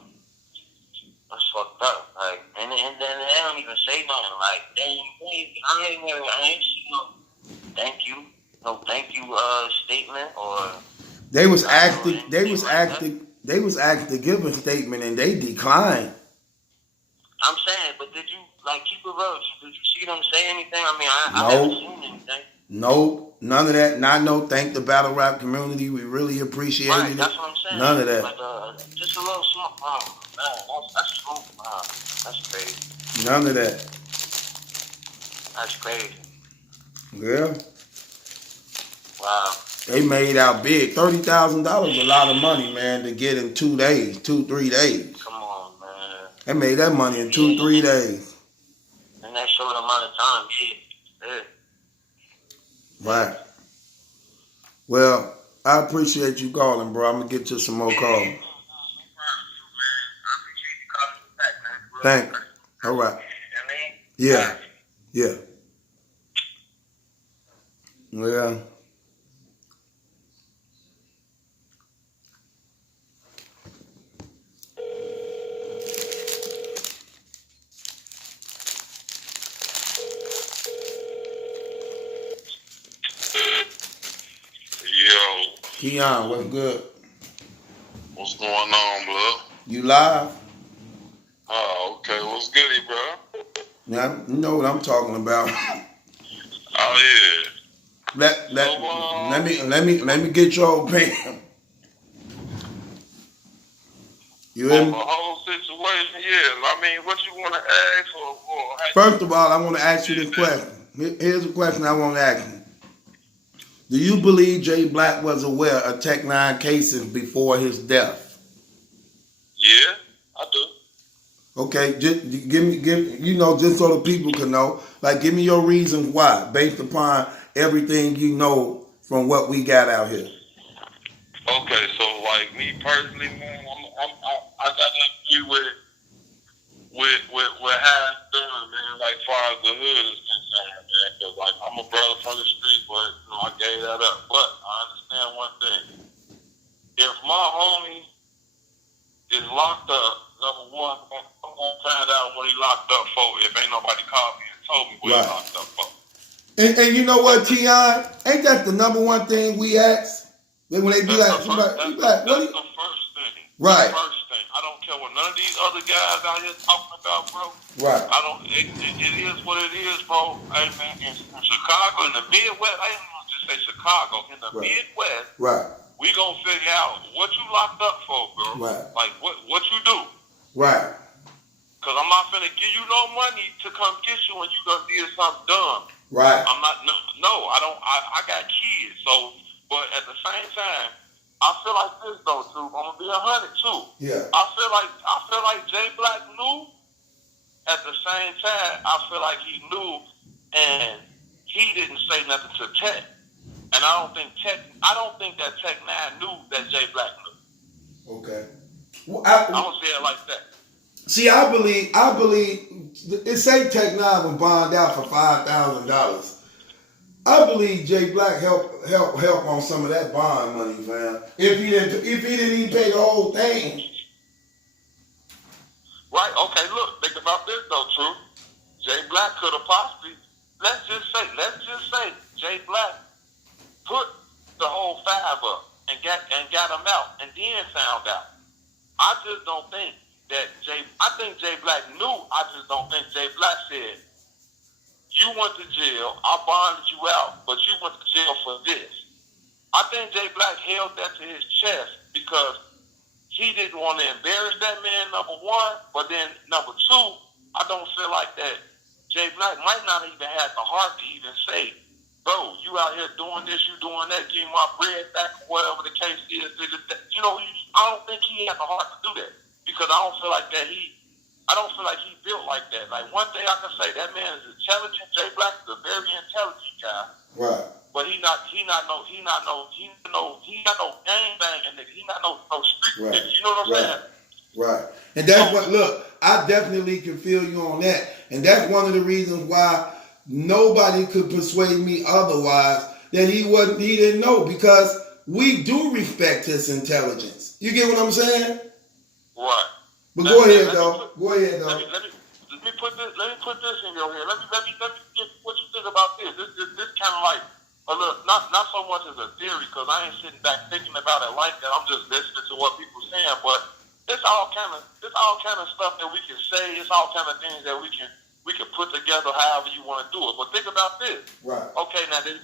That's fucked up. Like, and then they don't even say nothing. Like, I ain't see no thank you statement, or They was asked to give a statement and they declined. I'm saying, but did you, like, keep it real? Did you see them say anything? I mean, I haven't seen anything. No, none of that. Not no thank the battle rap community. We really appreciated Right, it. that's what I'm saying. None of that. Like, just a little small. Oh, man, that's cool. That's crazy. None of that. That's crazy. Yeah. Wow. They made out big. $30,000 a lot of money, man, to get in 3 days. Come on, man. They made that money in 3 days. In that short amount of time, yeah. Right. Well, I appreciate you calling, bro. I'm going to get you some more calls. No problem, man. I appreciate you calling me back, man. Thanks. All right. You know what I mean? Yeah. Well, Keon, what's good? What's going on, blood? You live? Oh, okay. What's goody, bro? Now, you know what I'm talking about. Oh yeah. Let me get your opinion. You hear On me? the whole situation, yeah. I mean, what you want to ask or First of all, I want to ask you this question. Here's a question I want to ask you. Do you believe Jay Black was aware of Tech9 cases before his death? Yeah, I do. Okay, just just so the people can know. Like, give me your reasons why, based upon everything you know from what we got out here. Okay, so like me personally, man, I gotta agree with how it's done, man. Like, as far as the hood is concerned, man. Cause like I'm a brother from the street, but you know, I gave that up. But I understand one thing: if my homie is locked up, number one, I'm gonna find out what he locked up for. If ain't nobody called me and told me what he locked up for. And you know what, Tion? Ain't that the number one thing we ask? When they be That's like, the what? The first thing. Right. The first thing. I don't care what none of these other guys out here talking about, bro. Right. I don't. It is what it is, bro. Hey, man, in Chicago, in the Midwest, I ain't gonna just say Chicago. In the Midwest, right, we gonna figure out what you locked up for, bro. Right. Like what you do. Right. Cause I'm not finna give you no money to come get you when you done did something dumb. Right. I'm not. No, I don't. I got kids, so. But at the same time, I feel like this though, too. I'm gonna be 100 too. Yeah. I feel like Jay Black knew. At the same time, I feel like he knew, and he didn't say nothing to Tech. And I don't think that Tech9 knew that Jay Black knew. Okay. Well, I'm gonna say it like that. See, I believe it say Tech9 was bonded out for $5,000. I believe Jay Black help on some of that bond money, fam. If he didn't even pay the whole thing. Right, okay, look, think about this though, True. Jay Black could have possibly, let's just say Jay Black put the whole 5 up and got him out and then found out. I just don't think that I think Jay Black knew, I just don't think Jay Black said, you went to jail, I bonded you out, but you went to jail for this. I think Jay Black held that to his chest because he didn't want to embarrass that man, number one, but then number two, I don't feel like that Jay Black might not even have the heart to even say, bro, you out here doing this, you doing that, give me my bread back, or whatever the case is. You know, I don't think he had the heart to do that because I don't feel like he built like that. Like one thing I can say, that man is intelligent. Jay Black is a very intelligent guy. Right. But he not no gang banging nigga. He not no street right. nigga. You know what I'm saying? Right. And that's what, look, I definitely can feel you on that. And that's one of the reasons why nobody could persuade me otherwise that he didn't know, because we do respect his intelligence. You get what I'm saying? Right. But go ahead, though. Let me put this in your head. Let me get what you think about this. This kind of like a little, not so much as a theory, because I ain't sitting back thinking about it like that. I'm just listening to what people saying. But it's all kind of stuff that we can say. It's all kind of things that we can put together however you want to do it. But think about this. Right. Okay, now this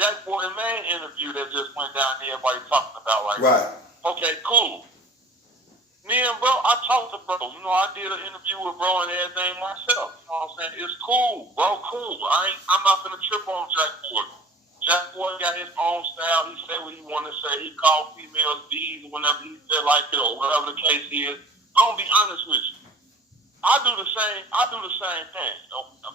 Jack Boy and Man interview that just went down there, everybody talking about right. Okay, cool. Me and bro, I talked to bro. You know, I did an interview with bro and everything myself. You know what I'm saying? It's cool, bro, cool. I'm not gonna trip on Jack Boy. Jack Boy got his own style. He said what he wanted to say. He called females D's whenever he felt like it, or whatever the case is. I'm gonna be honest with you. I do the same thing.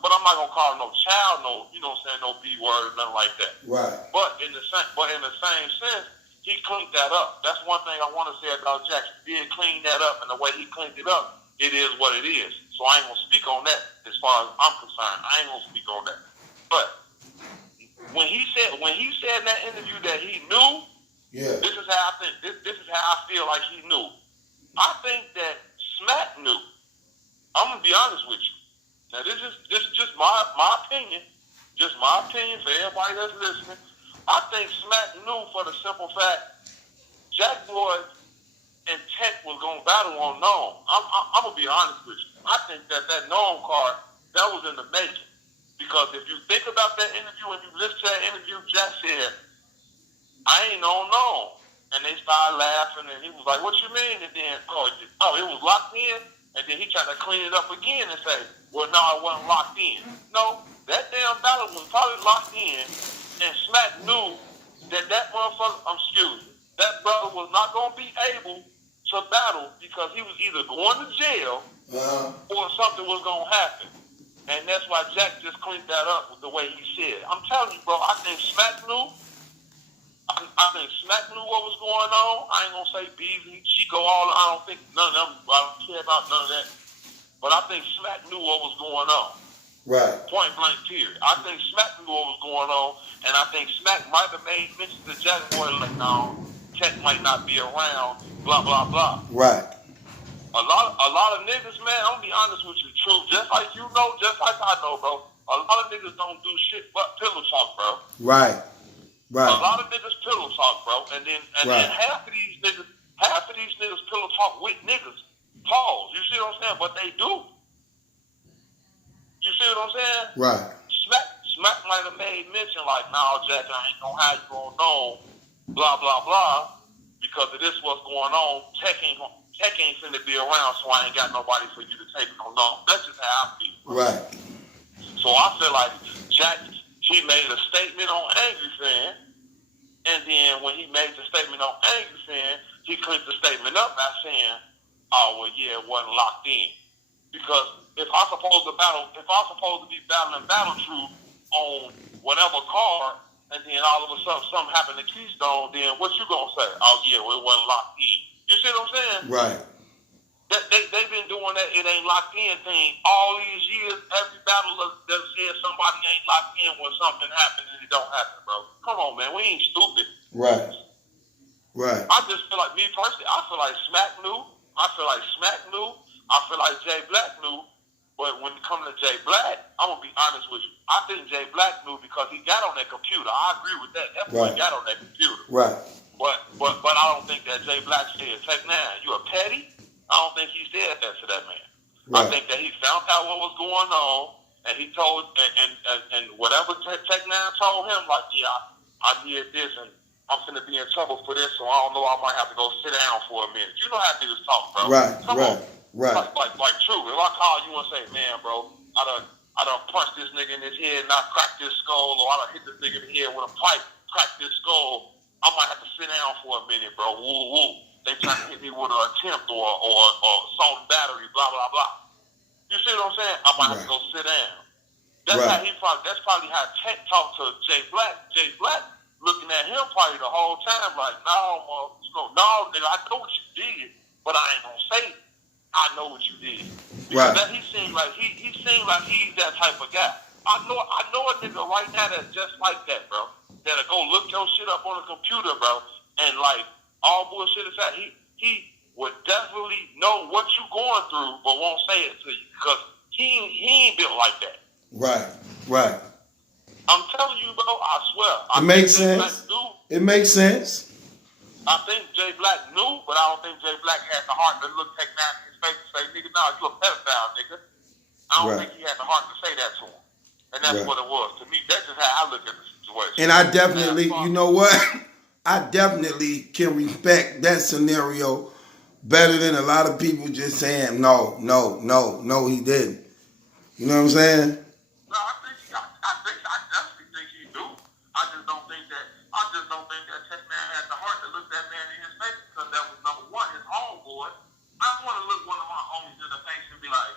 But I'm not gonna call no child, you know what I'm saying, no B word, nothing like that. Right. But in the same sense, he cleaned that up. That's one thing I want to say about Jack. He did clean that up, and the way he cleaned it up, it is what it is. So I ain't gonna speak on that as far as I'm concerned. I ain't gonna speak on that. But when he said in that interview that he knew, this is how I think. This is how I feel like he knew. I think that Smack knew. I'm gonna be honest with you. Now this is just my opinion. Just my opinion for everybody that's listening. I think Smack knew for the simple fact Jack Boy and Tech was gonna battle on Gnome. I'm gonna be honest with you. I think that Gnome card, that was in the making. Because if you think about that interview and you listen to that interview, Jack said, I ain't on Gnome. And they started laughing and he was like, what you mean? And then, it was locked in. And then he tried to clean it up again and say, well, no, it wasn't locked in. No, that damn battle was probably locked in. And Smack knew that motherfucker, that brother was not going to be able to battle because he was either going to jail or something was going to happen. And that's why Jack just cleaned that up with the way he said. I'm telling you, bro, I think Smack knew. I I think Smack knew what was going on. I ain't gonna say Beasley, Chico, all. I don't think none of them. I don't care about none of that. But I think Smack knew what was going on. Right. Point blank, period. I think Smack knew what was going on, and I think Smack might have made mention to Jack Boy like, no, Tech might not be around. Blah blah blah. Right. A lot of niggas, man. I'm gonna be honest with you, true. Just like you know, just like I know, bro. A lot of niggas don't do shit but pillow talk, bro. Right. Right. A lot of niggas pillow talk, bro. And then half of these niggas pillow talk with niggas. Pause. You see what I'm saying? But they do. You see what I'm saying? Right. Smack might have made mention like, nah, Jack, I ain't gonna have you on know, blah blah blah, because of this what's going on. Tech ain't finna be around, so I ain't got nobody for you to take no. That's just how I feel. Right. So I feel like Jack, he made a statement on Angry Fan, and then when he made the statement on Angry Fan, he cleaned the statement up by saying, oh, well, yeah, it wasn't locked in. Because if I'm supposed to be battling Battle Truth on whatever card, and then all of a sudden something happened to Keystone, then what you gonna say? Oh, yeah, well, it wasn't locked in. You see what I'm saying? Right. They've been doing that it ain't locked in thing all these years. Every battle that says somebody ain't locked in when something happens and it don't happen, bro. Come on, man. We ain't stupid. Right. Right. I just feel like, me personally, I feel like Smack knew. I feel like Smack knew. I feel like Jay Black knew. But when it comes to Jay Black, I'm going to be honest with you. I think Jay Black knew because he got on that computer. I agree with that. That boy got on that computer. Right. But I don't think that Jay Black said, Tech9, you a petty? I don't think he said that to that man. Right. I think that he found out what was going on, and he told, and whatever Tech9 told him, like, yeah, I did this, and I'm finna be in trouble for this, so I don't know, I might have to go sit down for a minute. You know how niggas talk, bro. Right, Come right, on. right. Like true. If I call you and say, man, bro, I done punched this nigga in his head and I cracked his skull, or I done hit this nigga in the head with a pipe, cracked his skull, I might have to sit down for a minute, bro. Woo, woo. They trying to hit me with an attempt or assault and battery, blah, blah, blah. You see what I'm saying? I might have to go sit down. That's that's probably how Tech talked to Jay Black. Jay Black looking at him probably the whole time like, no, nigga, I know what you did, but I ain't gonna say it. I know what you did. Because he seemed like he's that type of guy. I know a nigga right now that's just like that, bro. That'll go look your shit up on the computer, bro, and like all bullshit aside, he would definitely know what you going through, but won't say it to you because he ain't built like that. Right. Right. I'm telling you, bro. I swear. It makes sense. It makes sense. I think Jay Black knew, but I don't think Jay Black had the heart to look Tech9 in his face and say, nigga, nah, you a pedophile, nigga. I don't think he had the heart to say that to him. And that's what it was. To me, that's just how I look at the situation. And I definitely, you know what? I definitely can respect that scenario better than a lot of people just saying, no, he didn't. You know what I'm saying? No, I definitely think he do. I just don't think that Tech9 had the heart to look that man in his face because that was number one, his homeboy. I don't want to look one of my homies in the face and be like,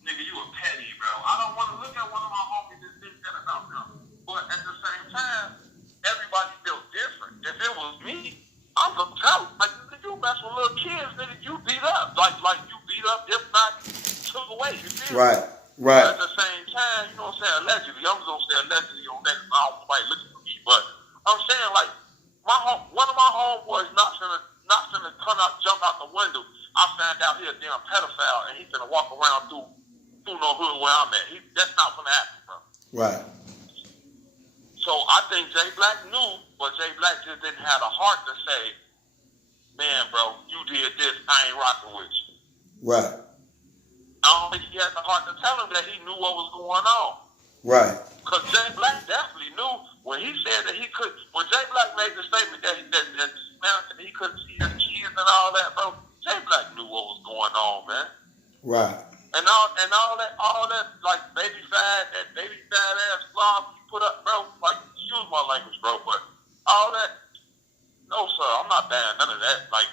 nigga, you a petty, bro. I don't want to look at one of my homies and think that about them. But at the same time, everybody feels different. If it was me, I'm gonna tell him, like, you mess with little kids, nigga, you beat up. Like you beat up, if not took away. You feel me? Right. But at the same time, you know what I'm saying, allegedly, I'm just gonna say allegedly on that because I don't want nobody looking for me. But I'm saying, like, one of my homeboys not finna jump out the window. I found out he a damn pedophile and he finna walk around through no hood where I'm at. That's not gonna happen, bro. Right. So I think Jay Black knew, but Jay Black just didn't have the heart to say, man, bro, you did this, I ain't rocking with you. Right. I don't think he had the heart to tell him that he knew what was going on. Right. Because Jay Black definitely knew when he said that he could, when Jay Black made the statement that he couldn't see his kids and all that, bro, Jay Black knew what was going on, man. Right. And all that, like baby fat ass vlog you put up, bro, like, excuse my language, bro, but all that, no sir, I'm not buying none of that. Like,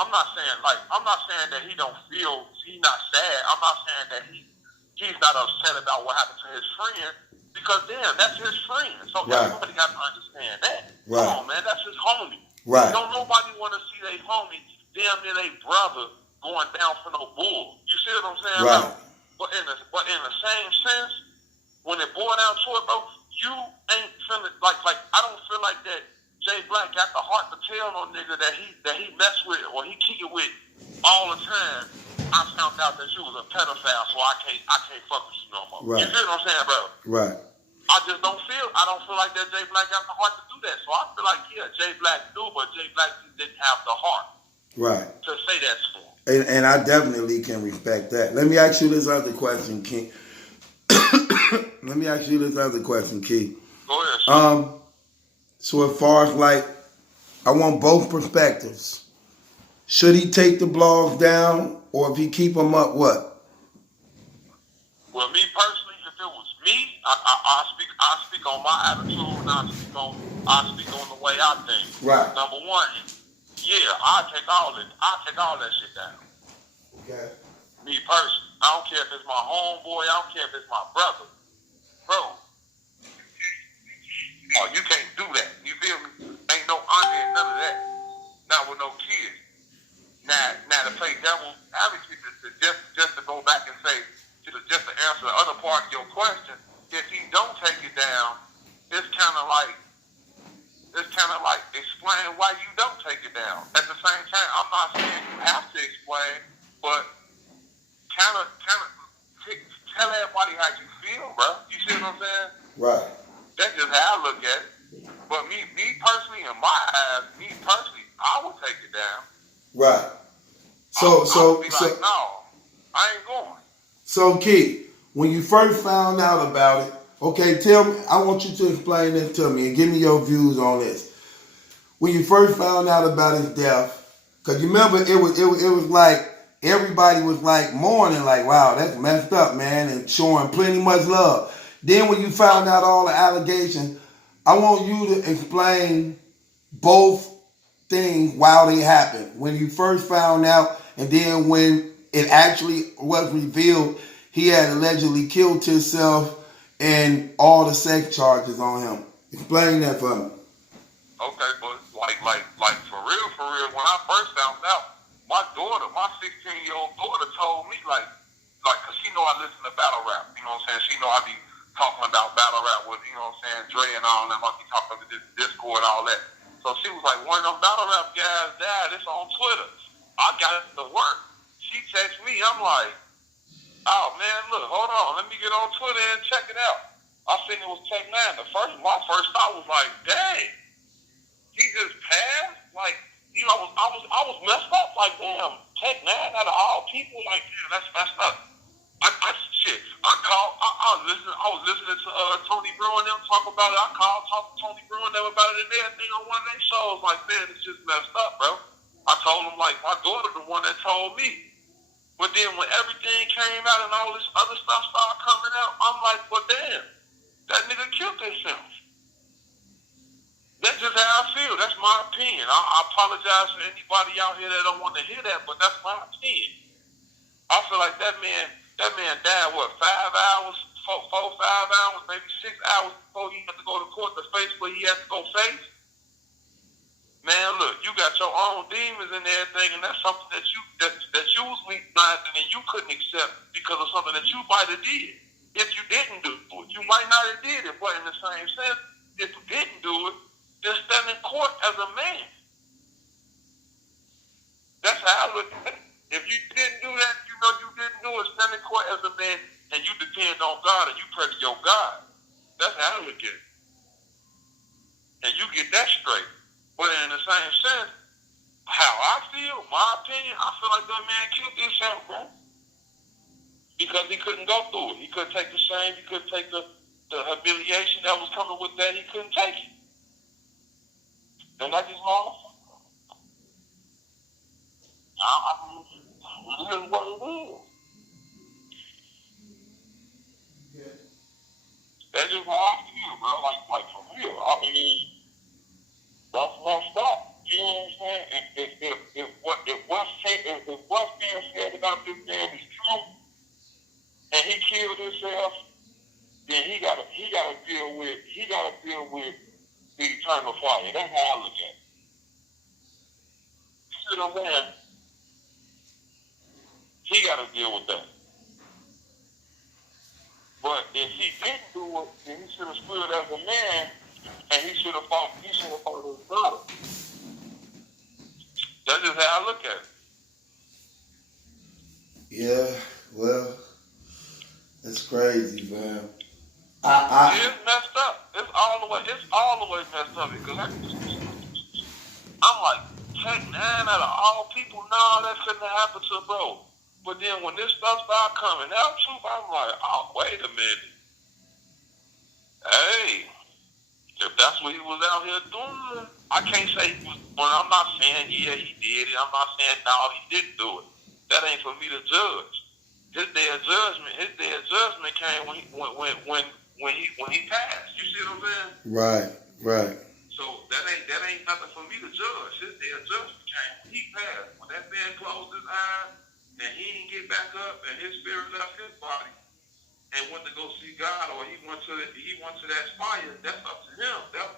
I'm not saying that he don't feel, he's not sad. I'm not saying that he's not upset about what happened to his friend. Because damn, that's his friend. So everybody got to understand that. Right. Come on, man, that's his homie. Right. Don't nobody want to see their homie, damn near their brother, going down for no bull. You see what I'm saying? Right. But in the same sense, when it boiled down to it, bro, you ain't feeling like I don't feel like that. Jay Black got the heart to tell no nigga that he mess with or he kick it with all the time. I found out that you was a pedophile, so I can't fuck with you no more. Right. You feel what I'm saying, bro? Right. I don't feel like that Jay Black got the heart to do that. So I feel like, yeah, Jay Black knew, but Jay Black didn't have the heart. Right. To say that to him. And I definitely can respect that. Let me ask you this other question, Key. Let me ask you this other question, Key. Go ahead. So as far as like, I want both perspectives. Should he take the blogs down, or if he keep them up, what? Well, me personally, if it was me, I speak on my attitude, and I speak on the way I think. Right. Number one, yeah, I take all that shit down. Okay. Me personally, I don't care if it's my homeboy, I don't care if it's my brother, bro. Oh, you can't do that. You feel me? Ain't no honor in none of that. Not with no kids. Now to play devil advocate, just to go back and say, just to answer the other part of your question, if he don't take it down, it's kind of like explain why you don't take it down. At the same time, I'm not saying you have to explain, but kind of tell everybody how you feel, bro. You see what I'm saying? Right. That's just how I look at it. But me personally, in my eyes, I would take it down. Right. I would be like, no, I ain't going. So, Key, when you first found out about it, okay, tell me, I want you to explain this to me and give me your views on this. When you first found out about his death, because you remember it was like everybody was like mourning, like, wow, that's messed up, man, and showing plenty much love. Then when you found out all the allegations, I want you to explain both things while they happened. When you first found out, and then when it actually was revealed he had allegedly killed himself and all the sex charges on him. Explain that for me. Okay, but like for real, when I first found out, my 16-year-old daughter told me, like, cause she know I listen to battle rap, you know what I'm saying? She know I be talking about battle rap with, you know what I'm saying, Dre and all them, I be talking about this Discord and all that. So she was like, one of them battle rap guys died, it's on Twitter. I got it to work. She texted me, I'm like, oh man, look, hold on, let me get on Twitter and check it out. I seen it was Tech9. My first thought was like, dang, he just passed? Like, you know, I was messed up, like, damn, Tech9 out of all people, like, damn, that's messed up. I was listening to Tony Brew and them talk about it. I called, talked to Tony Brew and them about it and everything on one of their shows. Like, man, it's just messed up, bro. I told him, like, my daughter the one that told me. But then when everything came out and all this other stuff started coming out, I'm like, well, damn, that nigga killed himself. That's just how I feel. That's my opinion. I apologize for anybody out here that don't want to hear that, but that's my opinion. I feel like that man died, what, 5 hours, 4, 5 hours, maybe 6 hours before he had to go to court to face what he had to go face. Man, look, you got your own demons and everything, and that's something that you was weaponizing and you couldn't accept because of something that you might have did. If you didn't do it, you might not have did it, but in the same sense, if you didn't do it, then stand in court as a man. That's how I look at it. If you didn't do that, you know you didn't do it, stand in court as a man, and you depend on God and you pray to your God. That's how I look at it. And you get that straight. But in the same sense, how I feel, my opinion, I feel like that man killed himself, bro. Because he couldn't go through it. He couldn't take the shame. He couldn't take the humiliation that was coming with that. He couldn't take it. And that's just wrong. I mean, it is what it is. Yeah. That's just how I feel, bro. Like for real. I mean, that's messed up. You know what I'm saying? If what's being said about this man is true, and he killed himself, then he gotta deal with the eternal fire. That's how I look at it. You see what I'm saying? He gotta deal with that. But if he didn't do it, then he should have stood as a man and he should have fought his brother. That's just how I look at it. Yeah, well, that's crazy, man. It's messed up. It's all the way messed up because I'm like, Tech9 out of all people, nah, that shouldn't have happened to bro. But then when this stuff started coming out, I'm like, oh, wait a minute. Hey, if that's what he was out here doing, I can't say, I'm not saying, yeah, he did it. I'm not saying, no, he didn't do it. That ain't for me to judge. His day of judgment came when he passed. You see what I'm saying? Right. So that ain't nothing for me to judge. His day of judgment came when he passed. When that man closed his eyes and he didn't get back up and his spirit left his body and went to go see God, or he went to that fire, that's up to him. That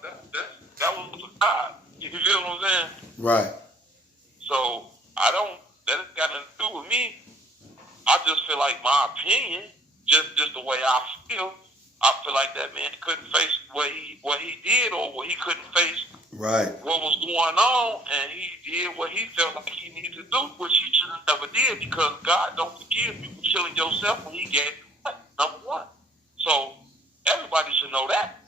was for God. You feel what I'm saying? Right. So that has got nothing to do with me. I just feel like my opinion, just the way I feel like that man couldn't face what he did, or what he couldn't face what was going on, and he did what he felt like he needed to do, which he should have never did, because God don't forgive you for killing yourself when he gave you life, number one. So everybody should know that.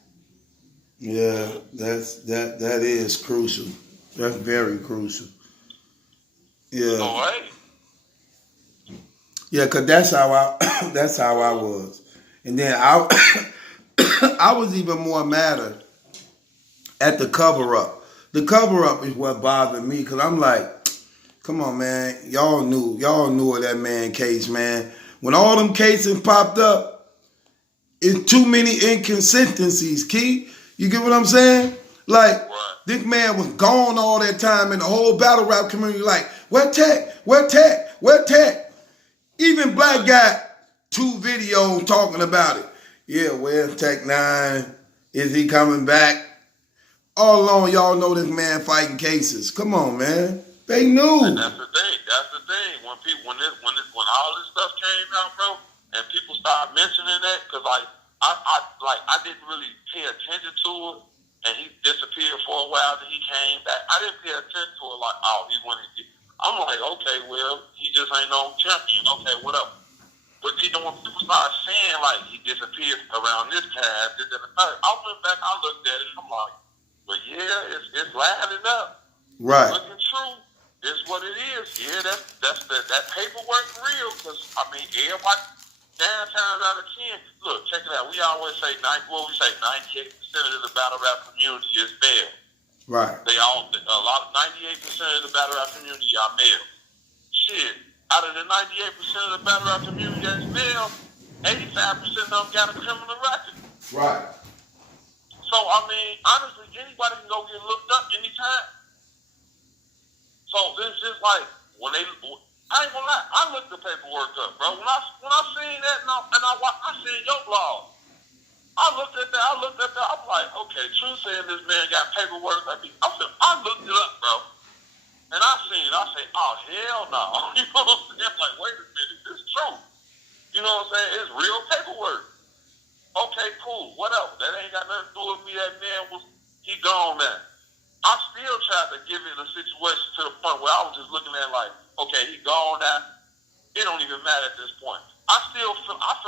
Yeah, that is crucial. That's very crucial. Yeah. So, hey. Yeah, cause that's how I was, and then I was even more madder at the cover up. The cover up is what bothered me, cause I'm like, come on, man, y'all knew of that man case, man. When all them cases popped up, it's too many inconsistencies. Key, you get what I'm saying? Like, this man was gone all that time, and the whole battle rap community like, where Tech? Even Black got 2 videos talking about it. Yeah, where's Tech9? Is he coming back? All along, y'all know this man fighting cases. Come on, man. They knew. And that's the thing. When all this stuff came out, bro, and people started mentioning that, because I didn't really pay attention to it, and he disappeared for a while. Then he came back. I didn't pay attention to it like, oh, he wanted to. I'm like, okay, well, he just ain't no champion. Okay, whatever. But you know, when people start saying, like, he disappeared around this time, this and the third, I went back, I looked at it, and I'm like, well, yeah, it's lining up. Right. It's looking true. It's what it is. Yeah, that paperwork real, because, I mean, everybody, 9 times out of 10, look, check it out. We always say, 98% of the battle rap community is male. Right. 98% of the battle rap community are male. Shit, out of the 98% of the battle rap community that's male, 85% of them got a criminal record. Right. So, I mean, honestly, anybody can go get looked up anytime. So, it's just like, I ain't gonna lie, I looked the paperwork up, bro. When I seen that, I seen your blog. I looked at that, I'm like, okay, True saying this man got paperwork. I looked it up, bro. And I seen it, I say, oh, hell no. You know what I'm saying? I'm like, wait a minute, this is true. You know what I'm saying? It's real paperwork. Okay, cool, whatever. That ain't got nothing to do with me. That man he gone now. I still tried to give it a situation to the point where I was just looking at it like, okay, he gone now. It don't even matter at this point. I feel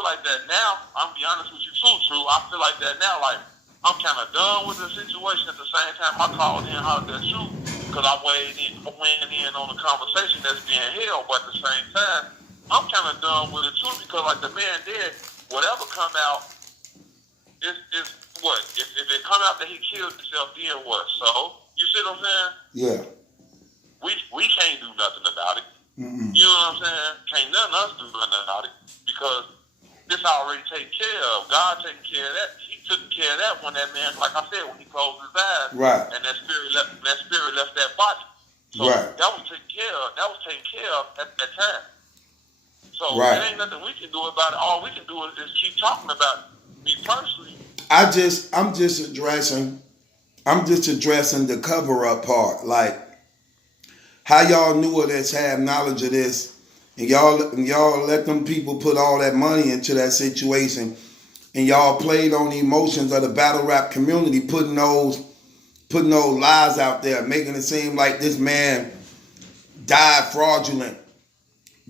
like that now. I'm be honest with you too, True. I feel like that now. Like, I'm kind of done with the situation. At the same time, I called in and hollered at you because I went in on the conversation that's being held. But at the same time, I'm kind of done with it too, because like the man did, whatever come out, is what? If it come out that he killed himself, then what? So, you see what I'm saying? Yeah. We can't do nothing about it. Mm-mm. You know what I'm saying? Can't none of us do nothing about it, because this already taken care of. God taking care of that. He took care of that when that man, like I said, when he closed his eyes, right, and that spirit left that body. So right, that was taken care of. That was taken care of at that time. So right, there ain't nothing we can do about it. All we can do is keep talking about it. me personally, I'm just addressing the cover up part. Like, how y'all knew of this, have knowledge of this, and y'all let them people put all that money into that situation, and y'all played on the emotions of the battle rap community, putting those lies out there, making it seem like this man died fraudulent,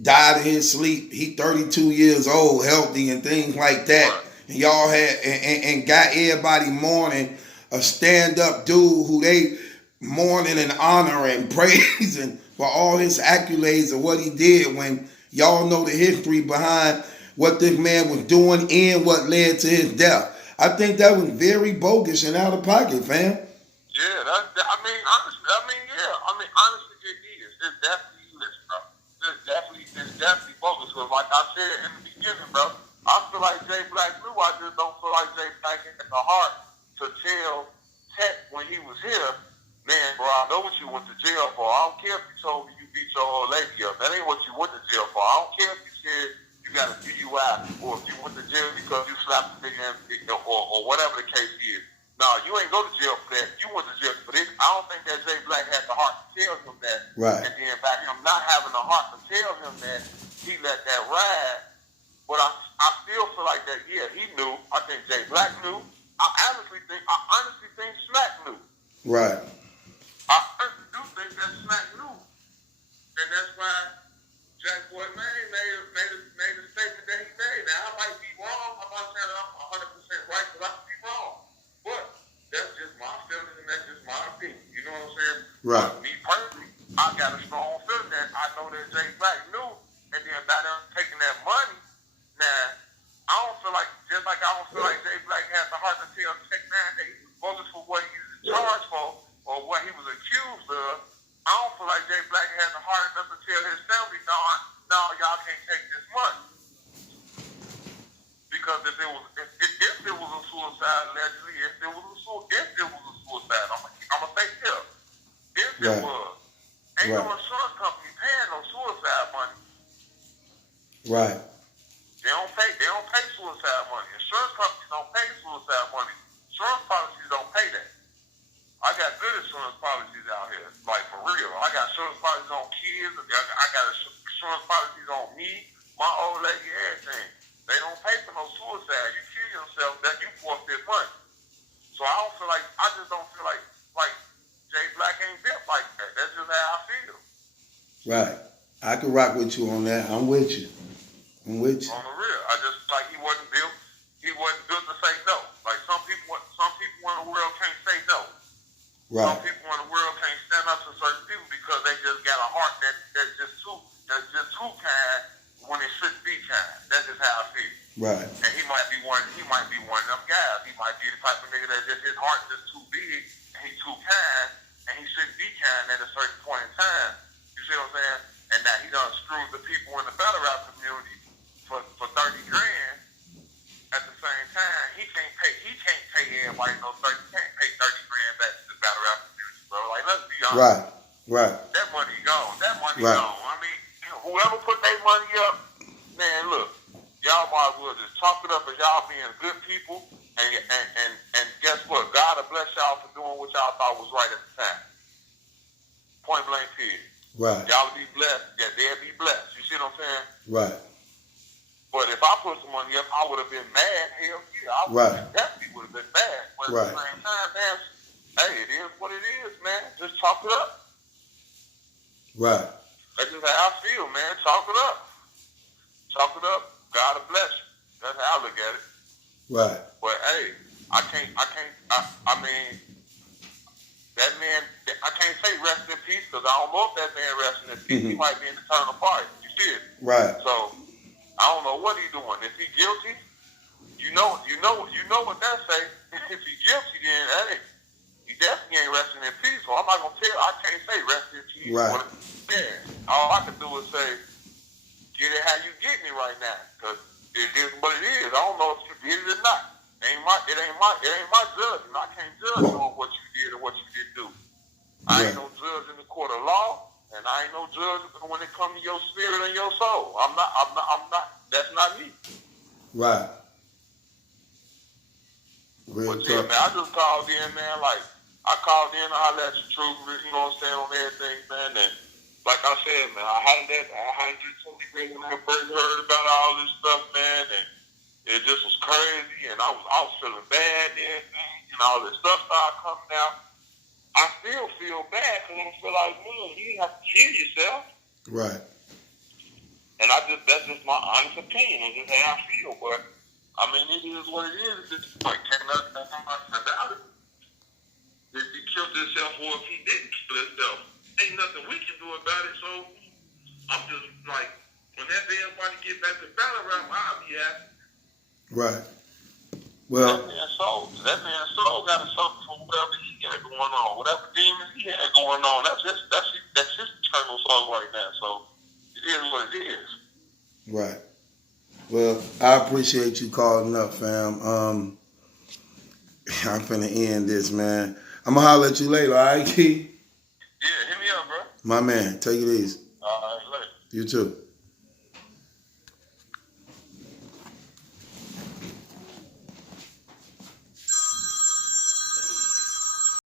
died in his sleep. He 32 years old, healthy, and things like that. And y'all had and got everybody mourning a stand-up dude who they mourning and honoring, praising for all his accolades and what he did, when y'all know the history behind what this man was doing and what led to his death. I think that was very bogus and out of pocket, fam. yeah, honestly, it is. It definitely is, bro. It's definitely bogus. Because like I said in the beginning, bro, I feel like Jay Black knew. I just don't feel like Jay Black had the heart to tell Tech when he was here, man, bro, I know what you went to jail for. I don't care if you told me you beat your old lady up. That ain't what you went to jail for. I don't care if you said you got a DUI or if you went to jail because you slapped a nigga or whatever the case is. No, you ain't go to jail for that. You went to jail for this. I don't think that Jay Black had the heart to tell him that. Right. And then by him not having the heart to tell him that, he let that ride. But I still feel like that, yeah, he knew. I think Jay Black knew. I honestly think Smack knew. Right. I honestly do think that Smack knew. And that's why Jack Boy Maine made a statement that he made. Now, I might be wrong. I'm not saying I'm 100% right, but I could be wrong. But that's just my feeling and that's just my opinion. You know what I'm saying? Right. But me personally, I got a strong feeling that I know that Jay Black knew. And then by them taking that money, now, I don't feel like, just like I don't feel like Jay Black had the heart to tell Tech9 that he was bogus for what he was charged for or what he was accused of. I don't feel like Jay Black had the heart enough to tell his family, no, y'all can't take this money. Because if it was a suicide, allegedly, if it was a suicide, I'm gonna say if. If it was. Ain't no insurance company paying no suicide money. Right. They don't pay suicide money. Insurance companies don't pay suicide money. Insurance policies don't pay that. I got good insurance policies out here, like for real. I got insurance policies on kids. I got insurance policies on me, my old lady, everything. They don't pay for no suicide. You kill yourself, that you forfeit money. So I just don't feel like Jay Black ain't built like that. That's just how I feel. Right. I can rock with you on that. I'm with you. On the real, I just like he wasn't built to say no. Like some people in the world can't say no. Right. Some people in the world can't stand up to certain people because they just got a heart that's just too kind when it shouldn't be kind. That's just how I feel. Right. And he might be one of them guys. He might be the type of nigga that just his heart just too big and he's too kind and he shouldn't be kind at a certain point in time. You see what I'm saying? And now he done screwed the people in the battle rap community for 30 grand. At the same time, he can't pay everybody no 30. He can't pay 30 grand back to the battle rap community, bro. Like, let's be honest. Right. That money gone. Gone. I mean, whoever put their money up, man, look, y'all might as well just chalk it up as y'all being good people, and guess what? God will bless y'all for doing what y'all thought was right at the time. Point blank period. Right. Y'all will be blessed. Yeah, they'll be blessed. You see what I'm saying? Right. But if I put some money up, I would have been mad. Hell yeah, I definitely would have been mad. But at the same time, man, hey, it is what it is, man. Just chalk it up. Right. That's just how I feel, man. Chalk it up. Chalk it up. God will bless you. That's how I look at it. Right. But hey, I mean, that man, I can't say rest in peace because I don't know if that man resting in peace. He might be in the eternal party. You see it? Right. So I don't know what he's doing. If he's guilty, you know what that say. If he's guilty, then hey, he definitely ain't resting in peace. So I'm not gonna tell. I can't say rest in peace. Right. Yeah. All I can do is say, get it how you get me right now, because it is what it is. I don't know if you did it or not. It ain't my judgment. I can't judge you on what you did or what you didn't do. I ain't no judge in the court of law, and I ain't no judge when it comes to your spirit and your soul. I'm not. That's not me. Right. Real But yeah, talk. man, I just called in, man. Like, I called in, I hollered at you, truth, you know what I'm saying, on everything, man. And like I said, man, I had just totally great when I first heard about all this stuff, man. And it just was crazy, and I was feeling bad then, and all this stuff started coming out. I still feel bad because I feel like, man, you didn't have to kill yourself. Right. And that's just my honest opinion. It's just how I feel. But, I mean, it is what it is. It's just like, can't nothing about it. If he killed himself or if he didn't kill himself, ain't nothing we can do about it. So, I'm just like, whenever everybody get back to battle rap, I'll be happy. Right. Well, that man's soul got to suffer for whatever he got going on, whatever demons he had going on. That's his eternal soul right now. So it is what it is. right. Well, I appreciate you calling up, fam. I'm finna end this, man. I'm gonna holler at you later, all right, Key? Yeah, hit me up, bro. My man, take it easy. All right, later. You too.